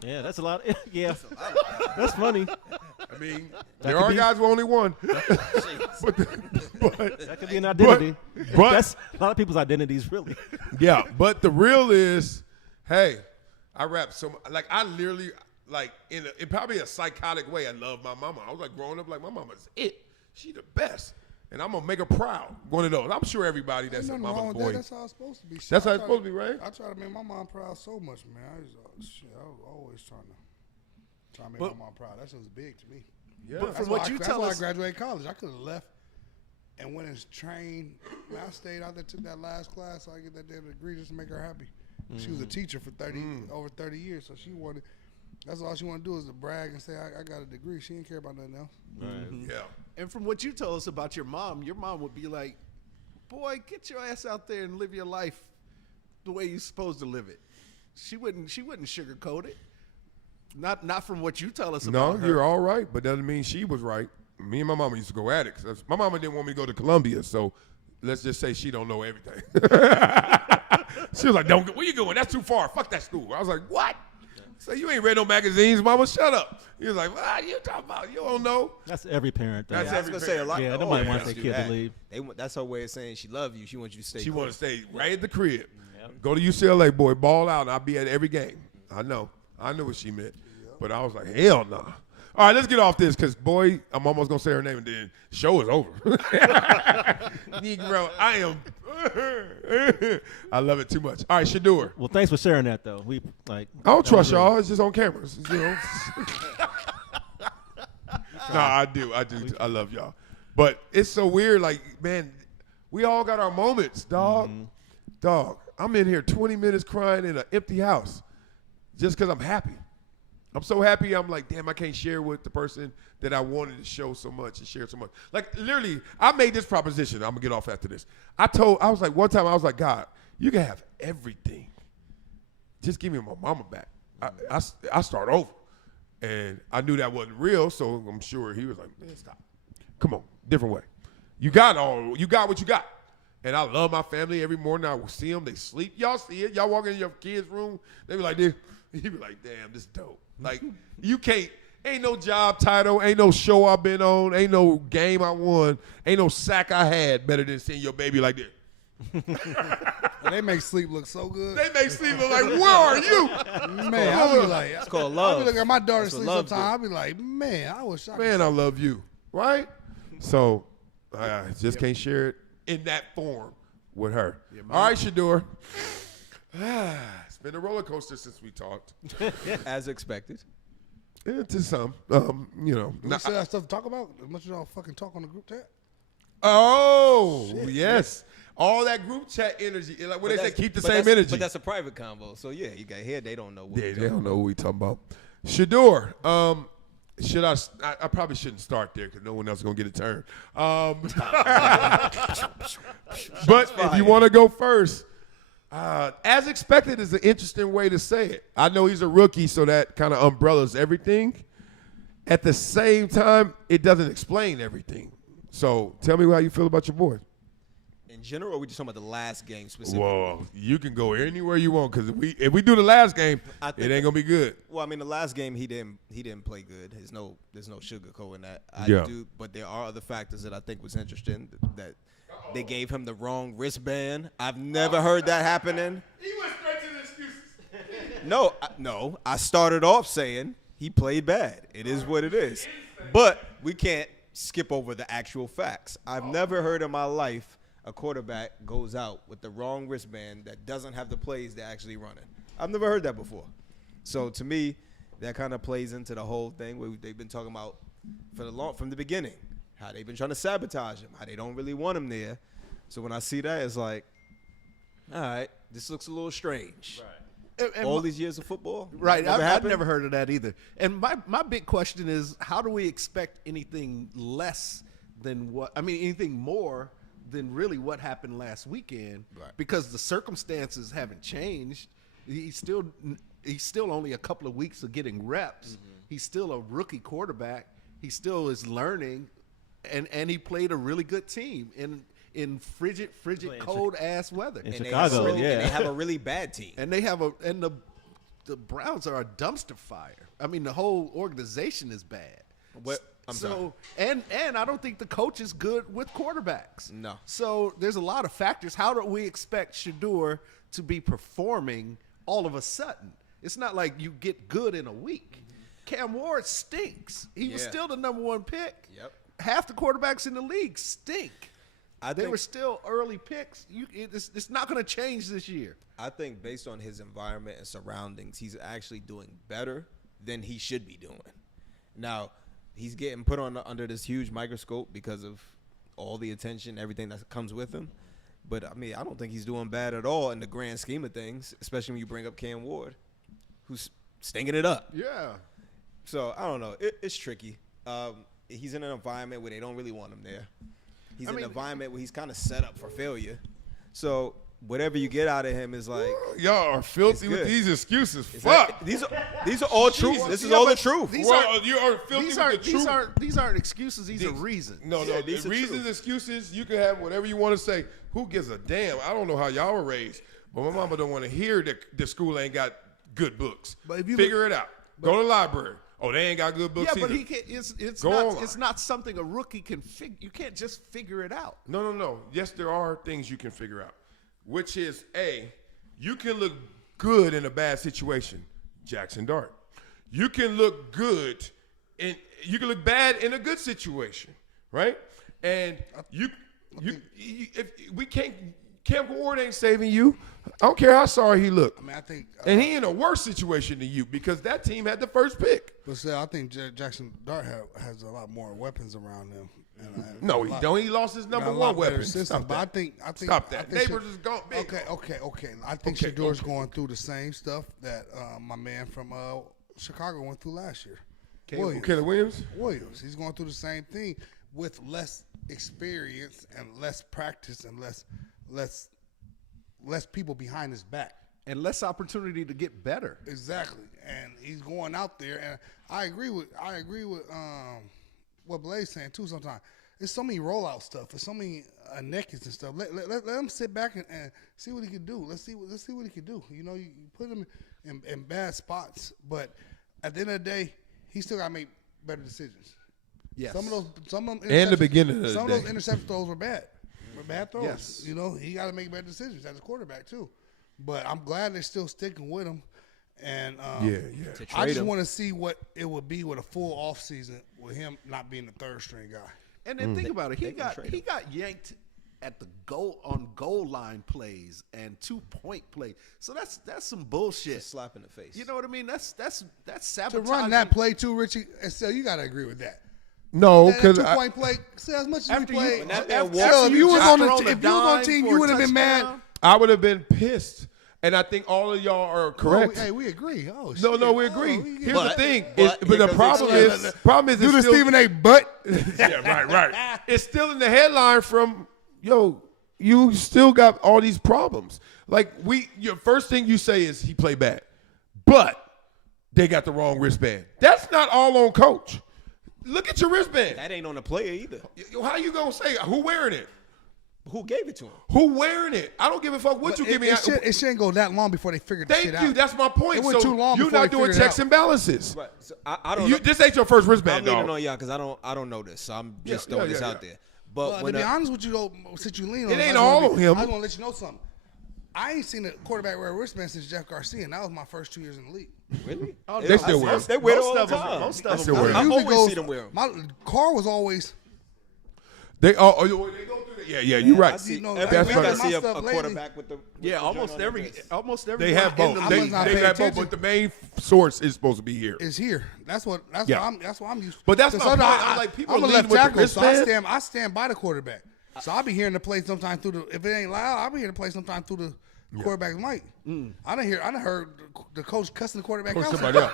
Yeah, that's a lot. Yeah, that's funny. I mean, there are guys with only one. but That could be an identity. but- That's a lot of people's identities, really. yeah, but the real is, hey, I rap so much. Like, I literally, like, in probably a psychotic way, I love my mama. I was like growing up like, my mama's it. She the best. And I'm going to make her proud. One of those. I'm sure everybody that's a Ain't nothing wrong mama's with that. boy. That's how it's supposed to be. Shit, That's how I it's try supposed to be, right? I try to make my mom proud so much, man. I was always trying to make my mom proud. That was big to me. Yeah. But from what you tell that's us, why I graduated college. I could have left and went and trained. Man, I stayed out there, took that last class so I get that damn degree just to make her happy. She was a teacher for over 30 years, so she wanted. That's all she wanted to do is to brag and say I got a degree. She didn't care about nothing else. Yeah. and from what you told us about your mom would be like, boy, get your ass out there and live your life the way you're supposed to live it. She wouldn't sugarcoat it. Not from what you tell us No, about her. you're all right, but doesn't mean she was right. Me and my mama used to go at it. 'Cause my mama didn't want me to go to Columbia, so let's just say she don't know everything. She was like, "Don't go. Where you going? That's too far. Fuck that school." I was like, "What?" So you ain't read no magazines, mama. Shut up. He was like, "What are you talking about? You don't know." That's every parent. Though. That's I was gonna say a lot. Yeah, of nobody parents wants their do kid to that. leave. That's her way of saying she loves you. She wants you to stay. She close. want to stay right at the crib. Go to UCLA, boy. Ball out. And I'll be at every game. I know. I knew what she meant. But I was like, hell no. Nah. All right, let's get off this because, boy, I'm almost going to say her name and then show is over. Negro, I am. I love it too much. All right, Shedeur. Well, thanks for sharing that, though. I I don't trust y'all. It's just on cameras. You know? No, I do. I love y'all. But it's so weird. Like, man, we all got our moments, dog. Dog, I'm in here 20 minutes crying in an empty house just because I'm happy. I'm so happy. I'm like, damn, I can't share with the person that I wanted to show so much and share so much. Like, literally, I made this proposition. I'm going to get off after this. I was like, one time I was like, God, you can have everything. Just give me my mama back. I start over. And I knew that wasn't real, so I'm sure he was like, man, stop. Come on, different way. You got what you got. And I love my family. Every morning I will see them. They sleep. Y'all see it. Y'all walk in your kid's room. They be like this. He be like, damn, this is dope. Like, you can't, ain't no job title, ain't no show I've been on, ain't no game I won, ain't no sack I had better than seeing your baby like this. They make sleep look so good. They make sleep look like, where are you? Man, I'll be like, It's called I love. be looking at my daughter That's what sleep love sometimes. I'll be like, man, I wish I Man, I love you. Right? So, I just can't share it in that form with her. All right, Shedeur. It's been a roller coaster since we talked. As expected. To some. We still have stuff to talk about? As much as y'all fucking talk on the group chat? Oh, yes. All that group chat energy. Like what they say, keep the same energy. But that's a private convo. So, yeah, you got here. They don't know what Yeah, they don't know what we talking about. Shedeur, I probably shouldn't start there because no one else is going to get a turn. But if you want to go first, as expected is an interesting way to say it. I know he's a rookie, so that kind of umbrellas everything. At the same time, it doesn't explain everything. So tell me how you feel about your boy. In general, or we just talking about the last game specifically? Well, you can go anywhere you want because if we do the last game, it ain't gonna be good. Well, I mean, the last game he didn't play good. There's no sugarcoating that. But there are other factors that I think was interesting that they gave him the wrong wristband. I've never heard that happening. He went straight to the excuses. No. I started off saying he played bad. It is what it is. But we can't skip over the actual facts. I've never heard in my life a quarterback goes out with the wrong wristband that doesn't have the plays they're actually running. I've never heard that before. So to me, that kind of plays into the whole thing where they've been talking about from the beginning, how they've been trying to sabotage him, how they don't really want him there. So when I see that, it's like, all right, this looks a little strange. Right. And all these years of football, right? I've never heard of that either. And my big question is, how do we expect anything less than what? I mean, anything more than really what happened last weekend? Right. Because the circumstances haven't changed. He's still only a couple of weeks of getting reps. Mm-hmm. He's still a rookie quarterback. He still is learning, and he played a really good team in frigid, cold ass weather. In Chicago, and they have a really bad team. And the Browns are a dumpster fire. I mean, the whole organization is bad. I'm sorry. And I don't think the coach is good with quarterbacks. No. So there's a lot of factors. How do we expect Shedeur to be performing all of a sudden? It's not like you get good in a week. Cam Ward stinks. He was still the number one pick. Yep. Half the quarterbacks in the league stink. They They were still early picks. It's not going to change this year. I think based on his environment and surroundings, he's actually doing better than he should be doing. Now, he's getting put under this huge microscope because of all the attention, everything that comes with him. But, I mean, I don't think he's doing bad at all in the grand scheme of things, especially when you bring up Cam Ward, who's stinking it up. Yeah. So, I don't know. It's tricky. He's in an environment where they don't really want him there. He's in an environment where he's kind of set up for failure. So whatever you get out of him is like, y'all are filthy with good. these excuses. Fuck. These are all truth. This is all the truth. These You are filthy These with aren't the truth. these aren't excuses. These are reasons. No, these are reasons, true. excuses. You can have whatever you want to say. Who gives a damn? I don't know how y'all were raised, but my mama don't want to hear that the school ain't got good books. But if you figure it out, go to the library. Oh, they ain't got good books Yeah, but either. he can't. It's Go not. online. It's not something a rookie can figure. You can't just figure it out. No. Yes, there are things you can figure out, which is you can look good in a bad situation. Jackson Dart. You can look good you can look bad in a good situation, right? And if we can't, Cam Ward ain't saving you. I don't care how sorry he looked. I mean, I think, and he in a worse situation than you because that team had the first pick. but still, I think Jackson Dart has a lot more weapons around him. No, he don't. He lost his number one weapon. Stop But that. I think Stop that. I think Neighbors is gone big. Okay. I think Shedeur's going through the same stuff that my man from Chicago went through last year. Caleb Williams. He's going through the same thing with less experience and less practice and less people behind his back. And less opportunity to get better. Exactly. And he's going out there, and I agree with what Blaze's saying too. Sometimes there's so many rollout stuff, there's so many nakeds and stuff. Let him sit back and see what he can do. Let's see what he can do. You know, you put him in bad spots, but at the end of the day, he still got to make better decisions. Yes. Some of them And the beginning of the some day. of those interception throws were bad. bad throws. Yes. You know, he got to make better decisions as a quarterback too. But I'm glad they're still sticking with him. And I just want to see what it would be with a full offseason with him not being the third string guy. And then think about it. He got yanked at the goal line plays and 2-point plays. So that's some bullshit. Just slap in the face. You know what I mean? That's To sabotaging. run that play too, Richie, and so you got to agree with that. No, That because 2-point play, see, as much as you played. If you was on the team, you would have been mad. I would have been pissed. And I think all of y'all are correct. Hey, we agree. Oh, shit. No, we agree. Here's the thing. but The problem is Do the it's still, Stephen A. Butt. yeah, right. It's still in the headline from, you still got all these problems. Like, your first thing you say is he played bad. But they got the wrong wristband. That's not all on coach. Look at your wristband. That ain't on the player either. How you going to say who wearing it? Who gave it to him? Who wearing it? I don't give a fuck what you give me. It shouldn't go that long before they figured the shit out. Thank you. That's my point. It went too long You're before not they doing figured it checks out. and balances. Right. So I don't know. This ain't your first I'm wristband, leaning dog. on y'all because I don't know this. So I'm just Yeah, throwing this yeah, out yeah. there. But Well, when to be honest with you, though, since you lean on It ain't I all wanna on him. I want to let you know something. I ain't seen a quarterback wear a wristband since Jeff Garcia, and that was my first 2 years in the league. really, Oh, They still wear They wear it all the Most of 'em- time. most of I them still wear wear it. it. I Usually always see them wear 'em. My car was always. They go through that. Yeah, you're right. I see You know, every that's week right. I see My a stuff lately- quarterback with the Yeah, the almost joint on every their wrist. They have I both. must They not have pay both, attention. but the main source is supposed to be here. Is here. That's what Yeah. I'm used. But that's Because my point. I- I'm like, people I'm are a left leading with the tackle, so wristband. I stand by the quarterback. So I'll be hearing the play sometime through the. If it ain't loud, I'll be hearing the play sometime through the quarterback's mic. I done heard the coach cussing the quarterback Or out. somebody else.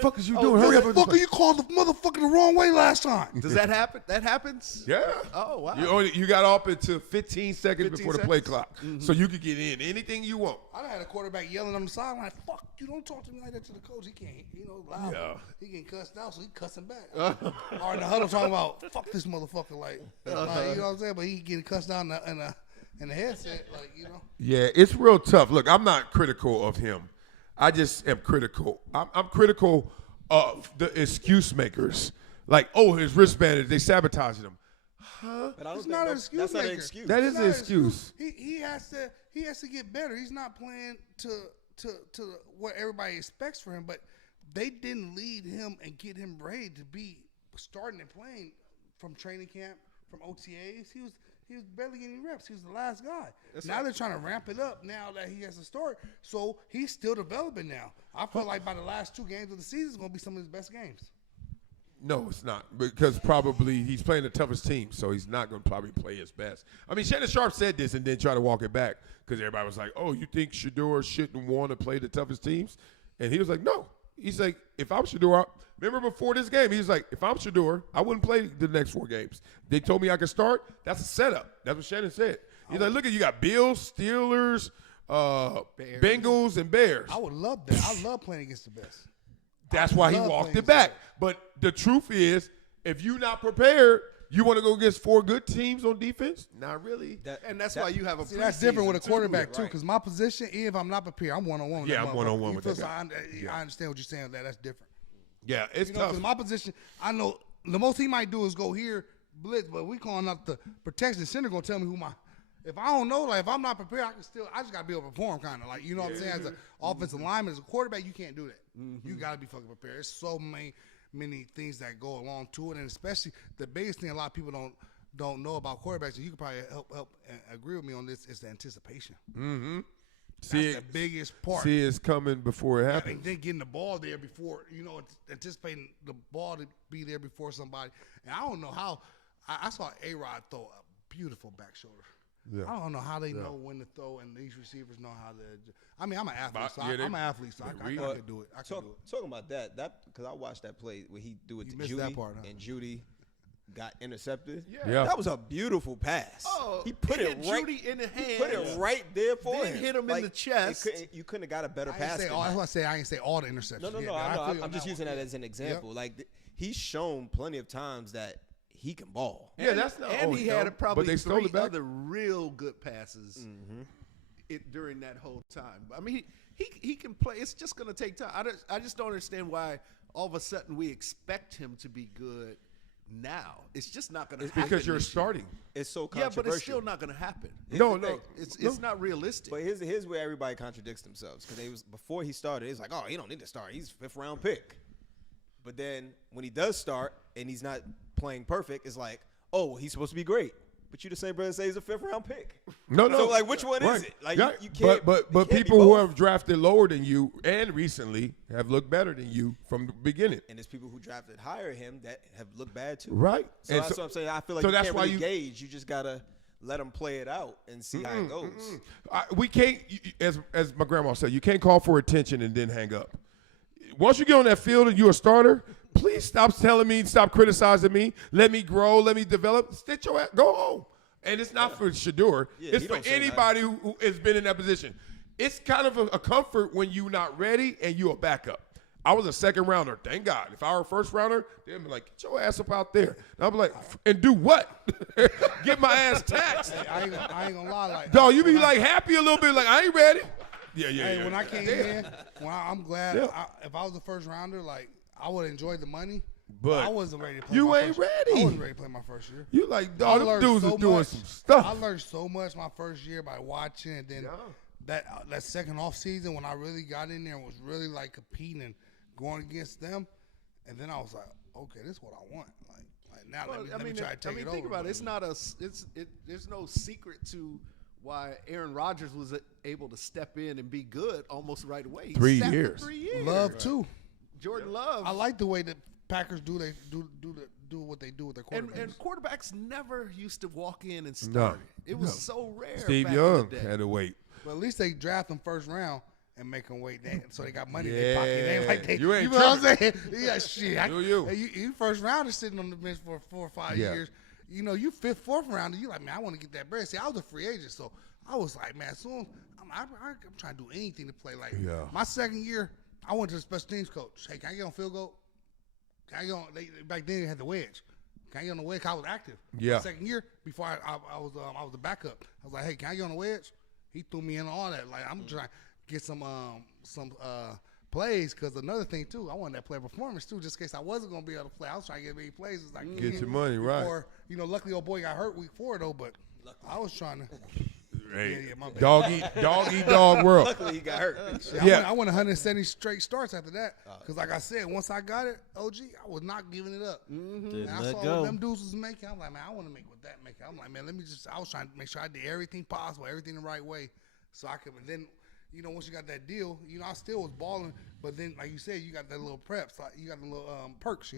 Fuck is you doing? Hurry up. Motherfucker, you called the motherfucker the wrong way last time. Does that happen? That happens? Yeah. Oh, wow. You got up until 15 seconds 15 before the play seconds. clock, so you could get in anything you want. I done had a quarterback yelling on the sideline, "Fuck you! Don't talk to me like that to the coach. He can't, loud. Yeah. He getting cussed out, so he cussing back. Or in the huddle talking about, "Fuck this motherfucker!" Like, you know what I'm saying? But he getting cussed out in the headset, Yeah, it's real tough. Look, I'm not critical of him. I just am critical. I'm critical of the excuse makers. Like, his wristband, they sabotaged him. But I don't It's think not an that's excuse not an maker. excuse. That is It's an not excuse. He has to get better. He's not playing to what everybody expects for him. But they didn't lead him and get him ready to be starting and playing from training camp, from OTAs. He was barely getting reps. He was the last guy. Now they're trying to ramp it up now that he has a start. So he's still developing now. I feel like by the last 2 games of the season, it's going to be some of his best games. No, it's not, because probably he's playing the toughest team, so he's not going to probably play his best. I mean, Shannon Sharp said this and then tried to walk it back because everybody was like, "Oh, you think Shedeur shouldn't want to play the toughest teams?" And he was like, "No." He's like, "If I'm Shedeur, remember before this game, he was like, if I'm Shedeur, I wouldn't play the next 4 games. They told me I could start. That's a setup." That's what Shannon said. He's like, "Look at you got Bills, Steelers, Bengals, and Bears." I would love that. I love playing against the best. That's why he love walked playing it back. But the truth is, if you're not prepared, you want to go against 4 good teams on defense? Not really. And that's why you have a See, that's different with a preseason, quarterback too, right. because my position, even if I'm not prepared, I'm one-on-one. Yeah, I'm one-on-one with that So guy. I understand what you're saying with that. That's different. Yeah, it's You know, tough. because my position, I know the most he might do is go here, blitz, but we calling up the protection center going to tell me who my. If I don't know, like if I'm not prepared, I just got to be able to perform, kind of like, you know what I'm saying? As an offensive lineman, as a quarterback, you can't do that. You got to be fucking prepared. There's so many things that go along to it, and especially the biggest thing a lot of people don't know about quarterbacks, and you could probably help and agree with me on this, is the anticipation. That's the biggest part. See it's coming before it And happens. then getting the ball there before, anticipating the ball to be there before somebody. And I don't know how. I saw A-Rod throw a beautiful back shoulder. Yeah. I don't know how they know when to throw, and these receivers know how to. I mean, I'm an athlete, so Yeah, I'm an athlete, so I could do it. I could do it. Talking about that because I watched that play where he threw it You to missed Judy, that part, huh? and Judy got intercepted. Yeah. That was a beautiful pass. Oh, he put it hit right Judy in the hand. Put it right there for Then him. hit him in the chest. You couldn't have got a better I pass. ain't say than all, that. that's what I say. I ain't say all the interceptions. No, Yeah, I feel you know. on I'm just that using one. that as an example. Yep. Like he's shown plenty of times that he can ball. Yeah, that's not. And he had probably but they stole 3 it back. other real good passes during that whole time. I mean, he can play. It's just going to take time. I just don't understand why all of a sudden we expect him to be good now. It's just not going to happen. Because you're this year. starting. It's so Yeah, controversial. but it's still not going to happen. No. It's not realistic. But here's where everybody contradicts themselves because before he started, it's like, oh, he don't need to start. He's 5th round pick. But then when he does start and he's not playing perfect, it's like, oh, he's supposed to be great. But you the same brother say he's a 5th round pick. No. So like, which one is it? Like you can't. But you can't people be who both. have drafted lower than you and recently have looked better than you from the beginning. And there's people who drafted higher him that have looked bad too. Right. So that's what I'm saying. I feel like so you that's can't why really gauge. You just gotta let him play it out and see how it goes. We can't, as my grandma said, you can't call for attention and then hang up. Once you get on that field and you're a starter, please stop telling me, stop criticizing me. Let me grow, let me develop. Stitch your ass, go home. And it's not for Shedeur. Yeah, it's he for don't say anybody who has been in that position. It's kind of a comfort when you're not ready and you're a backup. I was a 2nd rounder, thank God. If I were a 1st rounder, they'd be like, get your ass up out there. And I'd be like, and do what? Get my ass taxed. I ain't gonna lie. Like, Dog, you be like happy a little bit, like, I ain't ready. Yeah. Hey, when I came in, I'm glad. Yeah. If I was the 1st rounder, like I would enjoy the money. But I wasn't ready to play. you ain't ready. I wasn't ready to play my first year. You like, dog, them dudes is doing much. some stuff. I learned so much my first year by watching, and then that second off season when I really got in there and was really like competing and going against them, and then I was like, okay, this is what I want. Like now, let me try to take it over. Think about it. It's not there's no secret to why Aaron Rodgers was able to step in and be good almost right away. He 3 sat for years. 3 years. Love too. Jordan Love. I like the way that Packers do what they do with their quarterbacks. And quarterbacks never used to walk in and start. It was so rare. Steve back Young in the day. had to wait. But at least they draft them 1st round and make them wait. So they got money in their pocket. They ain't like You ain't know what I'm saying? Yeah, shit. Do you? You 1st rounder sitting on the bench for 4 or 5 years. You know, you 5th, 4th rounder. You like, man, I want to get that bread. See, I was a free agent, so I was like, man, soon I'm trying to do anything to play. Like my 2nd year, I went to the special teams coach. Hey, can I get on field goal? Can I get on? Back then they had the wedge. Can I get on the wedge? I was active. Yeah. My 2nd year, before I was the backup. I was like, hey, can I get on the wedge? He threw me in all that. Like I'm trying to get some plays, because another thing too, I wanted that player performance too, just in case I wasn't gonna be able to play. I was trying to get many plays as I could. Get your money right. Or luckily old boy got hurt week 4 though, but I was trying to. Hey, my bad. dog world. Luckily he got hurt. I went 170 straight starts after that, because like I said, once I got it, OG, I was not giving it up. And I saw what them dudes was making. I'm like, man, I want to make what that making. I'm like, man, I was trying to make sure I did everything possible, everything the right way, so I could. And then, once you got that deal, I still was balling. But then, like you said, you got that little prep, so you got the little perks,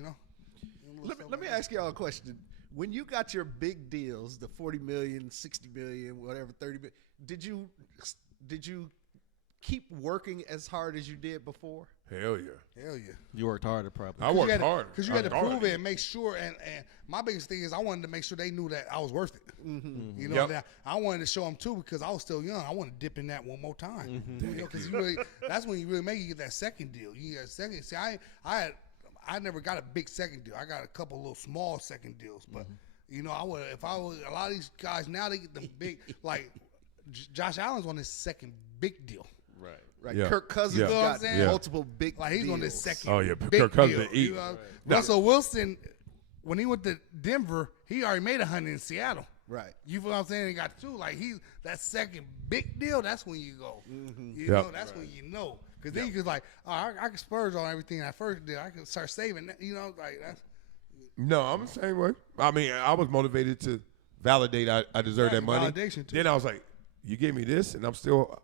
Let me ask y'all a question. When you got your big deals, the 40 million, 60 million, whatever, 30 million, did you keep working as hard as you did before? Hell yeah. You worked harder, probably. I worked hard. Because you had to prove it and make sure. And my biggest thing is I wanted to make sure they knew that I was worth it. Mm-hmm. That I wanted to show them too, because I was still young. I wanted to dip in that one more time. Because that's when you really make it, get that second deal. You get a second. See, I never got a big second deal. I got a couple little small second deals, but I would, if I was, a lot of these guys now, they get the big, like Josh Allen's on his second big deal. Right. Yeah. Kirk Cousins You know what I'm got saying? multiple big Like he's deals. on his second. Oh, yeah, big Kirk Cousins deal. to eat. Russell Wilson, when he went to Denver, he already made 100 in Seattle. Right. You feel what I'm saying? He got 2. Like that second big deal. That's when you go. That's when you know. Because then you can like, I can splurge on everything that first deal. I can start saving. Like that's. No, I'm the same way. I mean, I was motivated to validate I deserve that money. Validation too. Then I was like, you gave me this, and I'm still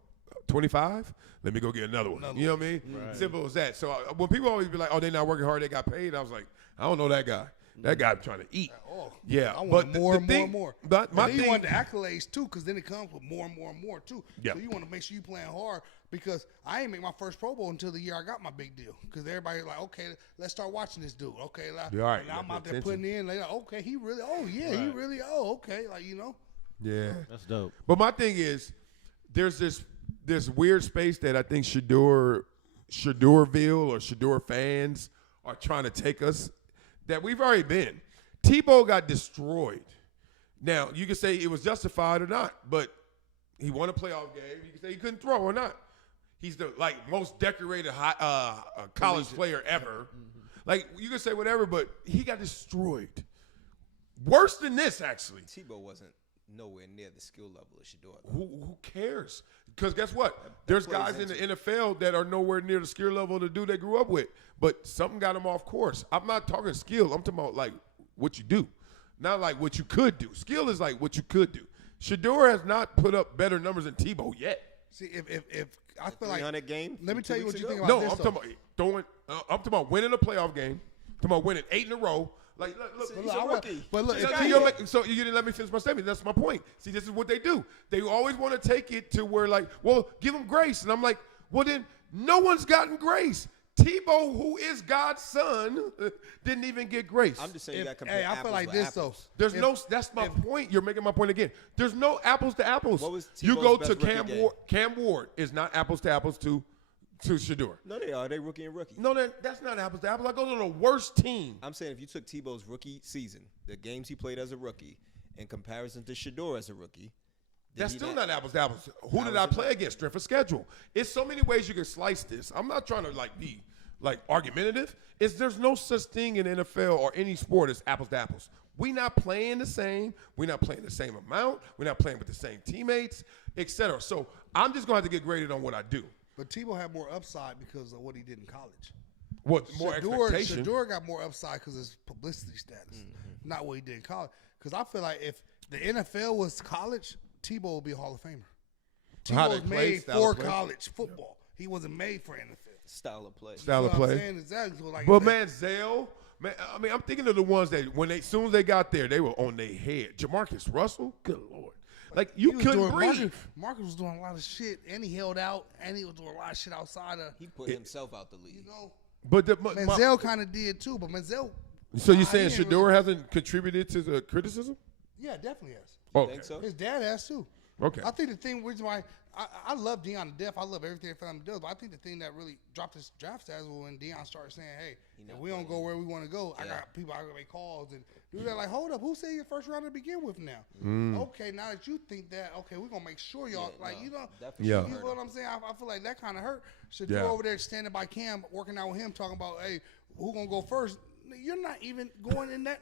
25. Let me go get another one. You know what I mean? Right. Simple as that. So when people always be like, oh, they're not working hard, they got paid, I was like, I don't know that guy. That guy trying to eat. Yeah, I want more and more. But my thing, thing, you want the accolades too, because then it comes with more and more and more too. Yeah. So you want to make sure you playing hard, because I ain't make my first Pro Bowl until the year I got my big deal. Because everybody like, okay, let's start watching this dude. Okay, like, all right, now I'm out there putting in. Like, okay, he really. Oh yeah, he really. Oh okay, like Yeah, That's dope. But my thing is, there's this weird space that I think Shedeurville or Shedeur fans are trying to take us, that we've already been. Tebow got destroyed. Now, you can say it was justified or not, but he won a playoff game. You can say he couldn't throw or not. He's the most decorated college player ever. Like, you can say whatever, but he got destroyed. Worse than this, actually. Tebow wasn't nowhere near the skill level of Shedeur. Who cares? Because guess what? There's guys in the NFL that are nowhere near the skill level of the dude they grew up with. But something got him off course. I'm not talking skill. I'm talking about, like, what you do. Not like what you could do. Skill is like what you could do. Shedeur has not put up better numbers than Tebow yet. See, if I feel like 300 game. Let me tell you what you think about No, this. I'm talking about winning a playoff game. I'm talking about winning 8 in a row. Like, look, He's a rookie. But look, so you didn't let me finish my statement. That's my point. See, this is what they do. They always want to take it to where, like, well, give him grace. And I'm like, well, then no one's gotten grace. Tebow, who is God's son, didn't even get grace. I'm just saying you got to compare Hey, I feel like this though. There's that's my point. You're making my point again. There's no apples to apples. What was You Tebow's go best to rookie Cam game? Ward. Cam Ward is not apples to apples to Shedeur. No, they are. They rookie and rookie. No, that's not apples to apples. I go to the worst team. I'm saying if you took Tebow's rookie season, the games he played as a rookie, in comparison to Shedeur as a rookie, That's still not apples to apples. Who did I play against? Strength of schedule. It's so many ways you can slice this. I'm not trying to be argumentative. There's no such thing in NFL or any sport as apples to apples. We not playing the same. We're not playing the same amount. We're not playing with the same teammates, etc. So I'm just going to have to get graded on what I do. But Tebow had more upside because of what he did in college. What more expectation? Shedeur got more upside because of his publicity status, not what he did in college. Because I feel like if the NFL was college, Tebow would be a Hall of Famer. How Tebow they was play, made style for of play. college football. He wasn't made for NFL. style of play. Style of You know what play. I'm saying? Exactly. So like, But man, Zale, man, I mean, I'm thinking of the ones that as soon as they got there, they were on their head. Jamarcus Russell, good Lord. Like, you couldn't breathe. Marcus was doing a lot of shit, and he held out, and he was doing a lot of shit outside of, He put himself out the league. you know. But Manziel kind of did too, but Manziel. So you're saying he ain't Shedeur really- hasn't contributed to the criticism? Yeah, definitely has. Okay. Think so? His dad has too. Okay. I think the thing reason why I love Deion to death. I love everything family does, but I think the thing that really dropped his draft status was when Deion started saying, "Hey, if we don't go where we want to go, I got people I gotta make calls and do that." Like, hold up, who said your first round to begin with now? Okay, now that you think that, okay, we're gonna make sure y'all you know, definitely Yeah. you know what I'm saying? I feel like that kind of hurt. Shedeur Yeah. over there standing by Cam, working out with him, talking about, hey, who gonna go first? You're not even going in that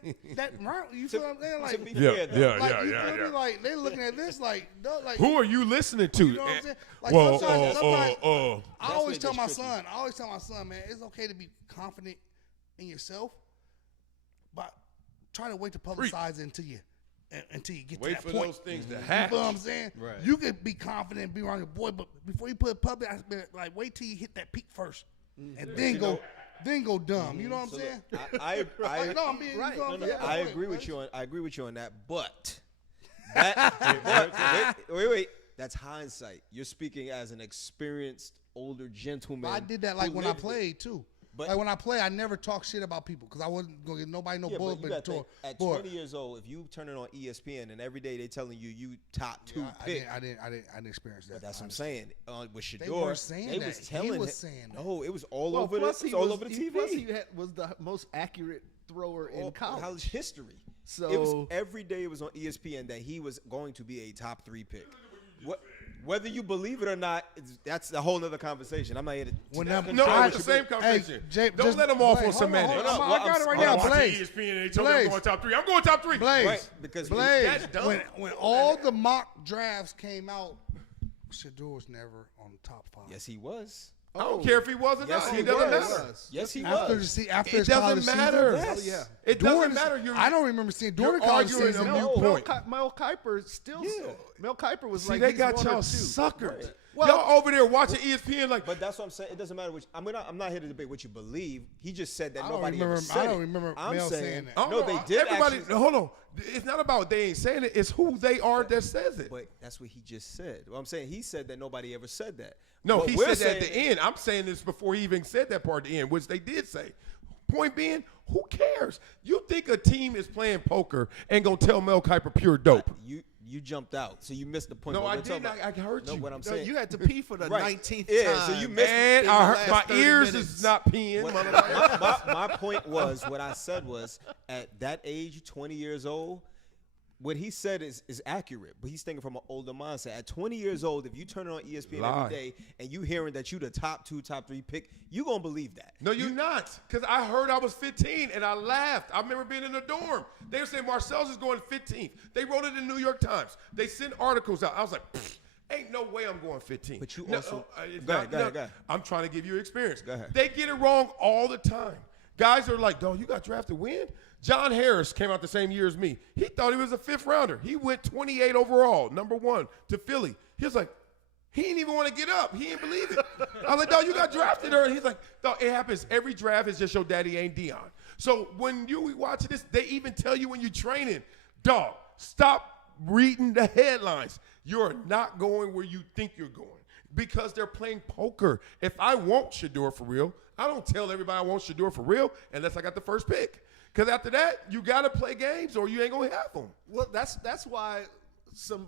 round. You feel what I'm saying? Like, To be fair, though, you feel me? Like they looking at this like Who are you listening to? You know what I'm saying? Like Well, sometimes I That's always where tell it my gets son, man, it's okay to be confident in yourself, but try to wait to publicize it until you get Wait to for that point. those things to You happen. feel what I'm saying? Right. You could be confident and be around your boy, but before you put it public, I been like wait till you hit that peak first, and then go dumb. You know what I'm saying? I No, I'm being right. You know what I'm saying? I agree with you on. I agree with you on that. But wait. That's hindsight. You're speaking as an experienced older gentleman. I did that like who when I lived it. played too. But- Like when I play, I never talk shit about people because I wasn't gonna give nobody no Yeah, bullet. but you got to think, at boy, 20 years old, if you turn it on ESPN and every day they telling you top two I pick. didn't experience that. That's what I'm saying. With Shedeur, They weren't saying they that. was He telling was him- saying that. No, it was all Well, over the. plus It was he all was- over the he- TV. Plus he was the most accurate thrower in college. history. So- it was every day. It was on ESPN that he was going to be a top 3 pick. Whether you believe it or not, that's a whole nother conversation. I'm not here to. No, it's the same conversation. Jay, Don't just- let them off Blaze, on hold on, semantics. hold on. I got it right now. Watching Blaze. ESPN and they told me I'm going top 3. I'm going top 3. Blaze, Right, because Blaze. that's dumb. When all the mock drafts came out, Shedeur was never on the top 5. Yes, he was. I don't care if he was or Yes, not. he It doesn't was. matter. Yes, he After was. after It his college doesn't matter. season, Yes. yeah. It During doesn't the- matter. You're, I don't remember seeing during you're the college arguing season. a Mel- moot point. Mel Kiper still. Mel Kiper was See, like they he's got one or y'all two. suckers. Right. Well- Y'all over there watching ESPN like, But that's what I'm saying. It doesn't matter which. I'm not here to debate what you believe. He just said that I don't nobody remember- ever said I don't it. remember I'm Mel saying, saying that. I don't No, know. they did. Everybody, actually, hold on. It's not about they ain't saying it. It's who they are that says it. But that's what he just said. Well, I'm saying he said that nobody ever said that. No, What he we're said that at saying the end. I'm saying this before he even said that part at the end, which they did say. Point being, who cares? You think a team is playing poker and gonna tell Mel Kiper pure dope? You jumped out, so you missed the point. No, What I we're talking didn't. about. I heard No, you. what I'm No, saying. you had to pee for the Right. 19th Yeah, time. so you missed And in the I heard last my 30 ears minutes. is not peeing. What- motherfucker. my point was, what I said was, at that age, 20 years old, what he said is accurate, but he's thinking from an older mindset. At 20 years old, if you turn on ESPN every day and you hearing that you the top 2, top 3 pick, you gonna believe that. No, you're not. Because I heard I was 15 and I laughed. I remember being in the dorm. They were saying Marcellus is going 15th. They wrote it in the New York Times. They sent articles out. I was like, ain't no way I'm going 15. But you also go ahead. I'm trying to give you experience. Go ahead. They get it wrong all the time. Guys are like, dog, you got drafted to win? John Harris came out the same year as me. He thought he was a 5th rounder. He went 28 overall, number 1 to Philly. He was like, he didn't even want to get up. He didn't believe it. I was like, dog, you got drafted early. He's like, dog, it happens. Every draft is just your daddy ain't Dion. So when you watch this, they even tell you when you're training, dog, stop reading the headlines. You're not going where you think you're going because they're playing poker. If I want Shedeur for real, I don't tell everybody I want Shedeur for real unless I got the first pick. Because after that, you got to play games or you ain't going to have them. Well, that's why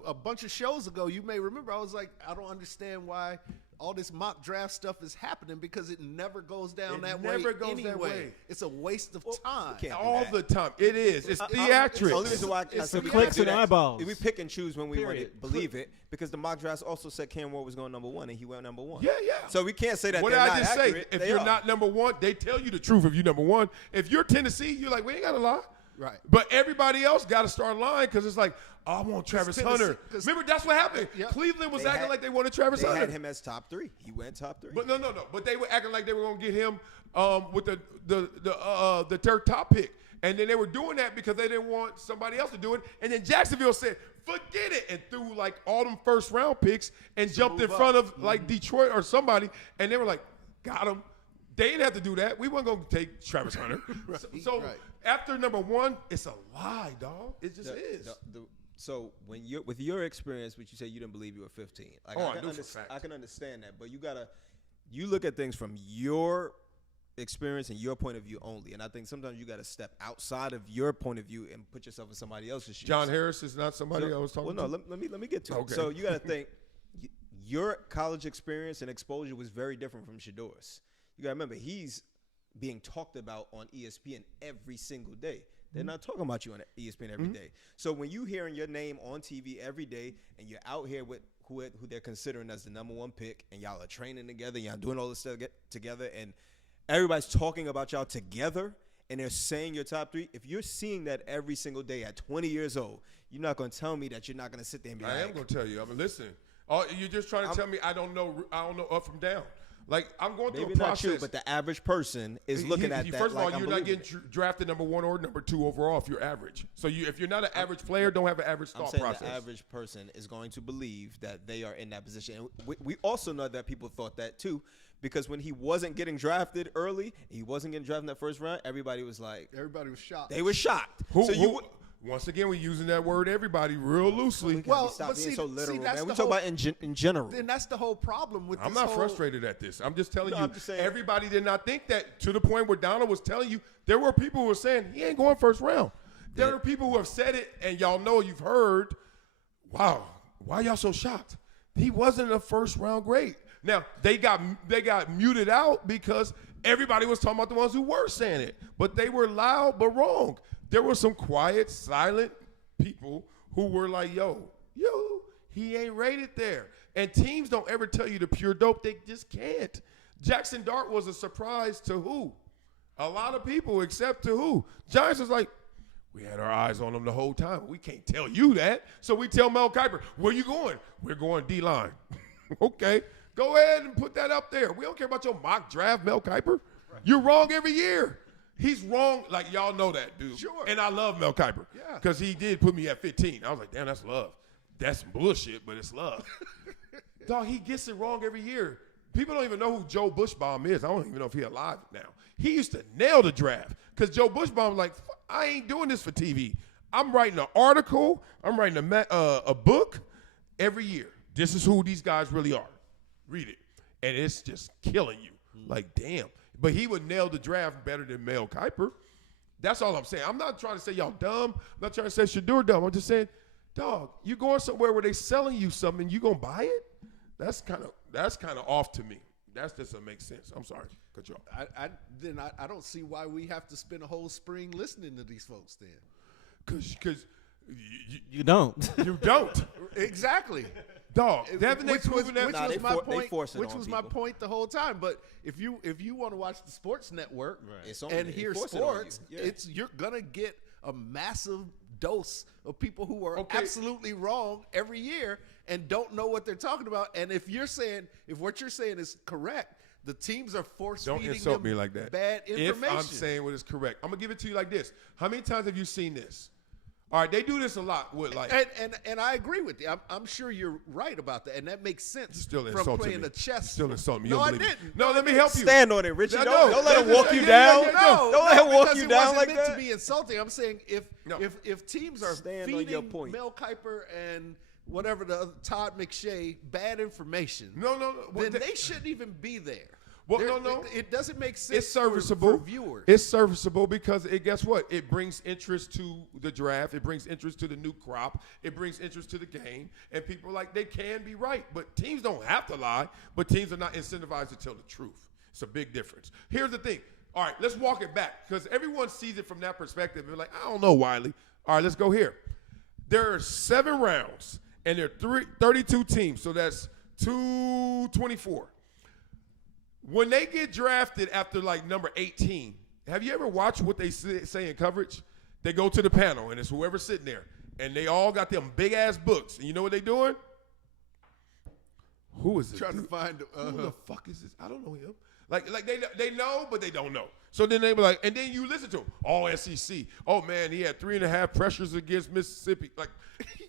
a bunch of shows ago, you may remember, I was like, I don't understand why all this mock draft stuff is happening because it never goes down that way. It never goes that way. It's a waste of time. All the time. It is. It's theatrics. The only reason why I said we clicks can't do and that, eyeballs. we pick and choose when we want to Period. believe it because the mock drafts also said Cam Ward was going number 1 and he went number 1. Yeah. So we can't say that What they're did not I just accurate. say? If They you're are. not number 1, they tell you the truth if you're number 1. If you're Tennessee, you're like, we ain't got to lie. Right. But everybody else got to start lying because it's like, oh, I want Travis Hunter. Remember, that's what happened. Yep. Cleveland was They acting had- like they wanted Travis They Hunter. had him as top 3. He went top 3. But no. But they were acting like they were going to get him with the third top pick. And then they were doing that because they didn't want somebody else to do it. And then Jacksonville said, forget it, and threw like all them first round picks and jumped in front of like Detroit or somebody. And they were like, got him. They didn't have to do that. We weren't going to take Travis Hunter. So after number 1, it's a lie, dog. It just is. So when you're with your experience, which you say you didn't believe you were 15, like I can understand that, but you look at things from your experience and your point of view only, and I think sometimes you got to step outside of your point of view and put yourself in somebody else's shoes. John Harris is not somebody I was talking to. Well, no, let me get to it. Okay. So you got to think your college experience and exposure was very different from Shedeur's. You got to remember, he's being talked about on ESPN every single day. They're not talking about you on ESPN every day. So when you hearing your name on TV every day and you're out here with who they're considering as the number 1 pick and y'all are training together, y'all doing all this stuff together and everybody's talking about y'all together and they're saying you're top 3, if you're seeing that every single day at 20 years old, you're not going to tell me that you're not going to sit there and be I am going to tell you. I mean, listen. You're just trying to tell me I don't know up from down. Like, I'm going through a process. Not you, but the average person is looking at that. First of all, like, you're not getting drafted number 1 or number 2 overall if you're average. So if you're not an average player, don't have an average thought process. The average person is going to believe that they are in that position. And we also know that people thought that too, because when he wasn't getting drafted early, he wasn't getting drafted in that first round, everybody was shocked. They were shocked. Once again, we're using that word "everybody" real loosely. Well, stop being so literal, man. We talk about in general. Then that's the whole problem with. I'm not frustrated at this. I'm just telling you. I'm just saying, everybody did not think that to the point where Donald was telling you. There were people who were saying he ain't going first round. There are people who have said it, and y'all know you've heard. Wow, why y'all so shocked? He wasn't a first round grade. Now they got muted out because everybody was talking about the ones who were saying it, but they were loud but wrong. There were some quiet, silent people who were like, yo, he ain't rated there. And teams don't ever tell you the pure dope. They just can't. Jackson Dart was a surprise to who? A lot of people, except to who? Giants was like, we had our eyes on him the whole time. We can't tell you that. So we tell Mel Kiper, where you going? We're going D-line. Okay, go ahead and put that up there. We don't care about your mock draft, Mel Kiper. Right. You're wrong every year. He's wrong, like y'all know that, dude. Sure. And I love Mel Kiper. Yeah. Because he did put me at 15. I was like, damn, that's love. That's some bullshit, but it's love. Dog, he gets it wrong every year. People don't even know who Joe Bushbaum is. I don't even know if he's alive now. He used to nail the draft because Joe Bushbaum was like, I ain't doing this for TV. I'm writing an article. I'm writing a book every year. This is who these guys really are. Read it. And it's just killing you. Like, damn. But he would nail the draft better than Mel Kiper. That's all I'm saying. I'm not trying to say y'all dumb. I'm not trying to say Shedeur dumb. I'm just saying, dog, you going somewhere where they selling you something, you gonna buy it? That's kind of off to me. That doesn't make sense. I'm sorry. Cut you off. I don't see why we have to spend a whole spring listening to these folks then. Because You don't. You don't. Exactly. Dog. Haven't they Which was, proven that? which Nah, was they my they point. force it Which on was my people. point the whole time. But if you want to watch the sports network It's on- and they hear force it on sports, you. Yeah. you're gonna get a massive dose of people who are Okay. absolutely wrong every year and don't know what they're talking about. And if what you're saying is correct, the teams are force Don't feeding insult them me like that. bad information. If I'm saying what is correct, I'm gonna give it to you like this. How many times have you seen this? All right, they do this a lot with like. And I agree with you. I'm sure you're right about that, and that makes sense. Still from insulting playing me. the chess. Still insulting me. You No, I don't believe me. didn't. No, let me help you. Stand on it, Richie. Yeah, Don't no, let him walk you yeah, down. yeah, No, Don't let him walk because you it down wasn't like meant that. to be insulting. I'm saying No. if teams are Stand on your feeding point. Mel Kiper and whatever the other, Todd McShay bad information, No. Well, then they shouldn't even be there. Well, no. It doesn't make sense. It's serviceable. for viewers. It's serviceable because guess what? It brings interest to the draft. It brings interest to the new crop. It brings interest to the game. And people they can be right, but teams don't have to lie. But teams are not incentivized to tell the truth. It's a big difference. Here's the thing. All right, let's walk it back because everyone sees it from that perspective. They're like, I don't know, Wiley. All right, let's go here. There are 7 rounds, and there are 32 teams, so that's 224. When they get drafted after number 18, have you ever watched what they say in coverage? They go to the panel, and it's whoever's sitting there, and they all got them big ass books. And you know what they're doing? Who is this? Trying to dude? find Who the fuck is this? I don't know him. Like they know, but they don't know. So then they be like, and then you listen to him. All SEC. Oh man, he had 3.5 pressures against Mississippi. Like,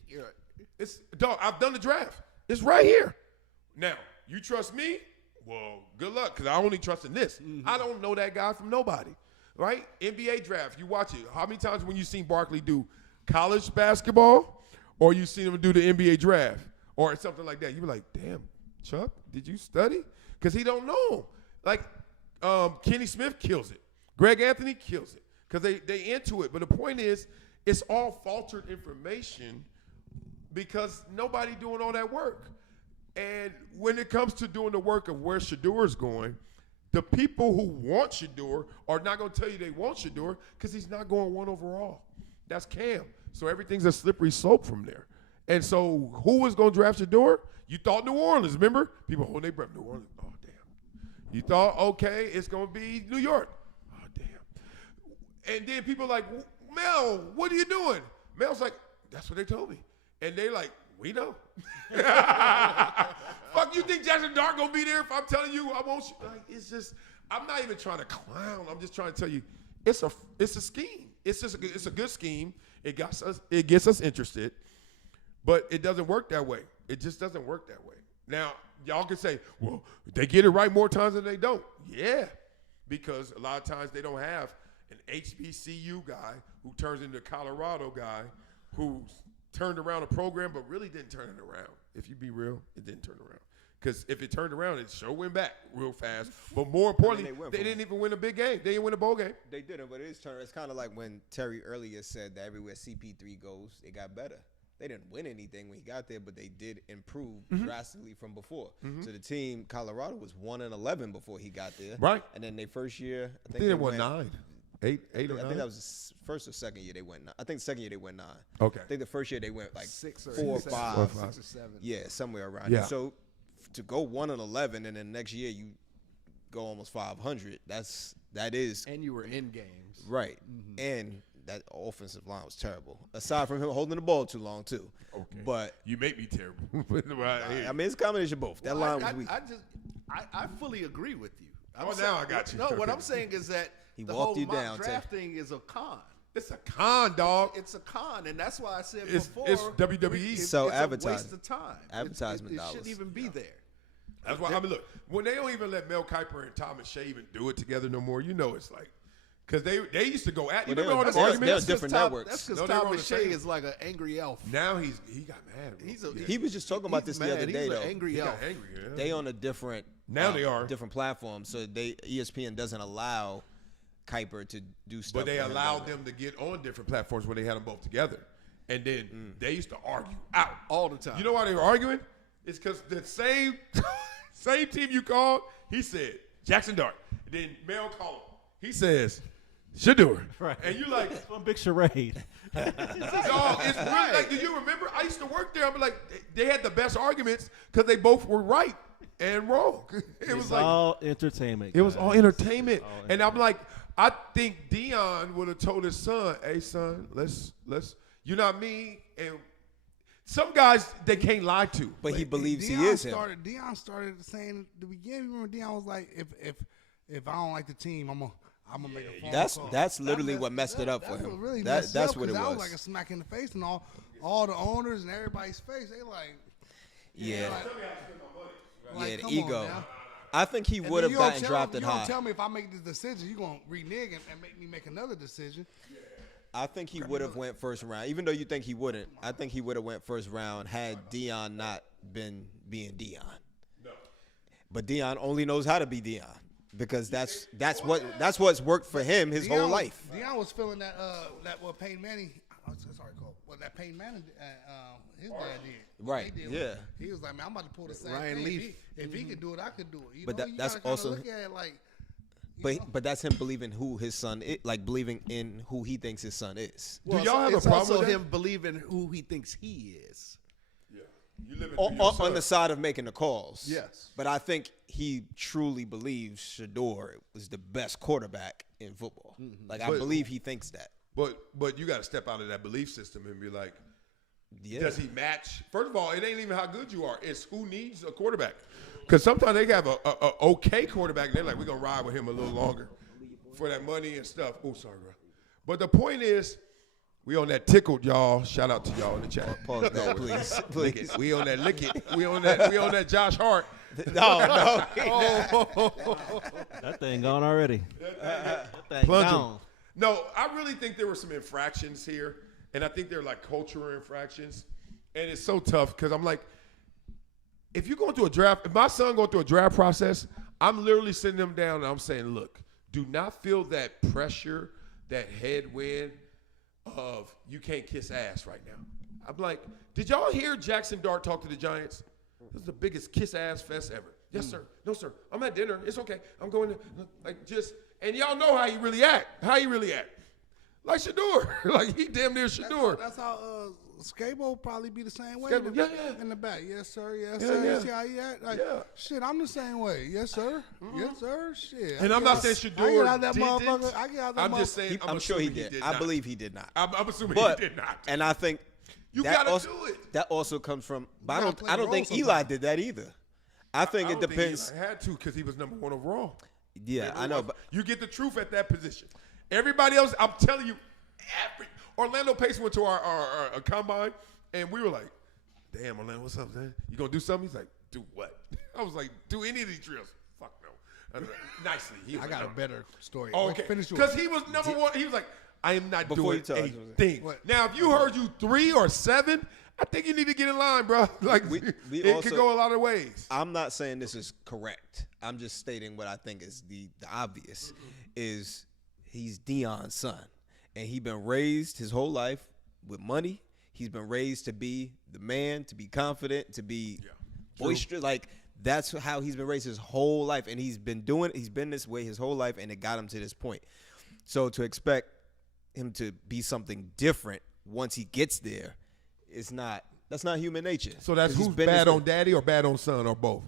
You're right. it's dog. I've done the draft. It's right here. Now you trust me? Well, good luck, because I only trust in this. I don't know that guy from nobody, right? NBA draft, you watch it. How many times when you seen Barkley do college basketball, or you seen him do the NBA draft, or something like that? You be like, damn, Chuck, did you study? Because he don't know. Like, Kenny Smith kills it. Greg Anthony kills it, because they into it. But the point is, it's all faltered information because nobody doing all that work. And when it comes to doing the work of where Shedeur's going, the people who want Shedeur are not going to tell you they want Shedeur because he's not going 1 overall. That's Cam. So everything's a slippery slope from there. And so who was going to draft Shedeur? You thought New Orleans, remember? People hold their breath. New Orleans, oh, damn. You thought, okay, it's going to be New York. Oh, damn. And then people like, Mel, what are you doing? Mel's like, that's what they told me. And they like, we know. Fuck, you think Jackson Dart gonna be there if I'm telling you I won't? Like, it's just, I'm not even trying to clown. I'm just trying to tell you, it's a scheme. It's a good scheme. It gets us interested, but it doesn't work that way. It just doesn't work that way. Now, y'all can say, well, they get it right more times than they don't. Yeah, because a lot of times they don't have an HBCU guy who turns into a Colorado guy who's turned around a program, but really didn't turn it around. If you be real, it didn't turn around. Because if it turned around, it sure went back real fast. But more importantly, they didn't even win a big game. They didn't win a bowl game. They didn't, but it's kind of like when Terry earlier said that everywhere CP3 goes, it got better. They didn't win anything when he got there, but they did improve drastically from before. So the team, Colorado, was 1-11 before he got there. Right. And then their first year, I think They won 9. 8 or 9? I think that was the first or second year they went 9. I think the second year they went 9. Okay. I think the first year they went like 6 or 4 or 7. 5. 6 or 7. Yeah, somewhere around Yeah. there. So to go 1-11 and then next year you go almost 500, that is And you were in games. right. And that offensive line was terrible. Aside from him holding the ball too long too. Okay. But You make me terrible. I mean, it's a combination of both. That line was weak. I fully agree with you. Now I got you. No, what I'm saying is that He the walked whole you mock down, draft thing is a con. It's a con, dog. It's a con, and that's why I said It's before. WWE. It's So a advertising. waste of time. Advertisement It dollars. shouldn't even be there. That's why, I mean, look, when they don't even let Mel Kiper and Thomas Shea even do it together no more, you know it's like, because they used to go at, you Well, remember all the they're arguments? different Tom, networks. That's No, because they were Tom on the McShay same. is like an angry elf. Now he got mad. Bro. He was just talking about this the other day He's though. an angry He elf. got angry, yeah. They on a different Now they are. different platform, so ESPN doesn't allow Kiper to do stuff. But they for him allowed like that. them to get on different platforms when they had them both together. And then they used to argue out. All the time. You know why they were arguing? It's because the same team you called, he said, Jackson Dart. Then Mel called him. He says, Shedeur. Right. And you like, It's one big charade. it's really like, do you remember? I used to work there. I'm like, they had the best arguments because they both were right and wrong. It was like all entertainment. it was guys. all entertainment. All And I'm like, I think Dion would have told his son, "Hey, son, let's, you know what I mean?" And some guys they can't lie to. But he believes he Deion is him. Deion started saying at the beginning. Remember, Deion was like, "If I don't like the team, I'm gonna make a phone call." That's literally what messed it up for That's what him. really That's messed what up, it 'cause that was. like a smack in the face, and all the owners and everybody's face. They like, Yeah, like, the come on ego. now. I think he And would then have you gonna gotten tell drafted me, You high. gonna tell me if I make this decision, you gonna renege and make me make another decision? I think he would have went first round, even though you think he wouldn't. I think he would have went first round had Dion not been being Dion. No. But Dion only knows how to be Dion because that's what's worked for him his whole life. Deion was feeling that what Peyton Manning. Sorry, Cole. What that Peyton Manning, his dad did. Right, He did. yeah. He was like, man, I'm about to pull the same Ryan thing. Leaf. If he could do it, I could do it. You But know, that- you that's gotta kinda also- look at it like. you know. But that's him believing who his son is, like believing in who he thinks his son is. Do y'all have a it's problem also with that? him believing who he thinks he is. Yeah. You live On the side of making the calls. Yes. But I think he truly believes Shedeur was the best quarterback in football. Like I But- believe he thinks that. But you got to step out of that belief system and be like, Yeah. does he match? First of all, it ain't even how good you are. It's who needs a quarterback. Because sometimes they have a okay quarterback. And they're like, we're going to ride with him a little longer for that money and stuff. Oh, sorry, bro. But the point is, we on that tickled, y'all. Shout out to y'all in the chat. Pause that, please. Please. We on that lick it. We on that Josh Hart. No. That thing gone already. That thing Plunge 'em. gone. No, I really think there were some infractions here, and I think they're like cultural infractions, and it's so tough because I'm like, if you're going through a draft, if my son going through a draft process, I'm literally sitting them down and I'm saying, look, do not feel that pressure, that headwind of you can't kiss ass right now. I'm like, did y'all hear Jackson Dart talk to the Giants? This is the biggest kiss ass fest ever. Yes, sir. No, sir. I'm at dinner. It's okay. I'm going to, like, just, and y'all know how he really act. How he really act. Like Shedeur. Like, he damn near Shedeur. That's how Scabo probably be the same way. Scabo, yeah. In the back, yes sir, yes Yeah, sir. yeah. You see how he act? Like, Yeah. shit, I'm the same way. Yes sir, yes sir. Shit. And I'm not saying I get Shedeur out that didn't. motherfucker. I get out that I'm just saying, I'm sure he assuming did. not. I believe he did not. I'm assuming But he did not. and I think You that gotta also, do it. That also comes from. But gotta play I don't the think role Eli sometimes. did that either. I think I it don't depends. Think he had to because he was number one overall. Yeah, I know, but You get the truth at that position. Everybody else, I'm telling you, Orlando Pace went to our combine, and we were like, damn, Orlando, what's up, man? You gonna do something? He's like, do what? I was like, do any of these drills. Fuck no. I was like, nicely. He was I like, got a no. better story. Oh, okay. Finish yours. Because he was number one. He was like, I am not Before doing you tell a us, thing. What? Now, if you heard you 3 or 7, I think you need to get in line, bro. Like, We it also- could go a lot of ways. I'm not saying this is correct. I'm just stating what I think is the obvious. Is he's Dion's son, and he's been raised his whole life with money. He's been raised to be the man, to be confident, to be boisterous. Like that's how he's been raised his whole life, and he's been this way his whole life, and it got him to this point. So to expect him to be something different once he gets there is not. That's not human nature. So that's 'Cause he's who's been bad this way. on daddy or bad on son or both?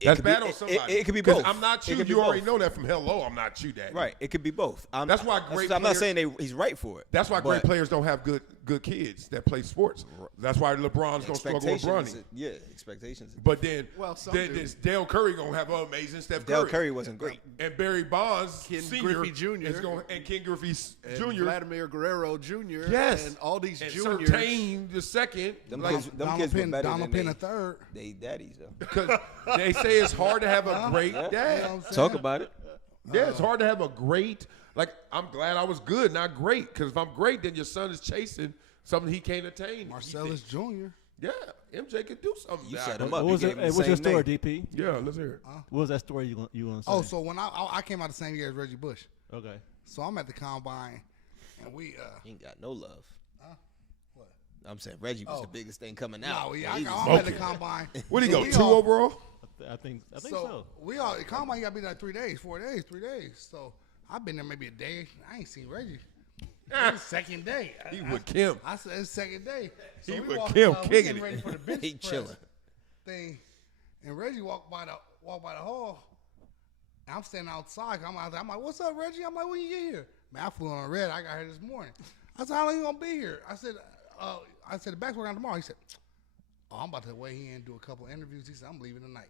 It That's could bad be- on somebody. it could be 'Cause both. I'm not It you. could be You already both. know that from hello. I'm not you, daddy. Right. It could be both. That's why great I'm not players- saying he's right for it. That's why great but players don't have good kids that play sports. That's why LeBron's gonna struggle with expectations. Bronny. Yeah, expectations. But then, Well, some then do. this Dale Curry gonna have an amazing Steph Dale Curry. Curry wasn't great. And Barry Bonds, Ken Senior, Griffey Jr. is gonna, and Ken Griffey And Jr. Vladimir Guerrero Jr. Yes, and all these and juniors. Sertain the second. Them Like, kids, them Donald kids were Penn, better Donald than Penn a third. they daddies though. because they say it's hard to have a great You know dad. what I'm saying? Talk about it. Yeah, it's hard to have a great. Like I'm glad I was good, not great. Because if I'm great, then your son is chasing something he can't attain. Marcellus Jr. Yeah, MJ could do something. You Yeah, set I him could- up. What was You it? gave him Hey, the what's your same story, name. DP? Yeah, let's hear it. What was that story you want to say? Oh, so when I came out the same year as Reggie Bush, Okay. so I'm at the combine, and we He ain't got no love. what? I'm saying Reggie was the biggest thing coming No, out. yeah, He was I'm at the smoking. combine. What do you So go? we 2 all- overall? I think so. we all the combine. You got to be there 3 days, 4 days, 3 days. So I've been there maybe a day. I ain't seen Reggie. It's second day. He with Kim. I said it's second day. So He we with walked, Kim we kicking getting it. ready for the bench He press chilling. thing, and Reggie walked by the hall. And I'm standing outside. I'm like, what's up, Reggie? I'm like, when you get here? Man, I flew on red. I got here this morning. I said, how long you gonna be here? I said, the back's working out tomorrow. He said, oh, I'm about to wait here and do a couple of interviews. He said, I'm leaving tonight.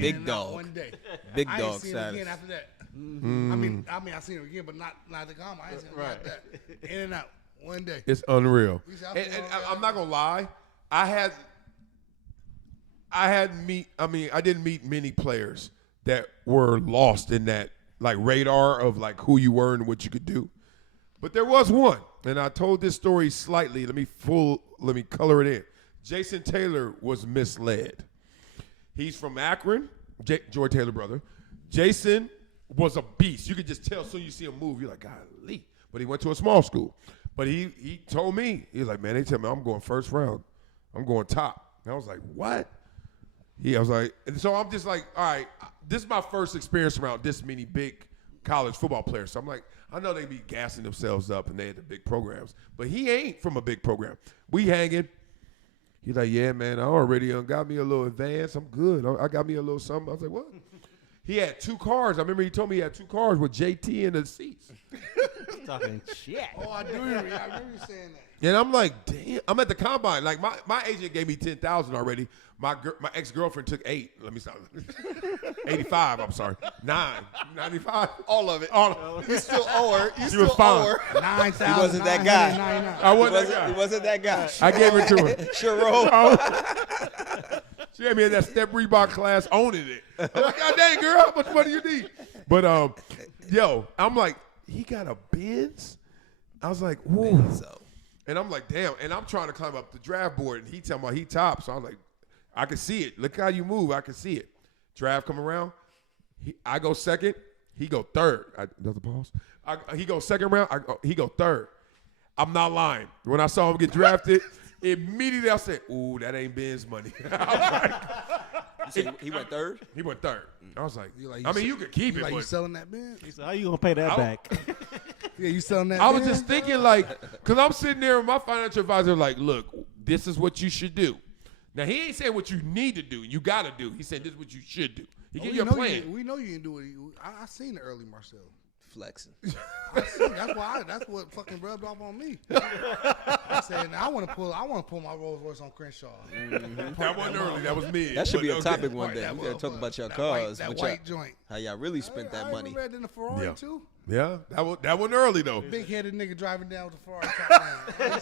Big dog. One day. Big I dog ain't seen him status. again after that. I mean, I seen him again, but not the comma. I ain't seen him after that. In and out. One day. It's unreal. He said, And I'm not gonna lie. I didn't meet many players that were lost in that like radar of like who you were and what you could do. But there was one, and I told this story slightly. Let me color it in. Jason Taylor was misled. He's from Akron, Joy Taylor brother. Jason was a beast. You could just tell as soon as you see him move, you're like, golly. But he went to a small school. But he told me, he was like, man, they tell me I'm going first round. I'm going top. And I was like, what? I was like, and so I'm just like, all right, this is my first experience around this many big college football players. So I'm like, I know they be gassing themselves up and they had the big programs. But he ain't from a big program. We hanging. He's like, yeah, man, I already got me a little advance. I'm good. I got me a little something. I was like, what? He had 2 cars. I remember he told me he had 2 cars with JT in the seats. Talking shit. Oh, I do. I remember you saying that. And I'm like, damn. I'm at the combine. Like my agent gave me 10,000 already. My ex-girlfriend took 8. Let me stop. 85. I'm sorry. 95. All of it. You still owe her. You She still was fine. owe her. 9,000. He wasn't that guy. I wasn't that guy. He wasn't that guy. I gave it to her. Sherrone. She had me in that step Reebok class owning it. I'm like, God dang, girl, how much money you need? But yo, I'm like, he got a Benz? I was like, whoa. And I'm like, damn. And I'm trying to climb up the draft board, and he talking about he top. So I'm like, I can see it. Look how you move. I can see it. Draft come around. I go second. He go third. Another pause. He go second round. He go third. I'm not lying. When I saw him get drafted, immediately I said, ooh, that ain't Ben's money. You said he went third? He went third. I was like, You you could keep it. Like you But selling that Benz? He said, how you gonna pay that back? Yeah, you selling that I was Benz? just thinking like, because I'm sitting there with my financial advisor like, look, this is what you should do. Now, he ain't saying what you need to do. You got to do. He said this is what you should do. He give you a plan. We know you didn't do it. I seen the early Marcel. Flexing. That's what fucking rubbed off on me. I said, I want to pull my Rolls Royce on Crenshaw. That wasn't early. That was me. That should be a But, topic okay. one day. That We gotta talk about your that cars. That what white y'all- joint. How y'all really spent that I money. remember that in the Ferrari Yeah. too. Yeah, that wasn't early though. Big headed nigga driving down with the Ferrari top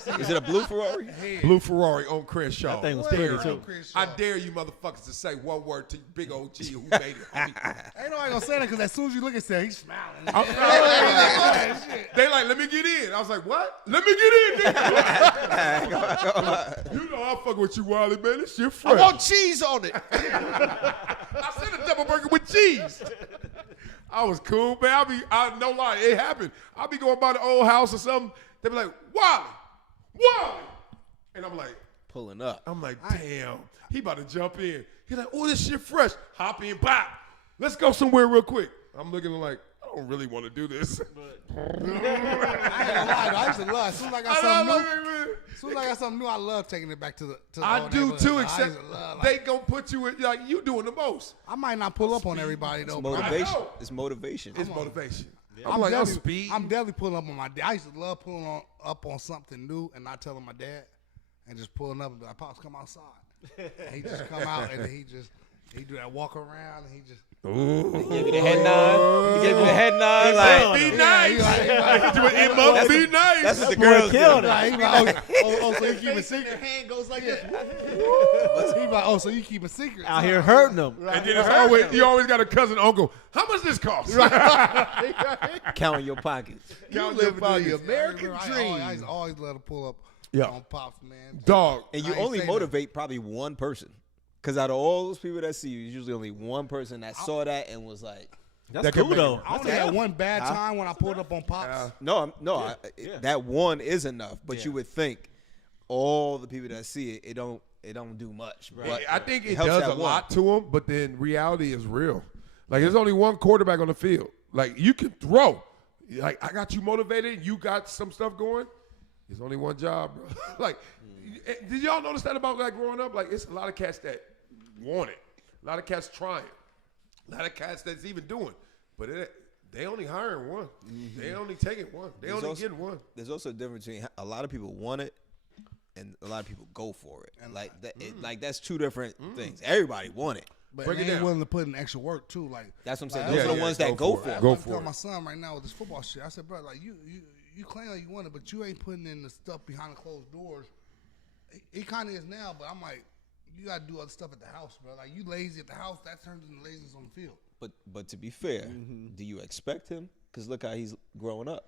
down. Is it a blue Ferrari? Head. Blue Ferrari on Crenshaw. That thing was What? pretty too. Crenshaw. I dare you motherfuckers to say one word to big OG who made it. homie. Ain't nobody gonna say that because as soon as you look at him, he's smiling. They like, let me get in. I was like, what? Let me get in, nigga. You know I fuck with you, Wiley, man. This shit I fresh. want cheese on it. I said a double burger with cheese. I was cool, man. No lie, it happened. I'll be going by the old house or something. They be like, Wiley. And I'm like, damn. He about to jump in. He's like, oh, this shit fresh. Hop in, pop. Let's go somewhere real quick. I'm looking like, I don't really want to do this. I ain't gonna lie, though. I used to love. As soon as I got something new, I love taking it back to the I old do neighborhood. too, I except used to love, they gonna put you in, like, you doing the most. I might not pull up on everybody though. but I- Motivation. It's motivation. It's motivation. I'm I'm like, I'm definitely- speed. I'm definitely pulling up on my dad. I used to love pulling up on something new and not telling my dad and just pulling up and be like, Pops, come outside. And he just come out and then he do that walk around and he just. He gave you the head nod. He gave you the head nod. Like, Be nice. It must be nice. that's what the girls killed do. it. He like, oh, so you keep a secret? Your hand goes like this. He like, oh, so you keep a secret? Out here hurting them. And then it's always, you always got a cousin, uncle. How much this cost? Counting your pockets. You live by the American I dream. used to always love to pull up Yeah. on Pops, man. Dog. And you I ain't only say motivate probably one person. Because out of all those people that see you, there's usually only one person that saw that and was like, That's That could cool make though. it. I only had one bad time when I pulled up on Pops. that one is enough. But you would think all the people that see it, it don't do much. But I think it helps does that a one. lot to them, but then reality is real. Like, there's only one quarterback on the field. Like, you can throw. Like, I got you motivated. You got some stuff going. There's only one job, bro. Like, did y'all notice that about, like, growing up? Like, it's a lot of cats that want it. A lot of cats trying. A lot of cats that's even doing. But they only hiring one. They only taking one. They only getting one. There's also a difference between a lot of people want it and a lot of people go for it. And like that, like that's two different things. Everybody want it. But Break it they ain't down. willing to put in extra work too. Like That's what I'm saying. like, Those are the ones that go for it. Go I'm for telling it. my son right now with this football shit. I said, bro, like you claim like you want it, but you ain't putting in the stuff behind the closed doors. He kind of is now, but I'm like, you gotta do other stuff at the house, bro. Like you lazy at the house, that turns into laziness on the field. But to be fair, do you expect him? Because look how he's growing up.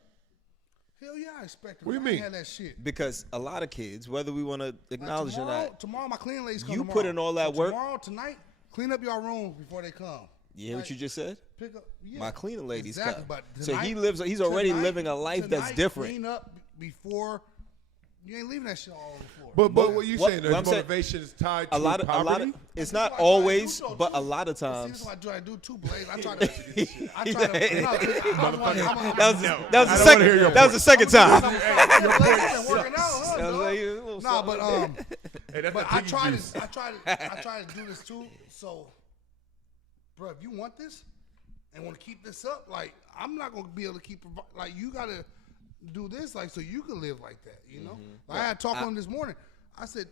Hell yeah, I expect him. What do you I ain't mean? had that shit. Because a lot of kids, whether we want to acknowledge or not, Tomorrow my cleaning ladies come you tomorrow. put in all that So work. Tomorrow, tonight, clean up your rooms before they come. You hear what you just said? Pick up, yeah, My cleaning ladies exactly, come. But So tonight, he's already tonight- living a life that's tonight, different. Clean up before. You ain't leaving that shit all on the floor. But what you saying? what I'm The saying- motivation is tied to A lot poverty? of it's That's not what I try to always, do, though, but too. a lot of See, times. this is what I do too, Blaze. I try to. I try to. That was the second. That was the second time. Working out, huh, dog? Nah, but Hey, that's but that I piggy try juice. to. I try to do this too. So, bro, if you want this and want to keep this up, like I'm not gonna be able to keep. Like you gotta do this, like so you can live like that. You know. Like I had talked to him this morning. I said,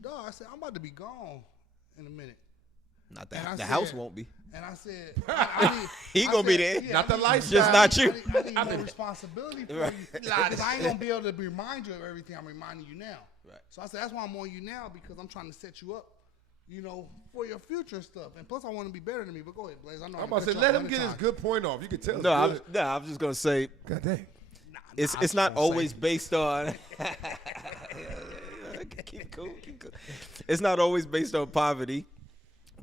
dog. I said I'm about to be gone in a minute. Not And I that the said- house won't be. And I said, I need, He gonna be there. Not the lifestyle. Just not you. I need more responsibility for you because I ain't gonna be able to remind you of everything I'm reminding you now. Right. So I said that's why I'm on you now because I'm trying to set you up, you know, for your future stuff. And plus I want to be better than me. But go ahead, Blaze. I know I'm about to say, let him get his good point off. You can tell. No, it's good. I'm just gonna say God dang. it's not always based on. Keep cool. It's not always based on poverty.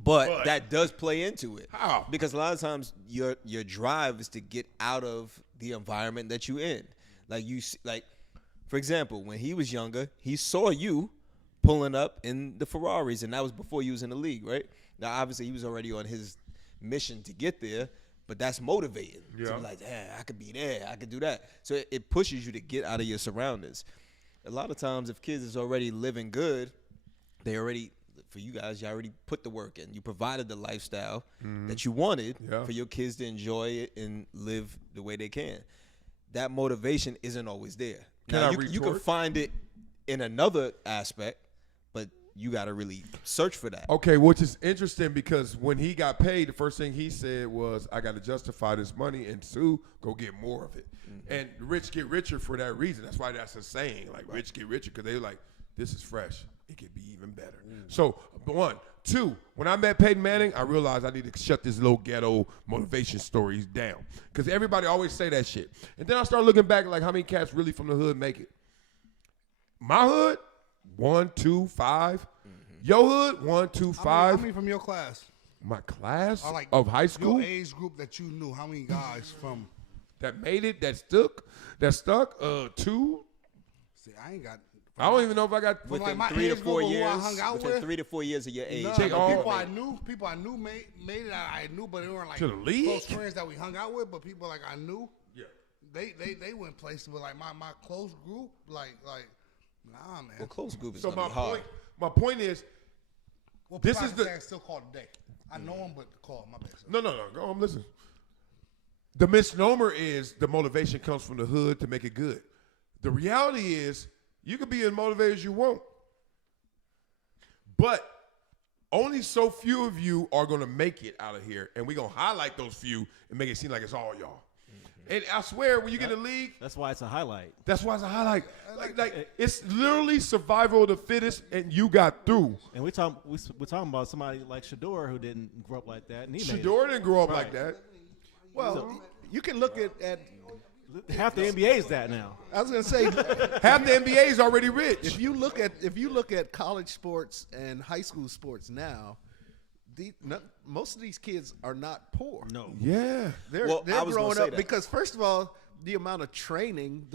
But that does play into it. How? Because a lot of times your drive is to get out of the environment that you're in. Like for example, when he was younger, he saw you pulling up in the Ferraris, and that was before you was in the league, right? Now, obviously, he was already on his mission to get there, but that's motivating. Yeah. To be like, yeah, I could be there, I could do that. So it pushes you to get out of your surroundings. A lot of times, if kids is already living good, they already. For you guys, you already put the work in. You provided the lifestyle that you wanted for your kids to enjoy it and live the way they can. That motivation isn't always there. Now, you can find it in another aspect, but you got to really search for that. Okay, which is interesting because when he got paid, the first thing he said was, I got to justify this money, and two, go get more of it. And rich get richer for that reason. That's why that's a saying, like rich get richer, because they're like, this is fresh. It could be even better. So, one. Two, when I met Peyton Manning, I realized I need to shut this little ghetto motivation stories down. Because everybody always say that shit. And then I start looking back like how many cats really from the hood make it. My hood, 1, 2, 5. Your hood, 1, 2, 5. How many from your class? My class Or like of high school Your age group that you knew. How many guys from? that made it, that stuck, 2. See, I ain't got. I don't even know if I got. From Within like my 3 to age 4 group who I years, hung out within with? 3 to 4 years of your age. No, Take the all- people I knew made it. I knew, but they weren't like To the league? close friends that we hung out with. But people like I knew, Yeah. they went places. But like my close group, like nah, man. Well, close group is So gonna my be hard. point is, Well, this people is I the- can say still called today. I know him, but call my bad. no, go on, listen. The misnomer is the motivation comes from the hood to make it good. The reality is you can be as motivated as you want, but only so few of you are going to make it out of here, and we're going to highlight those few and make it seem like it's all y'all. And I swear, when you get in the league, That's why it's a highlight. that's why it's a highlight. Like it's literally survival of the fittest, and you got through. And we're talking about somebody like Shedeur who didn't grow up like that, and he made Shedeur didn't grow up like that. Well, you can look at it. Half the NBA is that now. I was gonna say, Half the NBA is already rich. if you look at college sports and high school sports now, most of these kids are not poor. No. Yeah. They're Well, I was gonna growing say up that. because first of all, the amount of training,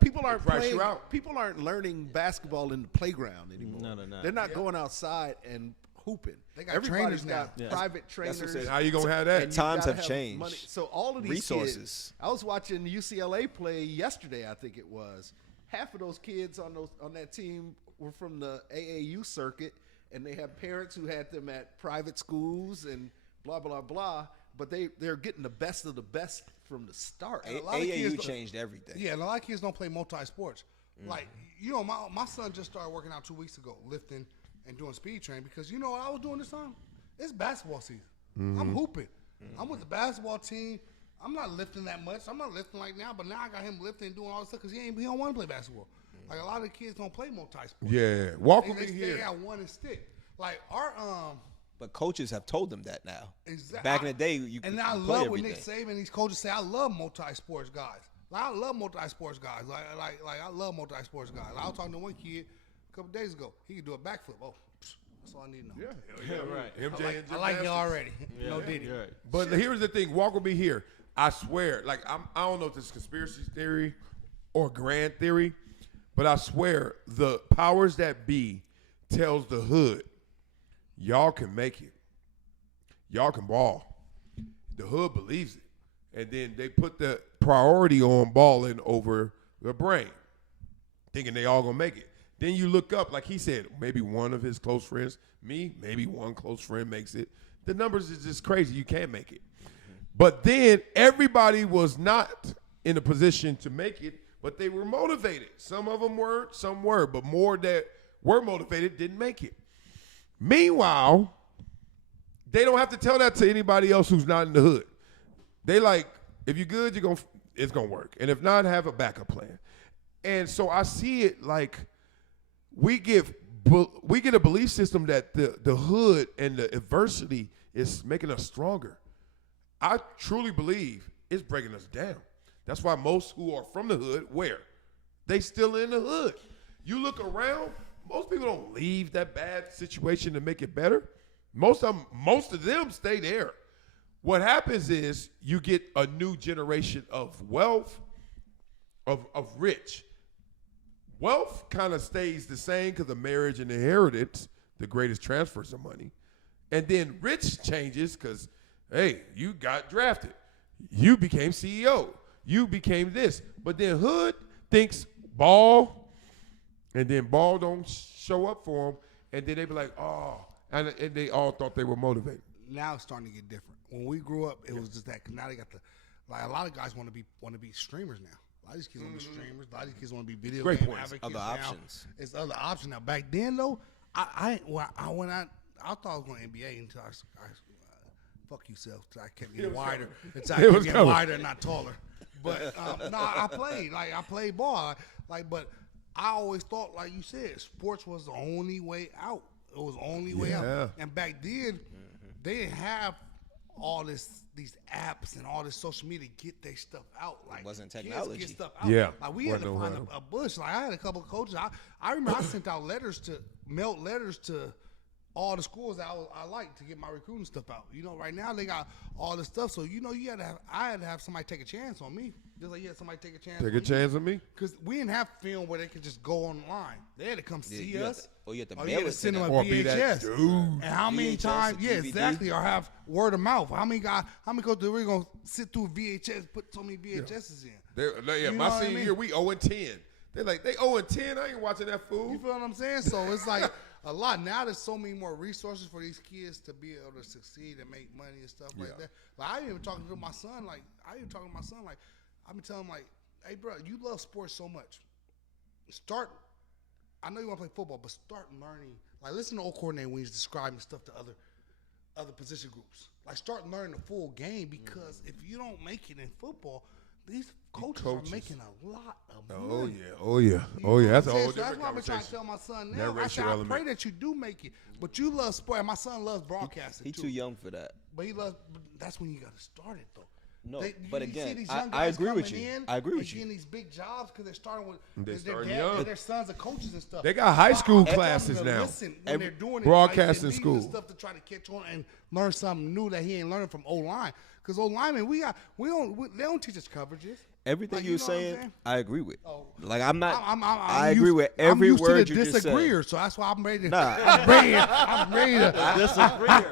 people aren't price playing. you out. People aren't learning basketball in the playground anymore. No. They're not going outside and hooping. They got Everybody's trainers now. got private trainers. what I'm saying. How you gonna have that? and you Times gotta have changed. money. So all of these Resources. kids, I was watching UCLA play yesterday, I think it was. Half of those kids on that team were from the AAU circuit, and they have parents who had them at private schools and blah blah blah. But they're getting the best of the best from the start. A lot of AAU kids changed everything. Yeah, and a lot of kids don't play multi-sports. Like, my son just started working out 2 weeks ago, lifting and doing speed training because you know what I was doing this time? It's basketball season. I'm hooping. I'm with the basketball team. I'm not lifting that much. I'm not lifting like now, but now I got him lifting and doing all this stuff because he don't want to play basketball. Like, a lot of the kids don't play multi-sports. Yeah, walk They with me stay here. at one and stick. Like, our But coaches have told them that now. Exactly. Back in the day, you and could I play love when everything. Nick Saban and these coaches say, "I love multi-sports guys." Like, I love multi-sports guys. Like I love multi-sports guys. Like, I was talking to one kid a couple days ago. He could do a backflip. Oh, that's all I need to know. Yeah, right. MJ and I like you gymnastics. already. No Diddy. Right. But here's the thing, walk with me here. I swear, like I don't know if this is conspiracy theory or grand theory, but I swear the powers that be tells the hood, y'all can make it. Y'all can ball. The hood believes it. And then they put the priority on balling over the brain, thinking they all gonna make it. Then you look up, like he said, maybe one of his close friends, maybe one close friend makes it. The numbers is just crazy. You can't make it. But then everybody was not in a position to make it, but they were motivated. Some of them weren't, some were, but more that were motivated didn't make it. Meanwhile, they don't have to tell that to anybody else who's not in the hood. They like, if you're good, it's gonna work. And if not, have a backup plan. And so I see it like we get a belief system that the hood and the adversity is making us stronger. I truly believe it's breaking us down. That's why most who are from the hood, where? They still in the hood. You look around, most people don't leave that bad situation to make it better. Most of them stay there. What happens is you get a new generation of wealth, of rich. Wealth kind of stays the same because of marriage and inheritance, the greatest transfers of money. And then rich changes because, hey, you got drafted. You became CEO. You became this. But then hood thinks ball, and then ball don't show up for them. And then they be like, oh, and they all thought they were motivated. Now it's starting to get different. When we grew up, it was just that. Cause now they got a lot of guys want to be streamers now. A lot of these kids want to be streamers. A lot of these kids want to be video Great game points. advocates Other now. options. It's other options now. Back then though, I thought I was going to NBA until I fuck yourself. Until I kept getting wider. Until I kept getting wider and not taller. But no, I played ball. But I always thought, like you said, sports was the only way out. It was the only way out. And back then, they didn't have all these apps and all this social media to get their stuff out. Like, It wasn't kids technology. Get stuff out. Yeah. Like, we had to Wasn't find around. a bush. Like, I had a couple of coaches. I remember I sent out mailed letters to all the schools that I liked to get my recruiting stuff out. You know, right now they got all this stuff. So, you know, I had to have somebody take a chance on me. Just like you had somebody take a chance Take a chance on me? Because we didn't have film where they could just go online. They had to come see you had us. to- or you had to Or mail you had it to to send them them. a Or be that VHS. dude. And how many VHS, times? Yeah, DVD. exactly. Or have word of mouth. How many coaches we're going to sit through VHS, put so many VHSs in? You know My what I senior mean? year, we 0-10. They're like, they 0-10. I ain't watching that fool. You feel what I'm saying? So it's like a lot. Now there's so many more resources for these kids to be able to succeed and make money and stuff like that. Like I even talking to my son. Like I've been telling him like, hey bro, you love sports so much. I know you want to play football, but start learning. Like listen to old coordinator when he's describing stuff to other position groups. Like start learning the full game because if you don't make it in football, these coaches are making a lot of money. Oh yeah. That's a whole So that's different why I've been trying to conversation. tell my son That now. I racial said, I pray element. that you do make it, but you love sport. And my son loves broadcasting He too. too young for that. But he loves. But that's when you got to start it though. No, You but see again, these I- young I guys agree with coming you. in I agree with and you. getting these big jobs because they're starting with They their starting dad, young. their sons are coaches and stuff. They got high school I'm telling classes them to now. Listen when they're doing it, Broadcasting like, school. and stuff to try to catch on and learn something new that he ain't learning from O-line. Because old linemen, they don't teach us coverages. Everything Like, you're you know what I'm saying, saying? I agree with. Oh. Like I'm not. I'm I used- agree with every I'm used word to you the just said. disagreeer, so that's why I'm ready to. Nah. I'm ready to.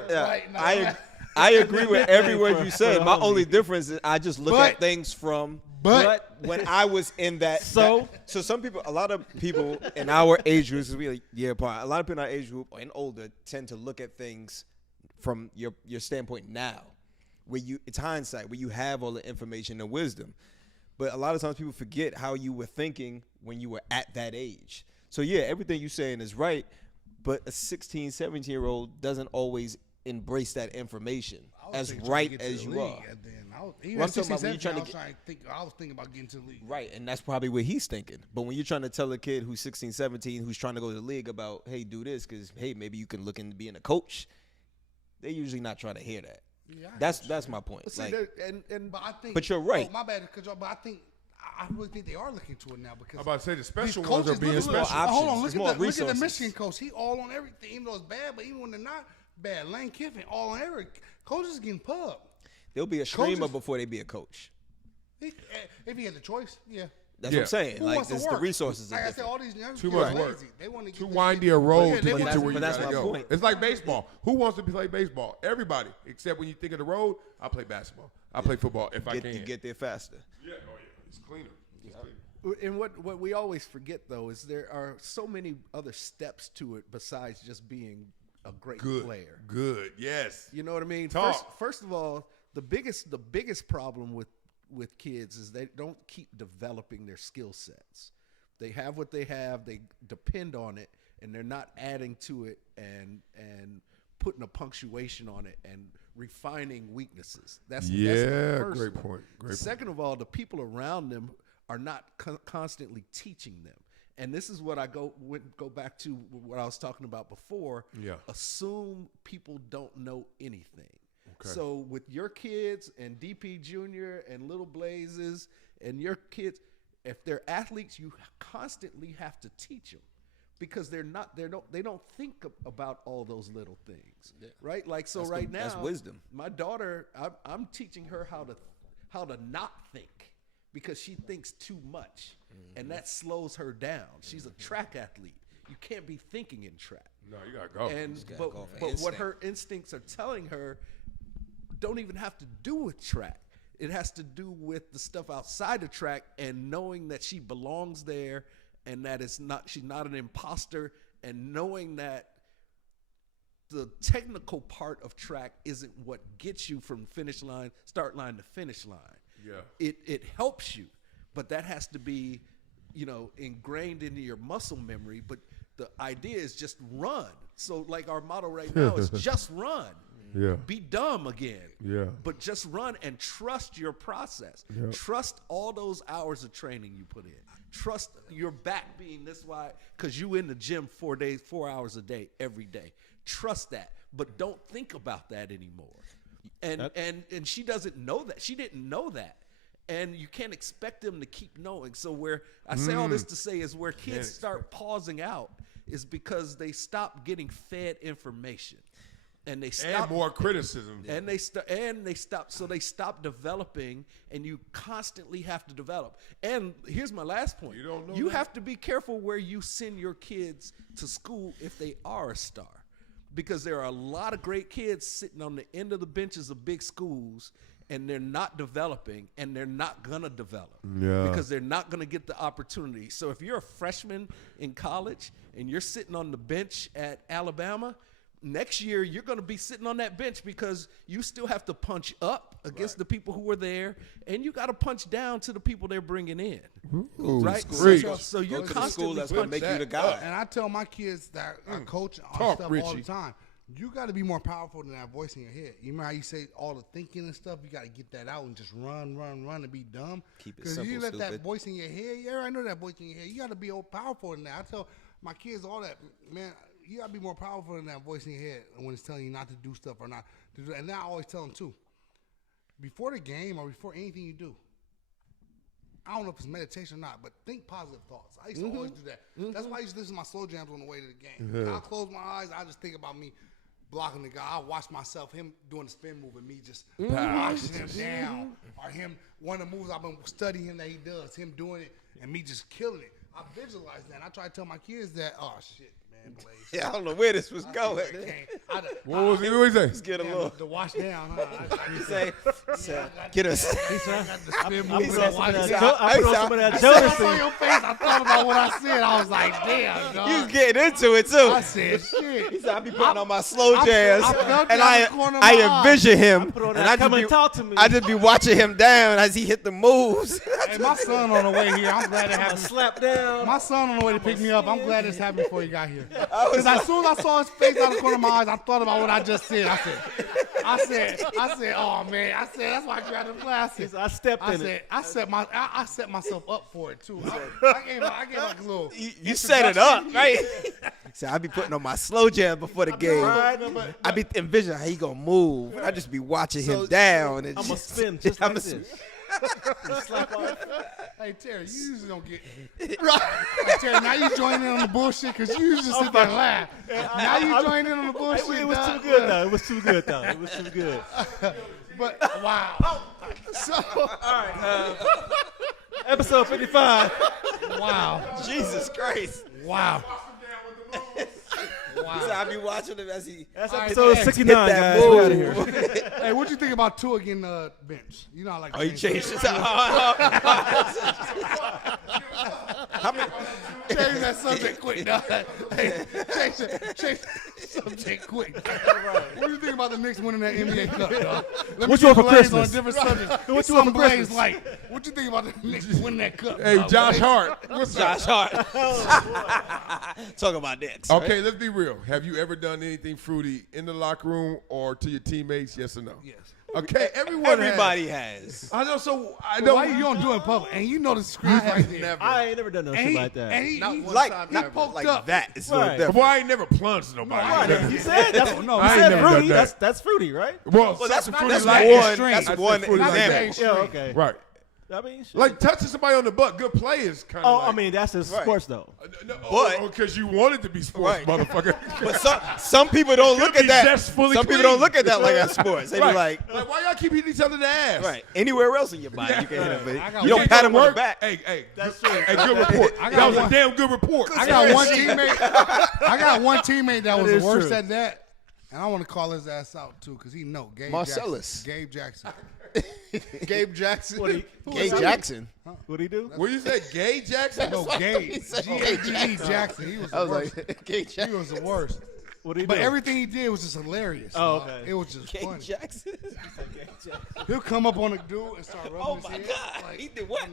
Yeah, Right, no, I agree with every word you For said. the My homie. only difference is I just look But- at things from. but- when I was in that. So? So some people, a lot of people in our age groups, we like year apart. A lot of people in our age group and older tend to look at things from your standpoint now, where it's hindsight, where you have all the information and wisdom. But a lot of times people forget how you were thinking when you were at that age. So yeah, everything you're saying is right, but a 16, 17-year-old doesn't always embrace that information as right as you are. Even Well, at I'm talking about 16, when you're trying to I was thinking about getting to the league. Right, and that's probably what he's thinking. But when you're trying to tell a kid who's 16, 17, who's trying to go to the league about, hey, do this because, hey, maybe you can look into being a coach, they're usually not trying to hear that. Yeah, That's my point. See, Like, But I think. But you're right. Oh, my bad, but I really think they are looking to it now because. I'm about to say the special these ones are coaches, being look, special. Hold on, options. look There's more at the resources. Michigan coach. He all on everything, even though it's bad. But even when they're not bad, Lane Kiffin all on every. Coaches getting pub. they'll be a streamer Coaches- before they be a coach. If he had the choice, yeah. That's Yeah. what I'm saying. Who like, wants to this, the work? resources Like are I said, different. all these young Too kids much are work. lazy. They want to get Too this windy shit. a road Yeah, to they get want to to- where you but that's gotta my go. point. It's like baseball. Who wants to play baseball? Everybody, except when you think of the road. I play basketball. I play football if I You can. get there faster. Yeah, oh yeah, it's cleaner. It's cleaner. And what we always forget though is there are so many other steps to it besides just being a great Good player. Good. Yes. You know what I mean? Talk. First of all, the biggest problem with kids is they don't keep developing their skill sets. They have what they have, they depend on it, and they're not adding to it and putting a punctuation on it and refining weaknesses. That's the Yeah, first great one. point. Great point. Second of all, the people around them are not constantly teaching them. And this is what I go back to what I was talking about before. Yeah. Assume people don't know anything. Okay. So with your kids and DP Jr. and Little Blazes and your kids, if they're athletes, you constantly have to teach them because they don't think about all those little things, right? Like so, right now, that's wisdom. My daughter, I'm teaching her how to not think because she thinks too much, and that slows her down. She's a track athlete. You can't be thinking in track. No, you gotta go. And gotta but, go for but what instinct. her instincts are telling her don't even have to do with track. It has to do with the stuff outside the track and knowing that she belongs there and that she's not an imposter, and knowing that the technical part of track isn't what gets you from start line to finish line. Yeah. It helps you, but that has to be, ingrained into your muscle memory. But the idea is just run. So like our motto right now is just run. Yeah. Be dumb again. Yeah. But just run and trust your process. Yeah. Trust all those hours of training you put in. Trust your back being this wide because you in the gym 4 hours a day, every day. Trust that. But don't think about that anymore. And she doesn't know that. She didn't know that. And you can't expect them to keep knowing. So where I say all this to say is where kids start pausing out is because they stop getting fed information. And they stop And more criticism. and they stop developing, and you constantly have to develop. And here's my last point. You don't know You that. have to be careful where you send your kids to school if they are a star. Because there are a lot of great kids sitting on the end of the benches of big schools, and they're not developing, and they're not going to develop. Yeah. Because they're not going to get the opportunity. So if you're a freshman in college and you're sitting on the bench at Alabama, next year you're going to be sitting on that bench because you still have to punch up against the people who were there, and you got to punch down to the people they're bringing in. Ooh, Right? preach. So you're Go to the school constantly that's going to make you the guy. And I tell my kids that I coach on Talk, stuff all Richie. the time. You got to be more powerful than that voice in your head. You remember how you say all the thinking and stuff? You got to get that out and just run and be dumb. Keep it Because simple, you let that stupid. voice in your head. Yeah, I know that voice in your head. You got to be all powerful than that. I tell my kids all that, man. You got to be more powerful than that voice in your head when it's telling you not to do stuff or not to do. And now I always tell them too. Before the game or before anything you do, I don't know if it's meditation or not, but think positive thoughts. I used to always do that. That's why I used to listen to my slow jams on the way to the game. I'll close my eyes. I just think about me blocking the guy. I watch myself, him doing the spin move and me just washing him down. Or him, one of the moves I've been studying him that he does, him doing it and me just killing it. I visualize that. And I try to tell my kids that, oh, shit, man, Blaze. Yeah, I don't know where this was going. What was he say? Let's get a little. The wash down, huh? You say, get us. I I put on some of that Jonas saw your face. I thought about what I said. I was like, damn, dog. He was getting into it too. I said, shit. He said, I be putting on my slow jazz, felt and it out the corner of my I envision him, put on and that I come and just talk to me. I just be watching him down as he hit the moves. Hey, my son on the way here. I'm glad it happened. slap down. My son on the way to pick me up. I'm glad this happened before he got here. Because as soon as I saw his face out of the corner of my eyes, I thought about what I just said. I said, oh man. I said, that's why I grabbed the glass. I stepped in it. I set myself up for it too. I gave like a little. You set it up, right? He said, I be putting on my slow jam before the game. I be envisioning how he gonna move. And I just be watching him down. And I'm going to spin just like this. Hey Terry, you usually don't get right. Hey, Terry, now you join in on the bullshit because you usually sit there and laugh. Now you join in on the bullshit. It was too good though. It was too good though. It was too good. But wow. So all right, episode 55. Wow. Jesus Christ. Wow. He said, I be watching him as he. That's All right, episode hey, 69, guys. We're out of here. Hey, what'd you think about Tua getting bench? You know, I like. Oh, you changed it. Change that subject quick, dog. Hey, change the subject quick. What do you think about the Knicks winning that NBA Cup, dog? Let What me you want get for Blaze Christmas? on a different subject. What you want for Blaze Christmas? like? What you think about the Knicks winning that cup? Hey, dog? Josh Hart. What's Josh up? Hart. Talk about Knicks. Okay, let's be real. Have you ever done anything fruity in the locker room or to your teammates? Yes or no? Yes. Okay, everyone. Everybody has. I know. So I But know. why you don't do it in public? And you know the screen's right there. Never. I ain't never done no And shit he, like that. And he, Not he, one Like, time not ever. poked like up. that. It's a little Right. different. Boy, I ain't never plunged nobody. You said that's No, you I said ain't never fruity. done that. That's fruity, right? Well, Well, that's something that's fruity one. like extreme. That's That's one fruity like example. Yeah, okay. right. I mean, shit. Like touching somebody on the butt. Good players, kind of. I mean, that's just sports though. But- because you wanted to be sports, Right. motherfucker. But some people don't look Could at be that. zestfully Some people clean. don't look at that like that's sports. They be like, why y'all keep hitting each other in the ass? right, anywhere else in your body you can hit them, I but got you don't one- pat them on the Work. back. Hey, That's good, true. hey, good report. I got That was one. a damn good report. I got one teammate. I got one teammate that was is the worst true. at that, and I want to call his ass out too because he know Gabe Marcellus. Jackson. Gabe Jackson. Gabe Jackson. Gay Jackson. What'd he do? What you say, Gay Jackson? No, Gabe. G-A-B-E Jackson. He was the worst. Gay He Jackson. was the worst. What'd he But do? everything he did was just hilarious. Oh, dog. okay. It was just Gay funny. Jackson. He'll come up on the dude and start rubbing Oh his my head. God. Like, He did what?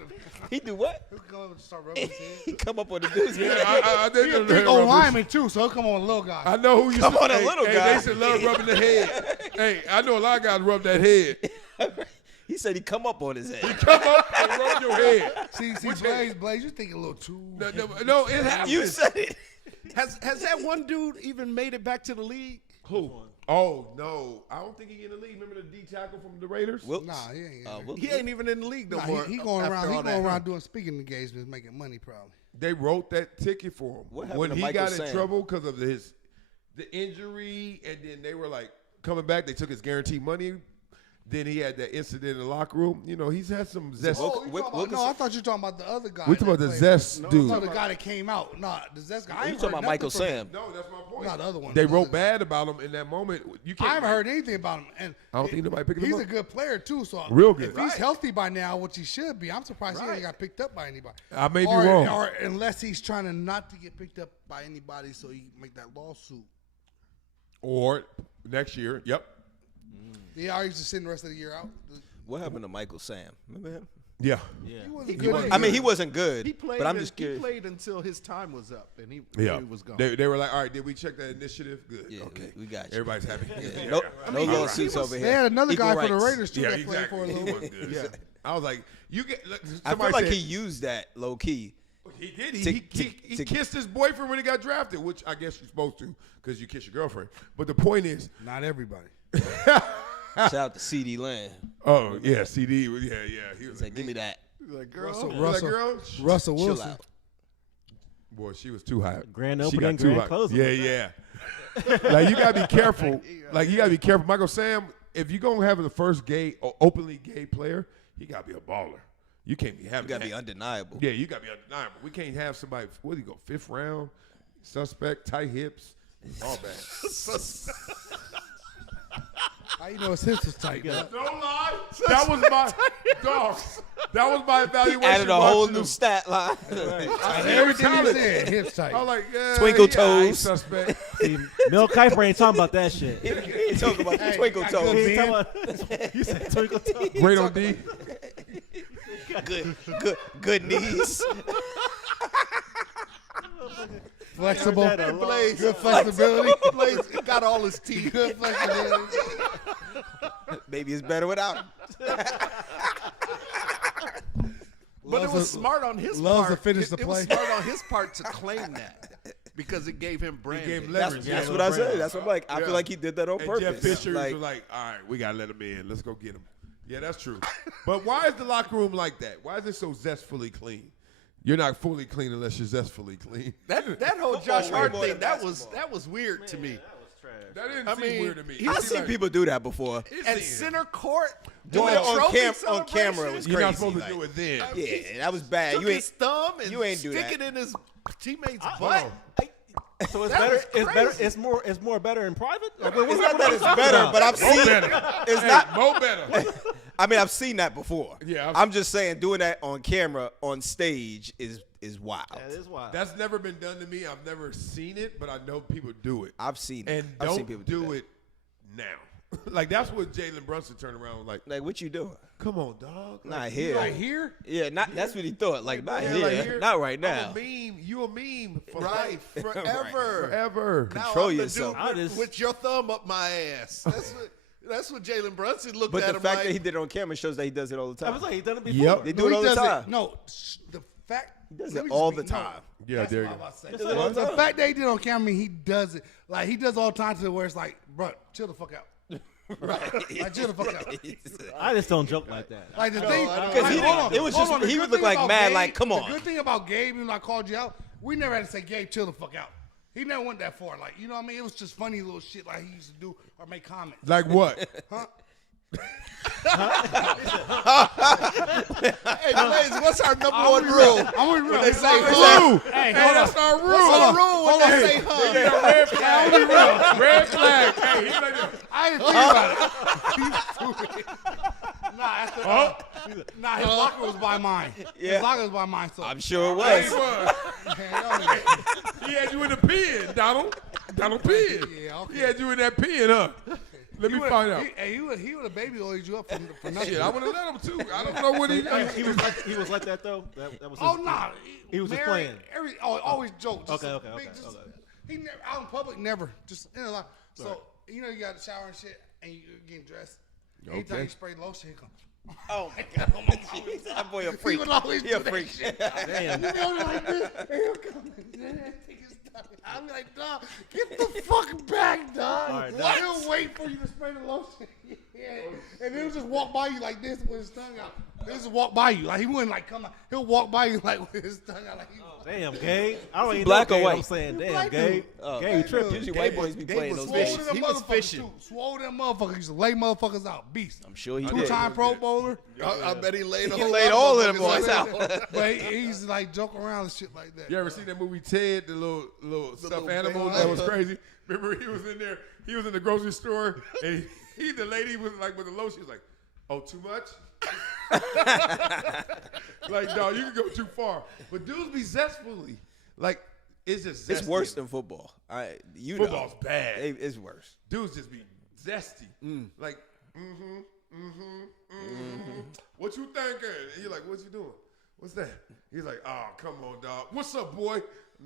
He did what? He'll come up and start rubbing his He head. come up on the dude's Yeah, head. I He a didn't big know old that. lineman too, so he'll come on a little guy. I know who you Come on, a little guy. They should love rubbing the head. Hey, I know a lot of guys rub that head. He said he come up on his head. Come up and rub your head. See, Blaze, you think a little too. No, it happens. You said it. Has that one dude even made it back to the league? Who? Oh no, I don't think he in the league. Remember the D tackle from the Raiders? Wilkes. Nah, he ain't. Wilkes. He ain't even in the league no Nah, more. he going after around. He all going that. around doing speaking engagements, making money probably. They wrote that ticket for him What happened when to he Michael got in Sam? trouble because of the injury, and then they were like coming back. They took his guaranteed money. Then he had that incident in the locker room. You know, he's had some zest. Wilkes- You Wilkes- talking about- no, I thought you were talking about the other guy. We talking about the that played- zest No, dude. I'm talking about the guy that came out. Nah, the zest guy. I You ain't talking heard about Michael nothing from Sam? No, that's my point. Not the other one. They the wrote other guy. bad about him in that moment. You can't. I haven't heard anything about him, and I don't think nobody picking him he's up. a good player too. So Real good. If he's healthy by now, which he should be, I'm surprised he ain't got picked up by anybody. I may be Or- wrong. or unless he's trying to not to get picked up by anybody, so he can make that lawsuit. Or next year. Yep. Yeah, I used to send the rest of the year out. What happened to Michael Sam? Remember him? Yeah. He wasn't good. I mean, he wasn't good. He played. but I'm just He curious. played until his time was up, and he was gone. They were like, all right, did we check that initiative? Good. Yeah, okay. we got you. Everybody's happy. Yeah. No, no mean, lawsuits he was- over They here. had another Equal guy for the rights. Raiders too Yeah, that exactly. played for a He little wasn't bit. good. I was like, you get. Look, I feel somebody like said, he used that low key. He did. He To- kissed his boyfriend when he got drafted, which I guess you're supposed to because you kiss your girlfriend. But the point is, Not everybody. Shout out to CD Lamb. oh yeah, CD, yeah. He was He's like, give me that. like, girl, Russell, like, girl, Russell Chill Wilson. out. Boy, she was too hot. Grand She opening, got too grand hot. closing. Yeah. Like, you got to be careful. Like, you got to be careful. Michael Sam, if you're going to have the first gay or openly gay player, he got to be a baller. You can't be having You gotta that. be undeniable. Yeah, you got to be undeniable. We can't have somebody, what do you go, 5th round, suspect, tight hips, all bad. How you know his hips was tight? Don't lie. That was my dog. That was my evaluation. Added a whole watching new him. stat line. Everything he said, hips tight. I was like, yeah, Twinkle he all right, toes. suspect. See, Mel Kiper ain't talking about that shit. He ain't talking about the Hey, twinkle I toes. He ain't talking about, you said twinkle toes. Great on D. Good knees. Flexible. Heard that a lot. Blaze, Good flexibility. Blaze got all his teeth. Good flexibility. Maybe it's better without him. But it Loves was to- smart on his loves part. to finish the It was play. smart on his part to claim that because it gave him branding. gave That's, leverage. that's Yeah. what I said. That's what I'm like. I Yeah. feel like he did that on And purpose. Jeff Fisher like, was like, all right, we got to let him in. Let's go get him. Yeah, that's true. But why is the locker room like that? Why is it so zestfully clean? You're not fully clean unless you're zestfully clean. that whole Josh way Hart more thing, than that was weird to me. That didn't I seem mean, weird to me. he- I've It's seen like, people do that before. At center court, Doing doing it on, trophy on camera was celebration? crazy. You're not supposed to like, do it then. Yeah, that was bad. Took You his ain't. thumb and you ain't do stick that. it in his teammate's Hold butt. on. So it's That better. was It's better. crazy. It's more better in private. Like, It's not that it's better, but I've seen. It's Hey, not. Mo better. I mean, I've seen that before. Yeah, I'm just saying, doing that on camera on stage is wild. That is wild. That's never been done to me. I've never seen it, but I know people do it. I've seen. And I've seen don't people do that. it now. Like, that's what Jalen Brunson turned around and was like, Like, what you doing? come on, dog. Like, Not you here. Right here? Yeah, not. That's what he thought. Like, not Yeah, here. like here. Not right now. I'm a meme. You a meme for Right, life. forever. Forever. Now Control I'm the yourself. dude with your thumb up my ass. That's what Jalen Brunson looked But at the him fact like. that he did it on camera shows that he does it all the time. I was like, he done it before. Yep. They do it all the time. No, the fact he does it all the time. Yeah, there you go. The fact that he did it on camera, he does it like he does all the time to where it's like, bro, chill the fuck out. Like, chill the fuck out. I just don't joke like that. Like the thing, Because he hold on, didn't- it was hold just- on. The he good would look thing like about mad, Gabe- like, come on. The good thing about Gabe, even when I called you out, we never had to say, Gabe, chill the fuck out. He never went that far. Like, you know what I mean? It was just funny little shit like he used to do or make comments. Like what? Hey, Blaze, what's our number one rule? I'm gonna be real. They say Rule. Hey, Hey, hold on. that's our rule. What's the rule when they say huh? Yeah, red flag. Red flag. Hey, he's like, I didn't think about it. He's stupid. Nah, his locker was by mine. Yeah. His locker was by mine. So I'm sure it hey, was. what? Man, y'all niggas- He had you in the pen, Donald. Donald Penn. Yeah, okay. He had you in that pen, huh? Let me find out. He would have baby oiled you up for nothing. Shit, I would have let him too. I don't know what he. He was like that though. That was. Oh his, nah, He was just married, playing. Always joke. Just Okay. He never out in public, never. Just in a lot. So you know you got to shower and shit, and you getting dressed. Anytime you spray lotion, he come. Oh my God. That boy a He freak. would always He do a that freak. shit. Damn. He be on like this, and he'll come and take his time. I'm like, dog, get the fuck back, dog. All right, What? He'll wait for you to spray the lotion. And he'll just walk by you like this with his tongue out. He'll just walk by you. Like he wouldn't like come out. He'll walk by you like with his tongue out. Like he Damn, Gabe. I don't even Black know or Gabe. white? I'm saying, damn, Black Gabe. dude. Oh, Gabe tripping. Usually white boys be playing was those fishing. games. Swole He them was motherfuckers fishing. too. Swole them motherfuckers. Used to lay motherfuckers out. Beast. I'm sure he did. Two-time Pro Bowler. I bet he laid a He whole laid lot of all of them motherfuckers boys like out. that. But he used to like joke around and shit like that. You ever seen that movie Ted, the little stuffed little animal baby. that was crazy? Remember he was in there, he was in the grocery store, and the lady was like with the lotion, she was like, oh, too much? Like, dog, you can go too far. But dudes be zestfully. Like, it's just zesty. It's worse than football. Football's know. bad. It's worse. Dudes just be zesty. Like, what you thinking? And you're like, what you doing? What's that? He's like, oh, come on, dog. What's up, boy?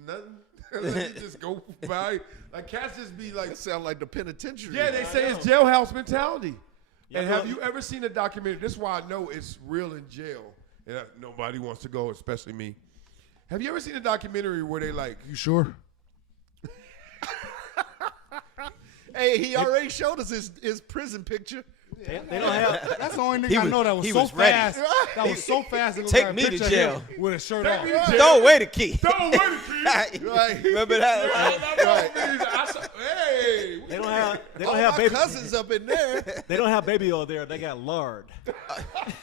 Nothing. Let me just go by. Like, cats just be like, That sound like the penitentiary. yeah, they say it's jailhouse mentality. Yeah, And well- have you ever seen a documentary? This is why I know it's real in jail. And nobody wants to go, especially me. Have you ever seen a documentary where they like, You sure? Hey, he already showed us his prison picture. They don't have. That's the only He nigga I was- know that was he so was ready. fast. That was so fast. It was Take like a me to picture of jail. him with a shirt Take off. me to jail. Throw away the key. Don't wait a kid. Right. Remember that? Hey, They don't have My baby. cousins up in there. They don't have baby oil there. They got lard.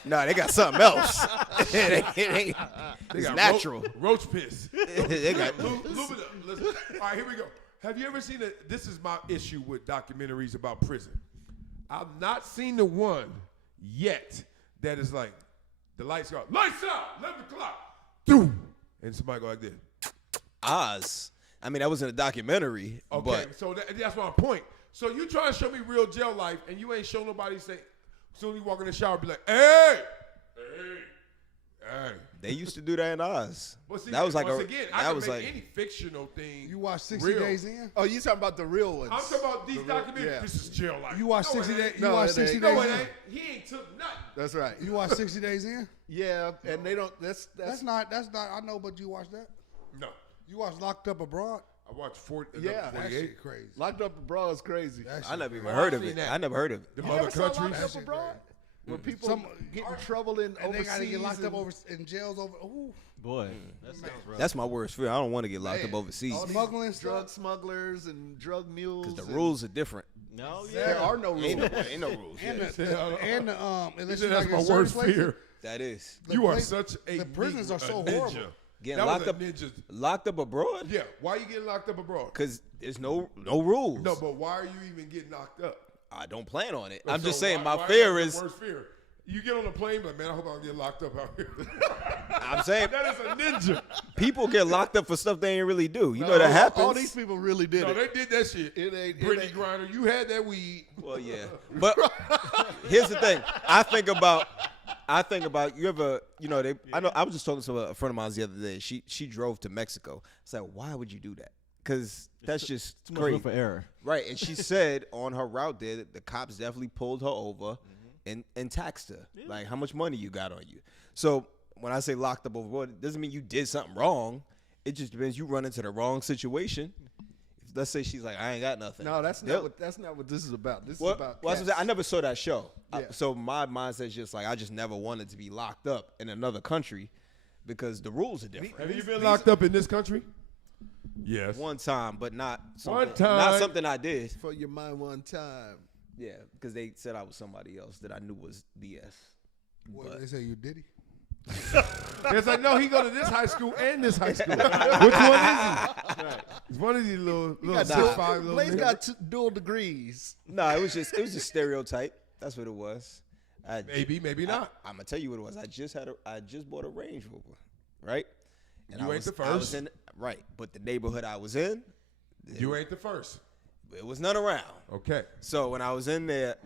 No, they got something else. It's natural. Roach piss. They got Lube it up. Listen. All right, here we go. Have you ever seen it? This is my issue with documentaries about prison. I've not seen the one yet that is like the lights go, lights out, 11 o'clock, doom, and somebody go like this. Oz. I mean, that wasn't a documentary, Okay, but so that's my point. So you try to show me real jail life, and you ain't show nobody say, soon as you walk in the shower, be like, hey. they used to do that in Oz. But see, That was like once a. again, I That can was make like. any fictional thing. You watch 60 real. Days In? Oh, you talking about the real ones? I'm talking about these documentaries. yeah. This is jail life. You watch No, 60 it Days. ain't. You No, watch it 60 ain't. Days No, it In? ain't. He ain't took nothing. That's right. You watch 60 Days In? Yeah, and they don't. That's That's not. I know, but you watch that. No. You watch Locked Up Abroad. I watched 40, Yeah, That 48. shit crazy. Locked Up Abroad is crazy. That I shit never even crazy. heard of seen it. that. I never heard of it. The You other never saw Locked countries. Up Abroad? Where people get in trouble in And they overseas. gotta get locked up and- over in jails over. Ooh, Boy, that sounds rough. That's my worst fear. I don't want to get locked Man, up overseas all these Smuggling drug stuff. smugglers and drug mules. because the and- rules are different. No, There are no Ain't rules. no, ain't no rules. and Yeah. unless He you said, like that's my in certain worst places, fear. That is the You are place- such a the prisons are so ninja. horrible. getting That locked was up. a ninja. Locked up abroad. Yeah, why you getting locked up abroad? Because there's no rules. No, but why are you even getting locked up? I don't plan on it. I'm So just saying why my is fear that is. the worst fear. You get on a plane, like, man, I hope I don't get locked up out here. I'm saying That is a ninja. people get locked up for stuff they ain't really do. You know that happens. All these people really did No, it. they did that shit. It ain't- Brittany Griner, you had that weed. Well, yeah. But here's the thing. I think about you ever, I was just talking to a friend of mine the other day. She drove to Mexico. I said, why would you do that? Because that's just too much room crazy. for error. Right. And she said on her route there that the cops definitely pulled her over and taxed her. Like, how much money you got on you? So when I say locked up overboard, it doesn't mean you did something wrong. It just depends. You run into the wrong situation. Let's say she's like, I ain't got nothing. No, that's They'll- not what this is about. This Well, is about. well, that's what I'm saying. I never saw that show. Yeah. So my mindset's just like, I just never wanted to be locked up in another country because the rules are different. Have you been locked up in this country? Yes. One time, but not something, One time. not something I did. for your mind one time. Yeah, because they said I was somebody else that I knew was BS. What, they say you Diddy? It's like, no, he go to this high school and this high school. Which one is he? It's one of these little Got 6'5" little Blaze niggas. got dual degrees. No, it was just stereotype. That's what it was. Maybe not. I'm gonna tell you what it was. I just bought a Range Rover, right? And You I ain't the I was first. in right, but the neighborhood I was in, You ain't the first. it was none around. Okay. So when I was in there,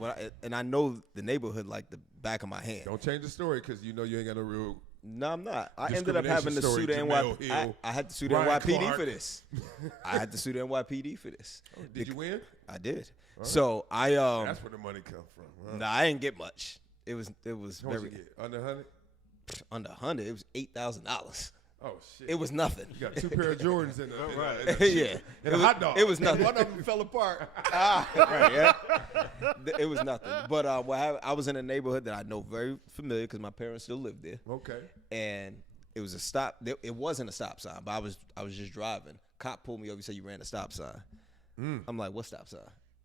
and I know the neighborhood like the back of my hand. Don't change the story because you know you ain't got no real. No, I'm not. I ended up having to Discrimination sue the story, NYPD. Jamel Hill, I had to sue the Brian NYPD Clark. for this. I had to sue the NYPD for this. Did you win? I did. So I That's where the money come from. Huh? nah, I didn't get much. It was How much very you get? Under 100? under $100. It was $8,000. Oh shit. It was nothing. You got 2 pair of Jordans in the Yeah, and a hot dog. It was nothing. One of them fell apart. Right, yeah. It was nothing. But I was in a neighborhood that I know very familiar because my parents still lived there. Okay. And it was a stop. It wasn't a stop sign, but I was just driving. Cop pulled me over. He said, "You ran a stop sign." I'm like, "What stop sign?"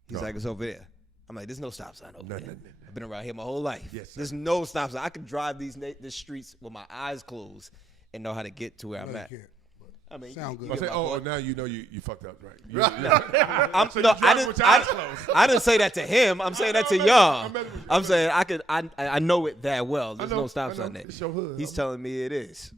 He's like, "It's over there." I'm like, "There's no stop sign over there. I've been around here my whole life. Yes, sir. There's no stop sign. I could drive these streets with my eyes closed and know how to get to where I'm No, you at." can't. I mean, Sound good. you I get say, my oh, point. now you know you fucked up, right? I'm, So no, you drive with your eyes closed. I didn't say that to him. I'm saying that to know, y'all. I'm messing with you. I'm saying I know it that well. There's know, no stop I know. sign there. It's your hood. He's telling me it is.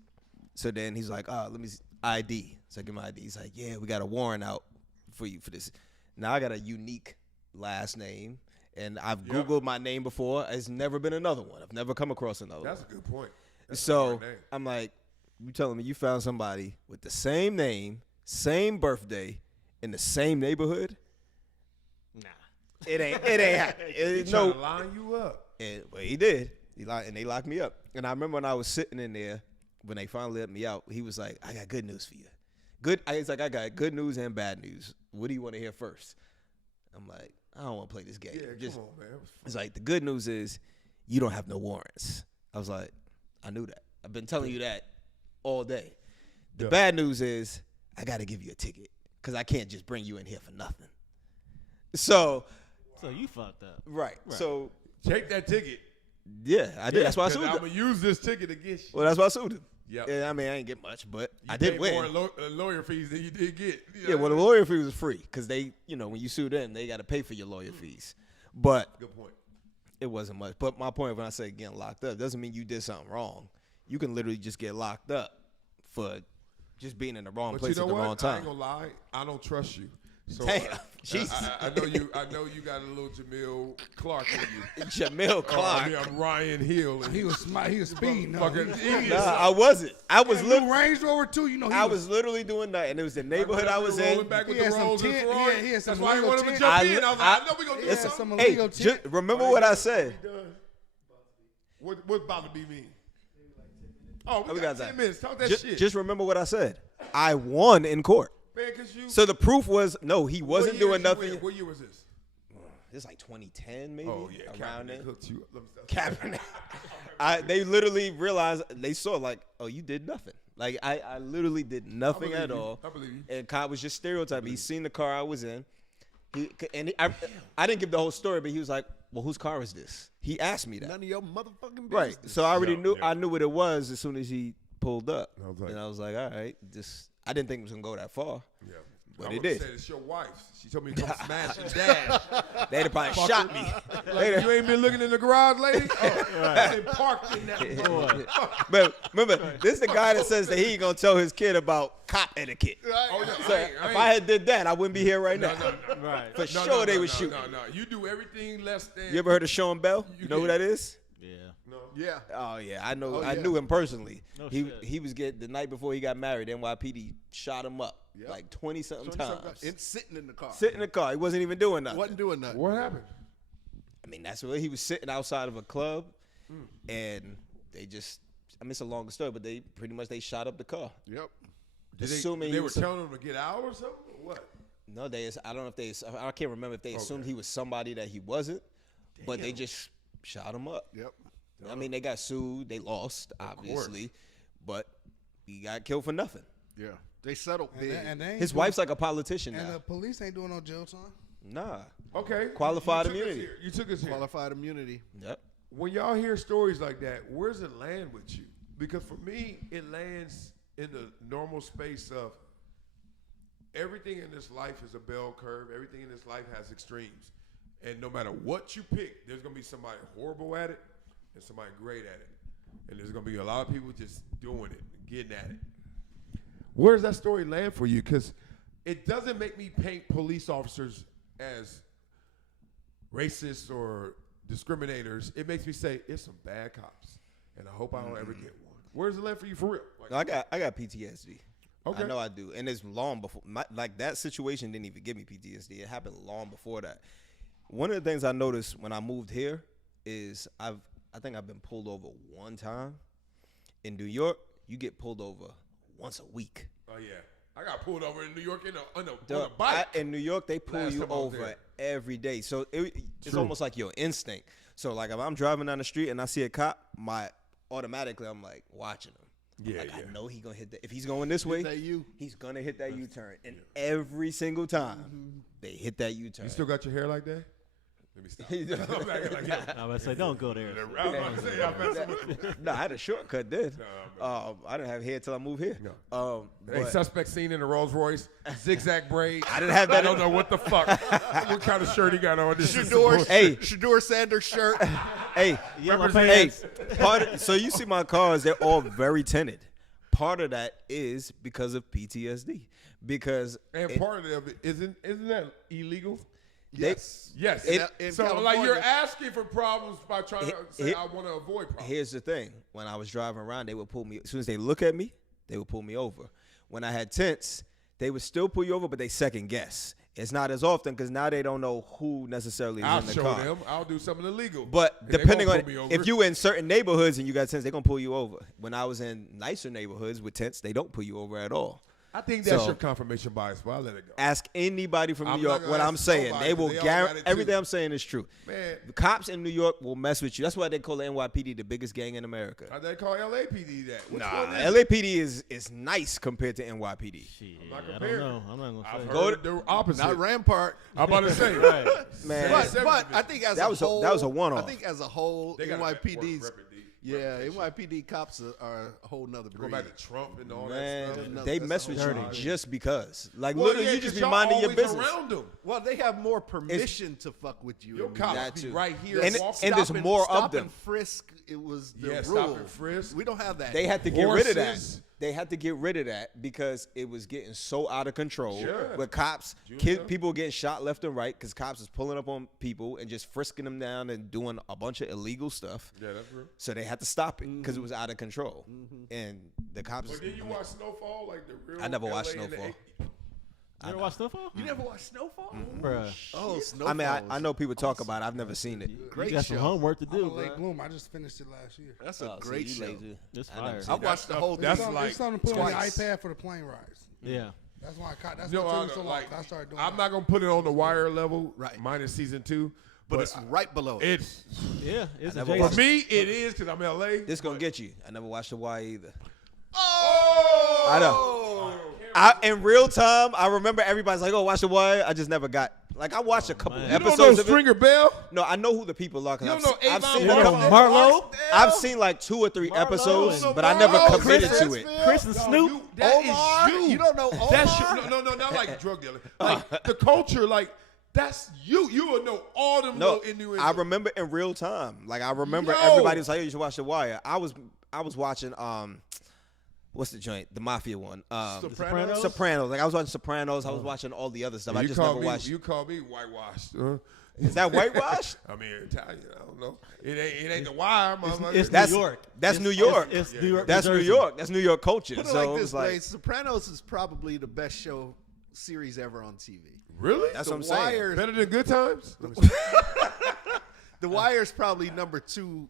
So then he's like, let me see ID. So I give him ID. He's like, yeah, we got a warrant out for you for this. Now I got a unique last name, and I've Googled my name before. It's never been another one. I've never come across another That's one. a good point. That's a So smart name. I'm like, you telling me you found somebody with the same name, same birthday, in the same neighborhood? Nah. It ain't happening. He trying to line you up. Well, he did. And they locked me up. And I remember when I was sitting in there, when they finally let me out, he was like, I got good news for you. He's like, I got good news and bad news. What do you want to hear first? I'm like, I don't want to play this game. Yeah, come on, man. It was fun. It's like, the good news is you don't have no warrants. I was like, I knew that. I've been telling you that all day. The bad news is I got to give you a ticket because I can't just bring you in here for nothing. So you fucked up. Right. So Take that ticket. yeah, I did. That's why I sued I'm him. gonna use this ticket against you. Well, that's why I sued him. Yep. Yeah, I mean, I didn't get much, but You I did paid win. more lawyer fees than you did get. Yeah, well, the lawyer fee was free because they, when you sue them, they got to pay for your lawyer fees. But Good point. it wasn't much. But my point when I say getting locked up doesn't mean you did something wrong. You can literally just get locked up for just being in the wrong But place you know at the what? wrong I time. ain't gonna lie. I don't trust you. So Damn, Jesus. I know you got a little Jamil Clark in you. Jamil Clark. I mean, I'm Ryan Hill. And He was speeding. No. fucking idiot. Nah, I wasn't. I was Little literally. Range Rover too. You know, I was literally doing that, and it was the neighborhood I was rolling in. back with He the had some Rolls and tent- Ferrari. he had some That's why I legal wanted to tent. jump I in. li- I was like, I know we gonna do Listen, something. some hey, illegal just tent. remember what I said. What about to be mean? Oh, we We got got 10 that. minutes. Talk that Just, shit. just remember what I said. I won in court. Man, cause you. So the proof was no, he what wasn't year doing did you win? nothing. What year was this? It's like 2010, maybe. Oh yeah, around Kaepernick then. hooked you up. Let me stop. Kaepernick. They literally realized they saw like, oh, you did nothing. Like I literally did nothing believe at you. all. I believe you. And Kyle was just stereotyping. He seen the car I was in. I didn't give the whole story, but he was like, well, whose car is this? He asked me that. None of your motherfucking business. Right. So I already knew. yeah. I knew what it was as soon as he pulled up, I was like- and I was like, all right, I didn't think it was gonna go that far. Yeah. But I it would've did. said it's your wife. She told me to come smash and dash. They'd have probably shot me. Like, you ain't been looking in the garage, lady? Oh, I've been parked in that boy. But remember, this is the guy that says that he ain't gonna tell his kid about cop etiquette. Oh, yeah. So if I had did that, I wouldn't be here right now. Right. For sure they would shoot No, me. no, you do everything less than. You ever heard of Sean Bell? You know who that is? Yeah. Yeah. Oh yeah, I know. Oh, I yeah. knew him personally. No he shit. he was the night before he got married. NYPD shot him up Yep. like 20-something times. It's sitting in the car. Sit in the car. He wasn't even doing nothing. Wasn't doing nothing. What happened? I mean, that's where he was sitting outside of a club, and they just. I mean, it's a long story, but they pretty much shot up the car. Yep. Assuming they he were was telling him to get out or something? Or what? No, I don't know if they. I can't remember if they assumed he was somebody that he wasn't, but they just shot him up. Yep. I mean, they got sued. They lost, obviously, but he got killed for nothing. Yeah. They settled big. And they ain't His doing- wife's like a politician And now. the police ain't doing no jail time. Nah. Okay. Qualified You took us immunity. here. You took us here. Qualified immunity. Yep. When y'all hear stories like that, where's it land with you? Because for me, it lands in the normal space of everything in this life is a bell curve. Everything in this life has extremes. And no matter what you pick, there's going to be somebody horrible at it and somebody great at it. And there's going to be a lot of people just doing it, getting at it. Where does that story land for you? Because it doesn't make me paint police officers as racists or discriminators. It makes me say, it's some bad cops. And I hope I don't ever get one. Where does it land for you for real? Like, No, I got PTSD. Okay. I know I do, and it's long before. Like that situation didn't even give me PTSD. It happened long before that. One of the things I noticed when I moved here is I think I've been pulled over one time. In New York, you get pulled over once a week. oh, yeah. I got pulled over in New York on a bike. In New York, they pull Last you time I was over there. every day. So it's True. almost like your instinct. So like if I'm driving down the street and I see a cop, automatically I'm like watching him. Yeah, Like, I yeah. know he's gonna hit that. If he's going this way, that U. he's gonna hit that U-turn. And every single time they hit that U-turn. You still got your hair like that? Let me stop. I'm acting like that. I was say, don't go there. I was about to say, I'm messing with you. No, I had a shortcut then. I didn't have hair till I moved here. Hey, But suspect seen in a Rolls Royce, zigzag braid. I didn't have that. I don't know what the fuck. What kind of shirt he got on? This is Shedeur Sanders shirt. Hey, Yellow hey, pants. so you see my cars, they're all very tinted. Part of that is because of PTSD. Because And part of it isn't that illegal? Yes. Yes. In So like California. you're asking for problems by trying to say I want to avoid problems. here's the thing. When I was driving around, they would pull me. As soon as they look at me, they would pull me over. When I had tents, they would still pull you over, but they second guess. It's not as often because now they don't know who necessarily is I'll in the show car. them. I'll do something illegal. But And they depending gonna on pull me over. if you in certain neighborhoods and you got tents, they're gonna pull you over. When I was in nicer neighborhoods with tents, they don't pull you over at all. I think that's So- your confirmation bias, but I'll let it go. Ask anybody from I'm New York not what gonna I'm ask saying. nobody, They will because they all got guarantee it, everything too. I'm saying is true. Man. The cops in New York will mess with you. That's why they call the NYPD the biggest gang in America. How they call LAPD that? Which Nah, one is it? LAPD is nice compared to NYPD. Shit, not I don't comparing. know. I'm not gonna I've say. heard the opposite. Not Rampart. I'm about to say. Man, But I think as That a was a- whole, that was a one-off. I think as a whole, They got a NYPD's worse yeah, reputation. NYPD cops are a whole nother Go breed. back to Trump and all that man, stuff. they That's mess with dirty. you just because. Like, Well, literally, yeah, you just 'cause be y'all minding your always business. around them. Well, they have more permission to fuck with you. Your in cops That be too. right here And walking. and there's Stop and- more stop of them. and frisk, it was the Yeah, rule. stop and frisk. We don't have that. They had to get rid of that. Horses. They had to get rid of that because it was getting so out of control. Sure. With cops, people getting shot left and right because cops is pulling up on people and just frisking them down and doing a bunch of illegal stuff. Yeah, that's real. So they had to stop it because it was out of control. And the cops. But then you watch Snowfall, like the real. I never watched LA and the Snowfall. You ever watch Snowfall? You never watched Snowfall? Bruh. Oh, Snowfall. I mean, I know people talk about it. I've never seen it. Great You got show. some homework to I'm a do, late bro. bloomer. I just finished it last year. That's a Oh, so great you show. lazy. It's I never fire. seen I it. watched the whole thing. That's It's like something to put on the twice. iPad for the plane rides. Yeah. That's why I caught. That's No, what took I, me so long. like, I started doing. I'm that. not gonna put it on the Wire level, Right. minus season 2, But it's right below it. it's Yeah. It's never adjacent. for me. It is because I'm LA. This gonna get you. I never watched The Y either. Oh, I know. In real time, I remember everybody's like, "Oh, watch The Y." I just never got. Like, I watched a couple man. you episodes don't know of it. Stringer Bell? No, I know who the people are. 'Cause You I've, don't know I've Avon seen You a know couple. Marlo? I've seen like 2 or 3 episodes, and- but I never Marlo, committed Chris to it. Chris and Snoop. That is Omar? you. You don't know Omar? That's you. No, not like drug dealer. Like the culture, like that's you. You will know all them No, little innuendos. I remember in real time. Like I remember Yo. everybody was like, "Yo, you should watch The Wire." I was watching what's the joint? The Mafia one. Sopranos? Sopranos. Like I was watching Sopranos. I was watching all the other stuff. I you just call never me. watched. You call me whitewashed. Huh? Is that whitewashed? I mean Italian. I don't know. It ain't the Wire, motherfucker. It's That's New York. That's It's- New York. It's New York. That's New New Jersey. York. That's New York culture. Put it So like it this was way: like Sopranos is probably the best show series ever on TV. Really? that's The what I'm saying. Wire- Better than Good Times? The Wire is probably number 2.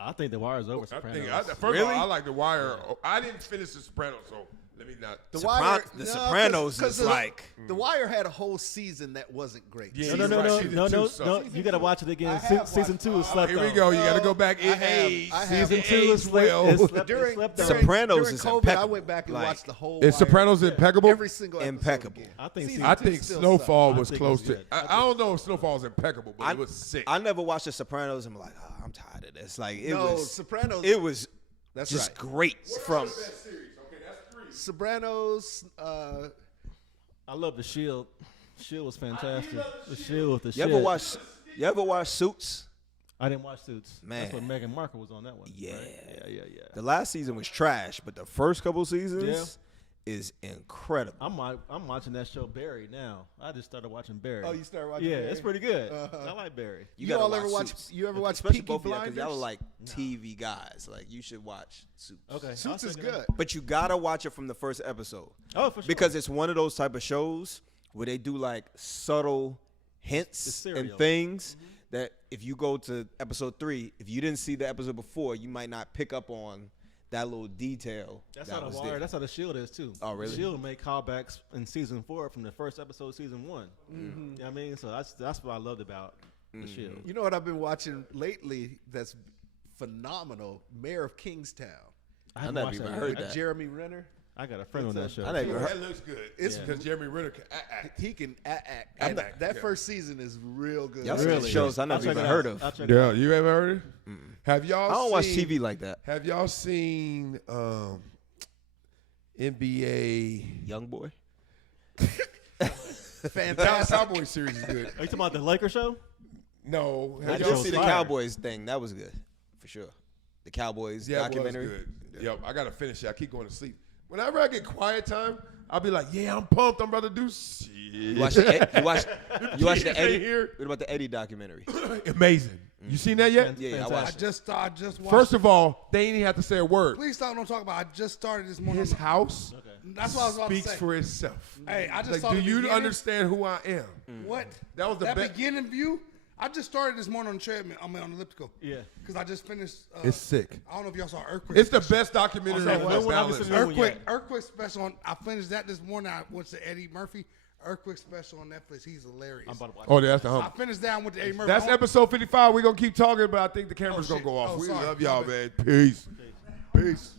I think The Wire's over I Sopranos. think first Really? of all, I like The Wire. I didn't finish The Sopranos, so let me not. The The Sopranos is like- The Wire had a whole season that wasn't great. Yeah, No, you're right. Season two no. sucked. You gotta watch it again. I have Season watched 2 is slept Here we on. go. You got to go back. It I have- aged. I have. Season It 2 is aged slept, well. it's slept, During, it's slept during, on. Sopranos during is COVID, I impeccable. went back and Like, watched the whole. Is Wire. Sopranos impeccable? Every single episode Impeccable. again. I think Season I two think still Snowfall sucks. was I think close it's to. good. I don't know if Snowfall's impeccable, but it was sick. I never watched The Sopranos. I'm like, oh, I'm tired of this. Like it No, was Sopranos- It was That's just right. great from. series. Okay, that's 3. Sopranos. I love The Shield. Shield was fantastic. The Shield with the You shit. You ever watch Suits? I didn't watch Suits. Man. That's what Meghan Markle was on that one. Yeah. Right? Yeah. The last season was trash, but the first couple seasons is incredible. I'm watching that show Barry now. I just started watching Barry. Oh, you started watching Yeah, Barry? it's pretty good. I like Barry. You gotta all ever watch? Suits. You ever watch Especially Peaky both of y'all, 'cause Blinders? y'all are like TV guys. Like you should watch Suits. Okay. Suits I'll is check it out. good. But you gotta watch it from the first episode. Oh, for sure. Because it's one of those type of shows where they do like subtle It's hints serial. and things that if you go to episode 3, if you didn't see the episode before, you might not pick up on that little detail. That's that how the was Wire. there. That's how the Shield is too. Oh, really? The Shield make callbacks in season 4 from the first episode, of season 1. You know what I mean? So that's what I loved about the Shield. You know what I've been watching lately? That's phenomenal. Mayor of Kingstown. I haven't never watched even that. heard with that. Jeremy Renner. I got a friend on that show. I never heard. That looks good. It's- because Jeremy Renner can act. He can act. And that first season is real good. Y'all Really? see shows I I'll never check even it heard out. of. I'll check it Yeah, out. you ever heard it? Have y'all? I don't watch seen- TV like that. Have y'all seen NBA? Young boy. Dallas Fantastic. Cowboys series is good. Are you talking about the Lakers show? No, I have That did y'all show's see the seen? fire. Cowboys thing. That was good for sure. The Cowboys Yeah, documentary. it was good. Yep, I gotta finish it. I keep going to sleep. Whenever I get quiet time, I'll be like, "Yeah, I'm pumped. I'm about to do shit." You watched you watched the Kids Eddie. ain't here. What about the Eddie documentary? Amazing. You seen that yet? Yeah, I Fantastic. watched I just watched. First of all, they ain't even have to say a word. please stop. Don't talk about. I just started this morning. His house That's what I was about to speaks say. for itself. Hey, I just Like, saw do the you beginning. understand who I am? What? That was the best. beginning view. I just started this morning on the treadmill. I mean, on the elliptical. Yeah. Because I just finished. It's sick. I don't know if y'all saw Earthquake. It's the best documentary Okay, about what happened to balance. the- Earthquake special. I finished that this morning. I went to Eddie Murphy. Earthquake special on Netflix. He's hilarious. I'm about to watch Oh, that's the I hump. finished that. I went to Eddie Murphy. That's episode 55. We're going to keep talking, but I think the camera's Oh, going to go shit. off. Oh, We sorry. love y'all, My man. Peace. Peace.